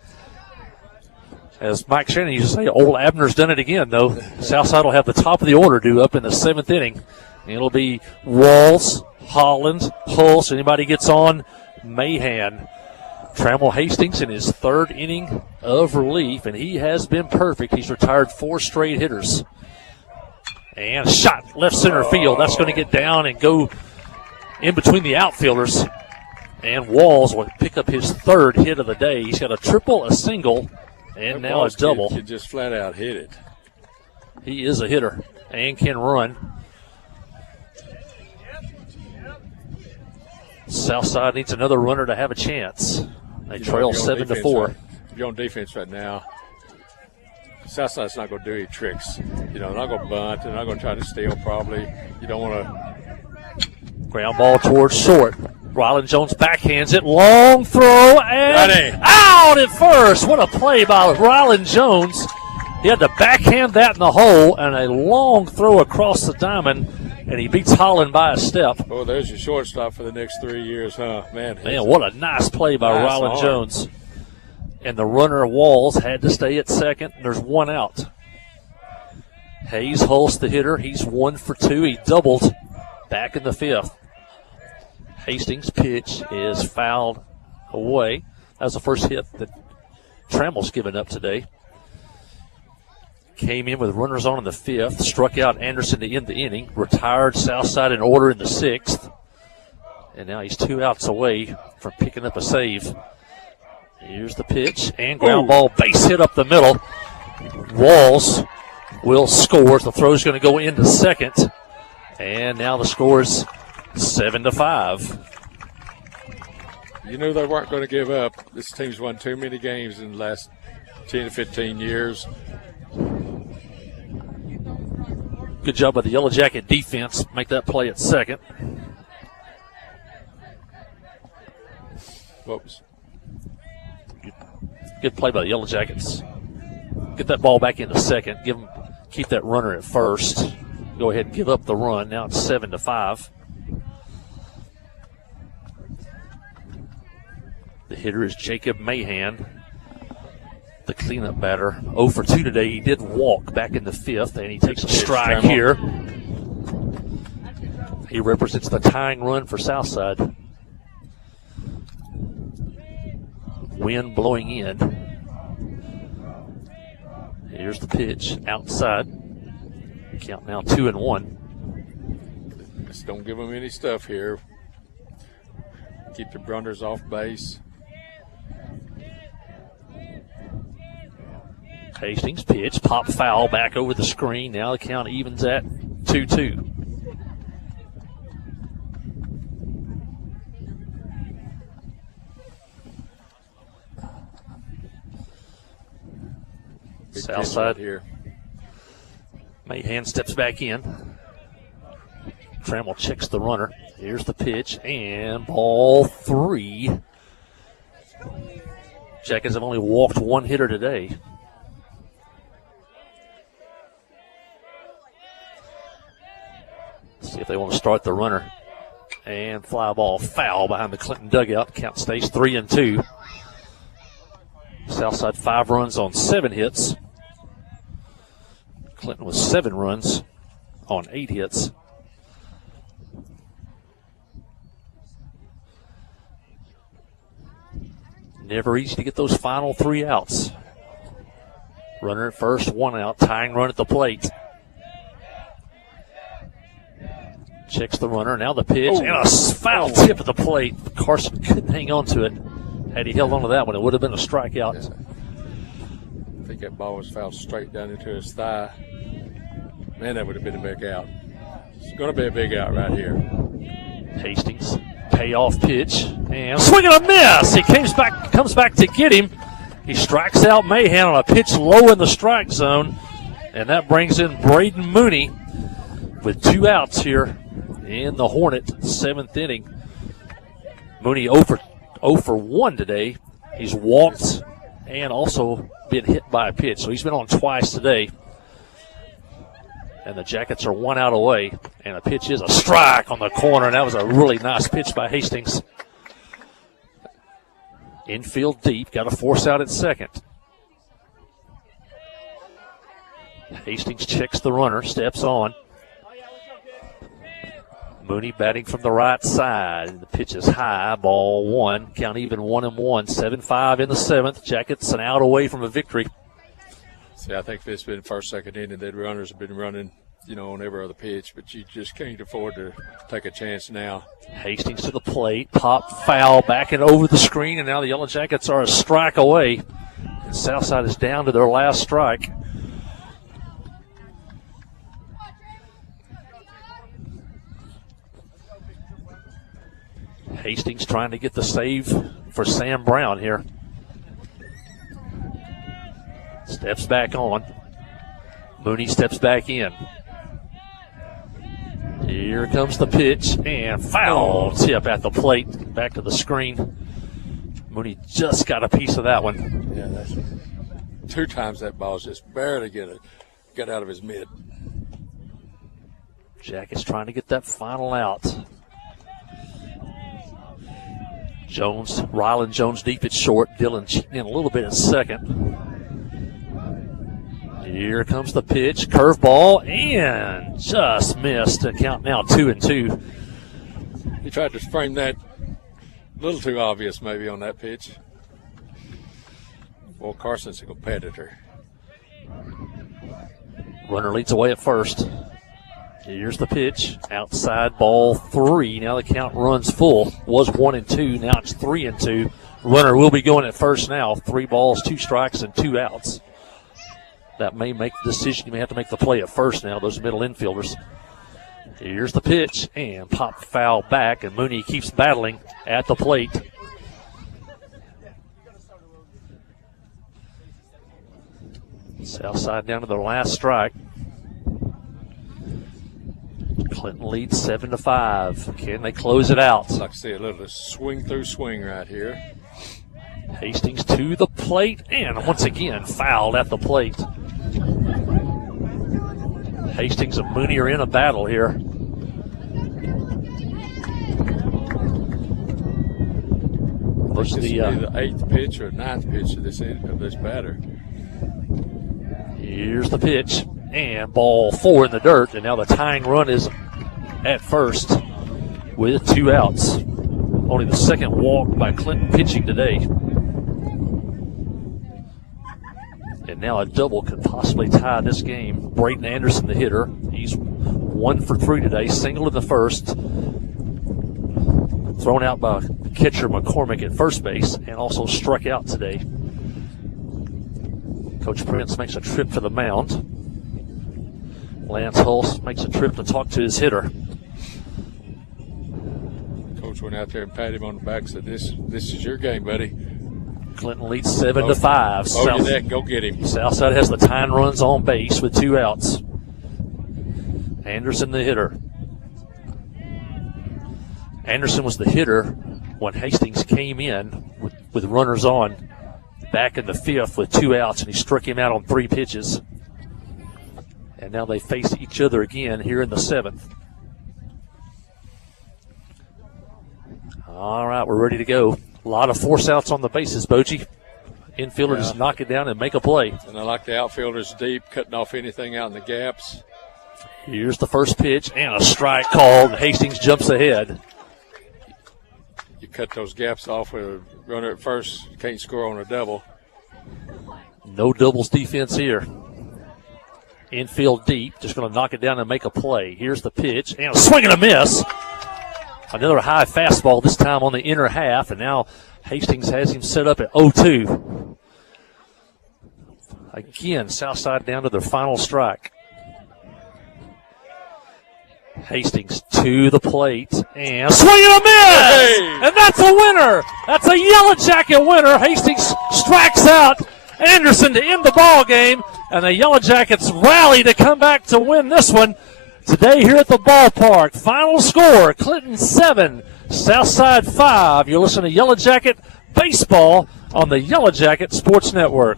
As Mike Shannon used to say, old Abner's done it again, though. Southside will have the top of the order due up in the 7th inning. And it'll be Walls, Holland, Hulse. Anybody gets on, Mahan. Trammell Hastings in his 3rd inning of relief, and he has been perfect. He's retired 4 straight hitters. And a shot left center field. That's going to get down and go in between the outfielders. And Walls will pick up his 3rd hit of the day. He's got a triple, a single, and now a double. He just flat out hit it. He is a hitter and can run. Southside needs another runner to have a chance. They trail 7-4. If you're on defense right now, Southside's not going to do any tricks. You know, they're not going to bunt. They're not going to try to steal probably. You don't want to. Ground ball towards short. Rylan Jones backhands it. Long throw and out at first. What a play by Rylan Jones. He had to backhand that in the hole and a long throw across the diamond, and he beats Holland by a step. Oh, there's your shortstop for the next 3 years, huh? Man, what a nice play by Rylan Jones. And the runner Walls had to stay at second. There's 1 out. Hayes Hulse, the hitter. He's 1 for 2. He doubled back in the 5th. Hastings' pitch is fouled away. That was the first hit that Trammell's given up today. Came in with runners on in the 5th. Struck out Anderson to end the inning. Retired Southside in order in the 6th. And now he's 2 outs away from picking up a save. Here's the pitch and ground ball, base hit up the middle. Walls will score. The throw's going to go into second. And now the score's 7-5. You knew they weren't going to give up. This team's won too many games in the last 10 to 15 years. Good job by the Yellow Jacket defense. Make that play at second. Whoops. Good play by the Yellow Jackets. Get that ball back into second. Keep that runner at first. Go ahead and give up the run. Now it's 7-5. The hitter is Jacob Mahan, the cleanup batter. 0 for 2 today. He did walk back in the 5th, and he takes a strike here. He represents the tying run for Southside. Wind blowing in. Here's the pitch outside. Count now 2-1. Just don't give them any stuff here. Keep the runners off base. Hastings pitch, pop foul back over the screen. Now the count evens at 2-2. Southside here. Mahan steps back in. Trammell checks the runner. Here's the pitch and ball 3. Jackets have only walked 1 hitter today. See if they want to start the runner. And fly ball foul behind the Clinton dugout. Count stays 3-2. Southside 5 runs on 7 hits. Clinton with 7 runs on 8 hits. Never easy to get those final 3 outs. Runner at first, 1 out, tying run at the plate. Checks the runner, now the pitch, and a foul tip at the plate. Carson couldn't hang on to it. Had he held on to that one, it would have been a strikeout. Yeah. I think that ball was fouled straight down into his thigh. Man, that would have been a big out. It's going to be a big out right here. Hastings, payoff pitch, and swing and a miss. He comes back to get him. He strikes out Mahan on a pitch low in the strike zone, and that brings in Braden Mooney with 2 outs here in the Hornet 7th inning. Mooney 0 for 1 today. He's walked and also been hit by a pitch, so he's been on twice today. And the Jackets are 1 out away. And the pitch is a strike on the corner. And that was a really nice pitch by Hastings. Infield deep. Got a force out at second. Hastings checks the runner. Steps on. Mooney batting from the right side. The pitch is high. Ball 1. Count even 1-1. 7-5 in the 7th. Jackets an out away from a victory. See, I think if it's been first, second inning, that runners have been running, on every other pitch, but you just can't afford to take a chance now. Hastings to the plate. Pop foul back and over the screen, and now the Yellow Jackets are a strike away. And Southside is down to their last strike. Hastings trying to get the save for Sam Brown here. Steps back on. Mooney steps back in. Here comes the pitch, and foul tip at the plate. Back to the screen. Mooney just got a piece of that one. Yeah, that's 2 times that ball's just barely get out of his mid. Jackets trying to get that final out. Jones, Ryland Jones deep at short. Dillon cheating in a little bit at second. Here comes the pitch, curveball, and just missed. A count now 2-2. He tried to frame that a little too obvious maybe on that pitch. Well, Carson's a competitor. Runner leads away at first. Here's the pitch, outside ball 3. Now the count runs full. Was 1-2, now it's 3-2. Runner will be going at first now. 3 balls, 2 strikes, and 2 outs. That may make the decision. You may have to make the play at first now, those middle infielders. Here's the pitch, and pop foul back, and Mooney keeps battling at the plate. Southside down to their last strike. Clinton leads 7-5. Can they close it out? I'd like to see a little swing through swing right here. Hastings to the plate, and once again fouled at the plate. Hastings and Mooney are in a battle here. This will be the 8th pitch or 9th pitch of this batter. Here's the pitch, and ball 4 in the dirt, and now the tying run is at first with 2 outs. Only the second walk by Clinton pitching today. And now a double could possibly tie this game. Braden Anderson, the hitter. He's 1 for 3 today. Single in the first. Thrown out by catcher McCormick at first base and also struck out today. Coach Prince makes a trip to the mound. Lance Hulse makes a trip to talk to his hitter. Coach went out there and patted him on the back and said, this is your game, buddy. Clinton leads 7-5. Hold your neck, go get him. Southside has the tying runs on base with 2 outs. Anderson, the hitter. Anderson was the hitter when Hastings came in with runners on back in the 5th with 2 outs, and he struck him out on 3 pitches. And now they face each other again here in the 7th. All right, we're ready to go. A lot of force outs on the bases, Bochy. Infielders just knock it down and make a play. And I like the outfielders deep, cutting off anything out in the gaps. Here's the first pitch, and a strike called. Hastings jumps ahead. You cut those gaps off with a runner at first, you can't score on a double. No doubles defense here. Infield deep, just going to knock it down and make a play. Here's the pitch, and a swing and a miss. Another high fastball, this time on the inner half, and now Hastings has him set up at 0-2. Again, Southside down to their final strike. Hastings to the plate, and a swing and a miss! Hey! And that's a winner! That's a Yellow Jacket winner. Hastings strikes out Anderson to end the ball game, and the Yellow Jackets rally to come back to win this one today here at the ballpark. Final score, Clinton 7, Southside 5. You're listening to Yellow Jacket Baseball on the Yellow Jacket Sports Network.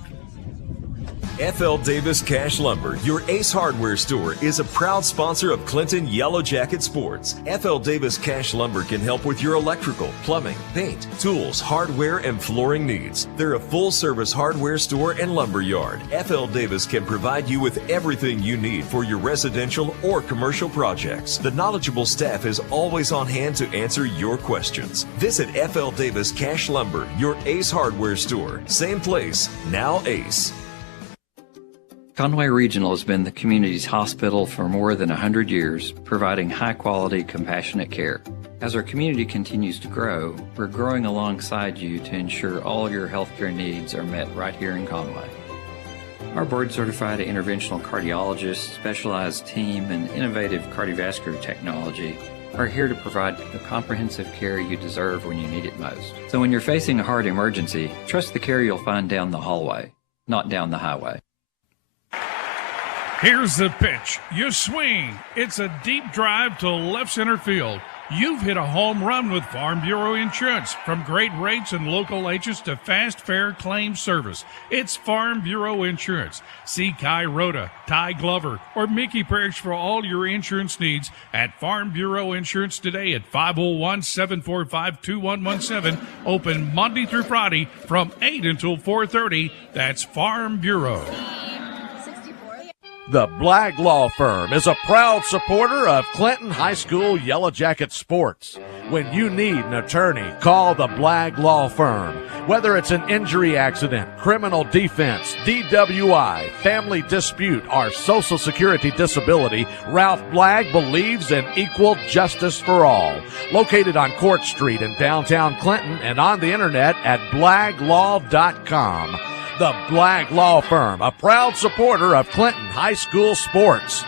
FL Davis Cash Lumber, your Ace Hardware store, is a proud sponsor of Clinton Yellow Jacket Sports. FL Davis Cash Lumber can help with your electrical, plumbing, paint, tools, hardware, and flooring needs. They're a full-service hardware store and lumber yard. FL Davis can provide you with everything you need for your residential or commercial projects. The knowledgeable staff is always on hand to answer your questions. Visit FL Davis Cash Lumber, your Ace Hardware store. Same place, now Ace. Conway Regional has been the community's hospital for more than 100 years, providing high-quality, compassionate care. As our community continues to grow, we're growing alongside you to ensure all your healthcare needs are met right here in Conway. Our board-certified interventional cardiologists, specialized team, and innovative cardiovascular technology are here to provide the comprehensive care you deserve when you need it most. So when you're facing a heart emergency, trust the care you'll find down the hallway, not down the highway. Here's the pitch. You swing. It's a deep drive to left center field. You've hit a home run with Farm Bureau Insurance. From great rates and local agents to fast, fair claim service, it's Farm Bureau Insurance. See Kai Rhoda, Ty Glover, or Mickey Parrish for all your insurance needs at Farm Bureau Insurance today at 501-745-2117. Open Monday through Friday from 8 until 4:30. That's Farm Bureau. The Blagg Law Firm is a proud supporter of Clinton High School Yellow Jacket sports. When you need an attorney, call the Blagg Law Firm. Whether it's an injury accident, criminal defense, DWI, family dispute, or Social Security disability, Ralph Blagg believes in equal justice for all. Located on Court Street in downtown Clinton and on the internet at blagglaw.com. The Blagg Law Firm, a proud supporter of Clinton High School sports.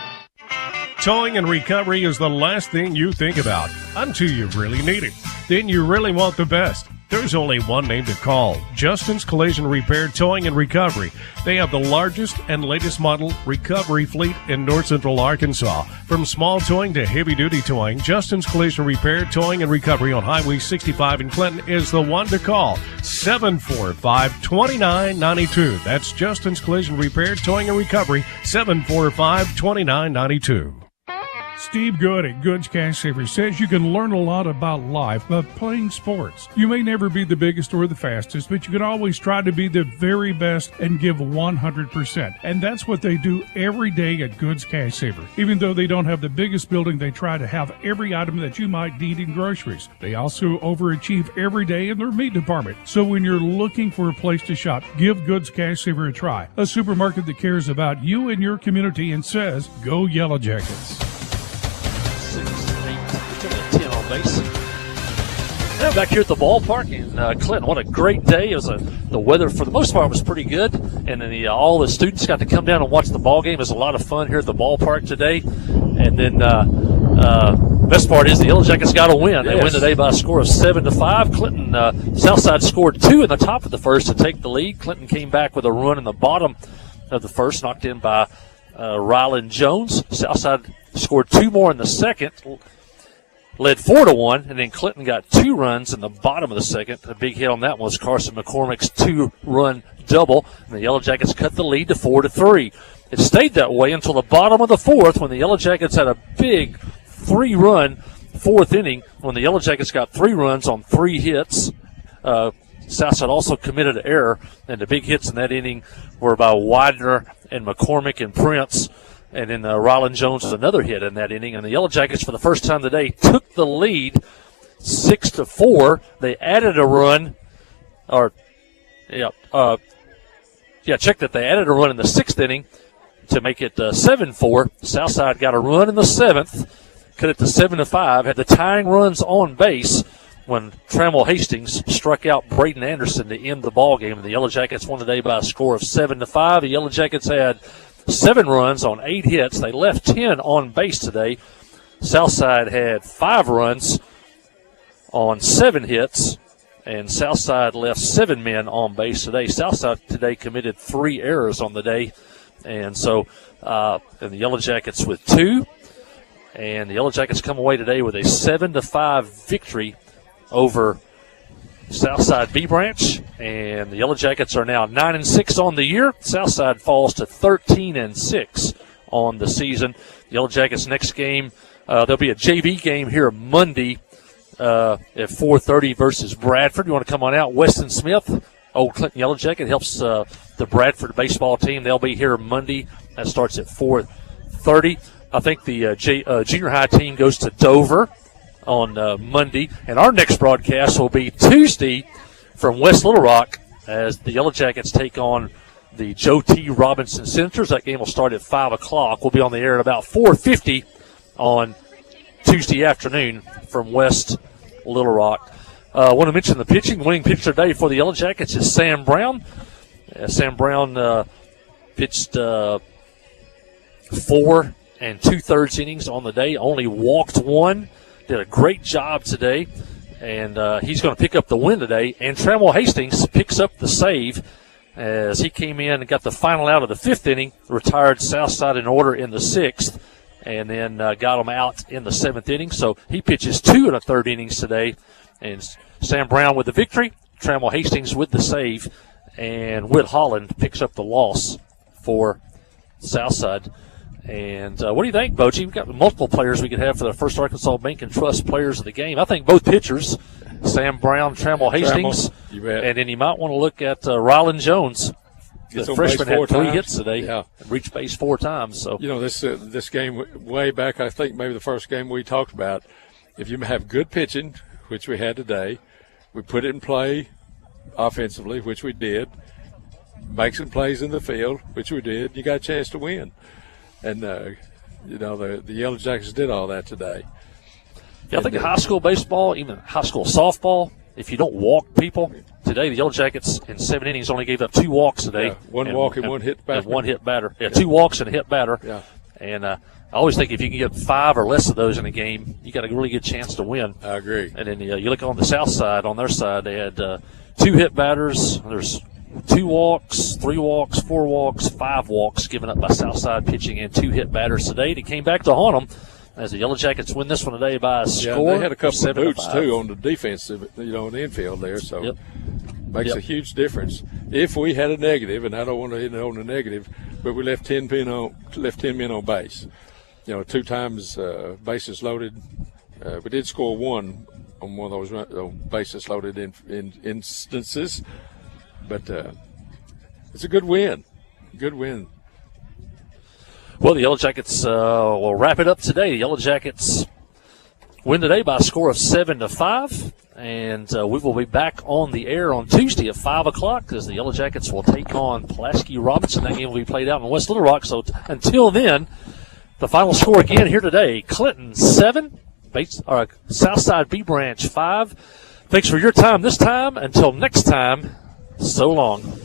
Towing and recovery is the last thing you think about until you really need it. Then you really want the best. There's only one name to call, Justin's Collision Repair, Towing and Recovery. They have the largest and latest model recovery fleet in north central Arkansas. From small towing to heavy-duty towing, Justin's Collision Repair, Towing and Recovery on Highway 65 in Clinton is the one to call, 745-2992. That's Justin's Collision Repair, Towing and Recovery, 745-2992. Steve Good at Goods Cash Saver says you can learn a lot about life by playing sports. You may never be the biggest or the fastest, but you can always try to be the very best and give 100%. And that's what they do every day at Goods Cash Saver. Even though they don't have the biggest building, they try to have every item that you might need in groceries. They also overachieve every day in their meat department. So when you're looking for a place to shop, give Goods Cash Saver a try. A supermarket that cares about you and your community and says, go Yellow Jackets. 10 on base. Now back here at the ballpark in Clinton. What a great day. It was the weather for the most part was pretty good, and then all the students got to come down and watch the ball game. It was a lot of fun here at the ballpark today. And then best part is the Yellow Jackets got a win. They win today by a score of 7-5. Clinton Southside scored 2 in the top of the first to take the lead. Clinton came back with a run in the bottom of the first, knocked in by Rylan Jones. Southside scored 2 more in the second, led 4-1, and then Clinton got 2 runs in the bottom of the second. A big hit on that one was Carson McCormick's 2-run double, and the Yellow Jackets cut the lead to 4-3. It stayed that way until the bottom of the fourth when the Yellow Jackets had a big 3-run fourth inning when the Yellow Jackets got 3 runs on 3 hits. Southside also committed an error, and the big hits in that inning were by Widener and McCormick and Prince. And then Rylan Jones was another hit in that inning. And the Yellow Jackets, for the first time today, took the lead 6-4. They added a run. Check that. They added a run in the 6th inning to make it 7-4. Southside got a run in the 7th, cut it to 7-5, had the tying runs on base when Trammell Hastings struck out Braden Anderson to end the ball game. And the Yellow Jackets won today by a score of 7-5. The Yellow Jackets had 7 runs on 8 hits. They left 10 on base today. Southside had 5 runs on 7 hits, and Southside left 7 men on base today. Southside today committed 3 errors on the day, and so and the Yellow Jackets with 2. And the Yellow Jackets come away today with a 7-5 victory over Southside B Branch, and the Yellow Jackets are now 9-6 on the year. Southside falls to 13-6 on the season. The Yellow Jackets' next game, there'll be a JV game here Monday at 4:30 versus Bradford. You want to come on out? Weston Smith, old Clinton Yellow Jacket, helps the Bradford baseball team. They'll be here Monday. That starts at 4:30. I think the junior high team goes to Dover on Monday, and our next broadcast will be Tuesday from West Little Rock as the Yellow Jackets take on the Joe T. Robinson Senators. That game will start at 5 o'clock. We'll be on the air at about 4:50 on Tuesday afternoon from West Little Rock. I want to mention the pitching. Winning pitcher today for the Yellow Jackets is Sam Brown. Sam Brown pitched 4 2/3 innings on the day, only walked 1. Did a great job today, and he's going to pick up the win today. And Trammell Hastings picks up the save as he came in and got the final out of the 5th inning, retired Southside in order in the 6th, and then got him out in the 7th inning. So he pitches 2 1/3 innings today, and Sam Brown with the victory, Trammell Hastings with the save, and Whit Holland picks up the loss for Southside. And what do you think, Bochi? We've got multiple players we could have for the First Arkansas Bank and Trust players of the game. I think both pitchers, Sam Brown, Trammell Hastings, and then you might want to look at Rylan Jones. The freshman had 3 hits today, reached base 4 times. So this game way back, I think maybe the first game we talked about, if you have good pitching, which we had today, we put it in play offensively, which we did, make some plays in the field, which we did, you got a chance to win. And, the Yellow Jackets did all that today. Yeah, I think in high school baseball, even high school softball, if you don't walk people, today the Yellow Jackets in 7 innings only gave up 2 walks today. Yeah, one walk and 1 hit batter. And 1 hit batter. Yeah, 2 walks and a hit batter. Yeah. And I always think if you can get 5 or less of those in a game, you got a really good chance to win. I agree. And then you look on the south side, on their side, they had 2 hit batters. There's 2 walks, 3 walks, 4 walks, 5 walks given up by Southside pitching and 2 hit batters today. It came back to haunt them as the Yellow Jackets win this one today by a score. They had a couple of boots, 7-5. too, on the defensive, in the infield there. So makes Yep. a huge difference. If we had a negative, and I don't want to hit it on the negative, but we left 10 men on base. 2 times bases loaded. We did score 1 on one of those bases loaded in instances. But it's a good win. Good win. Well, the Yellow Jackets will wrap it up today. The Yellow Jackets win today by a score of 7-5. And we will be back on the air on Tuesday at 5 o'clock as the Yellow Jackets will take on Pulaski Robinson. That game will be played out in West Little Rock. So until then, the final score again here today, Clinton 7, Southside B Branch 5. Thanks for your time this time. Until next time, so long.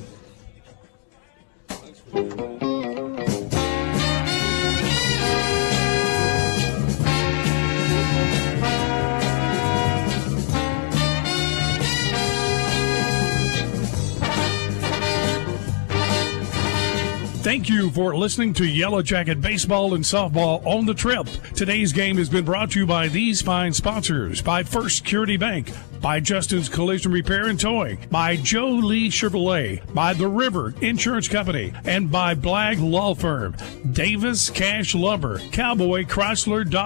Thank you for listening to Yellow Jacket Baseball and Softball on the Trip. Today's game has been brought to you by these fine sponsors: by First Security Bank, by Justin's Collision Repair and Towing, by Joe Lee Chevrolet, by The River Insurance Company, and by Blagg Law Firm, Davis Cash Lumber, Cowboy Chrysler.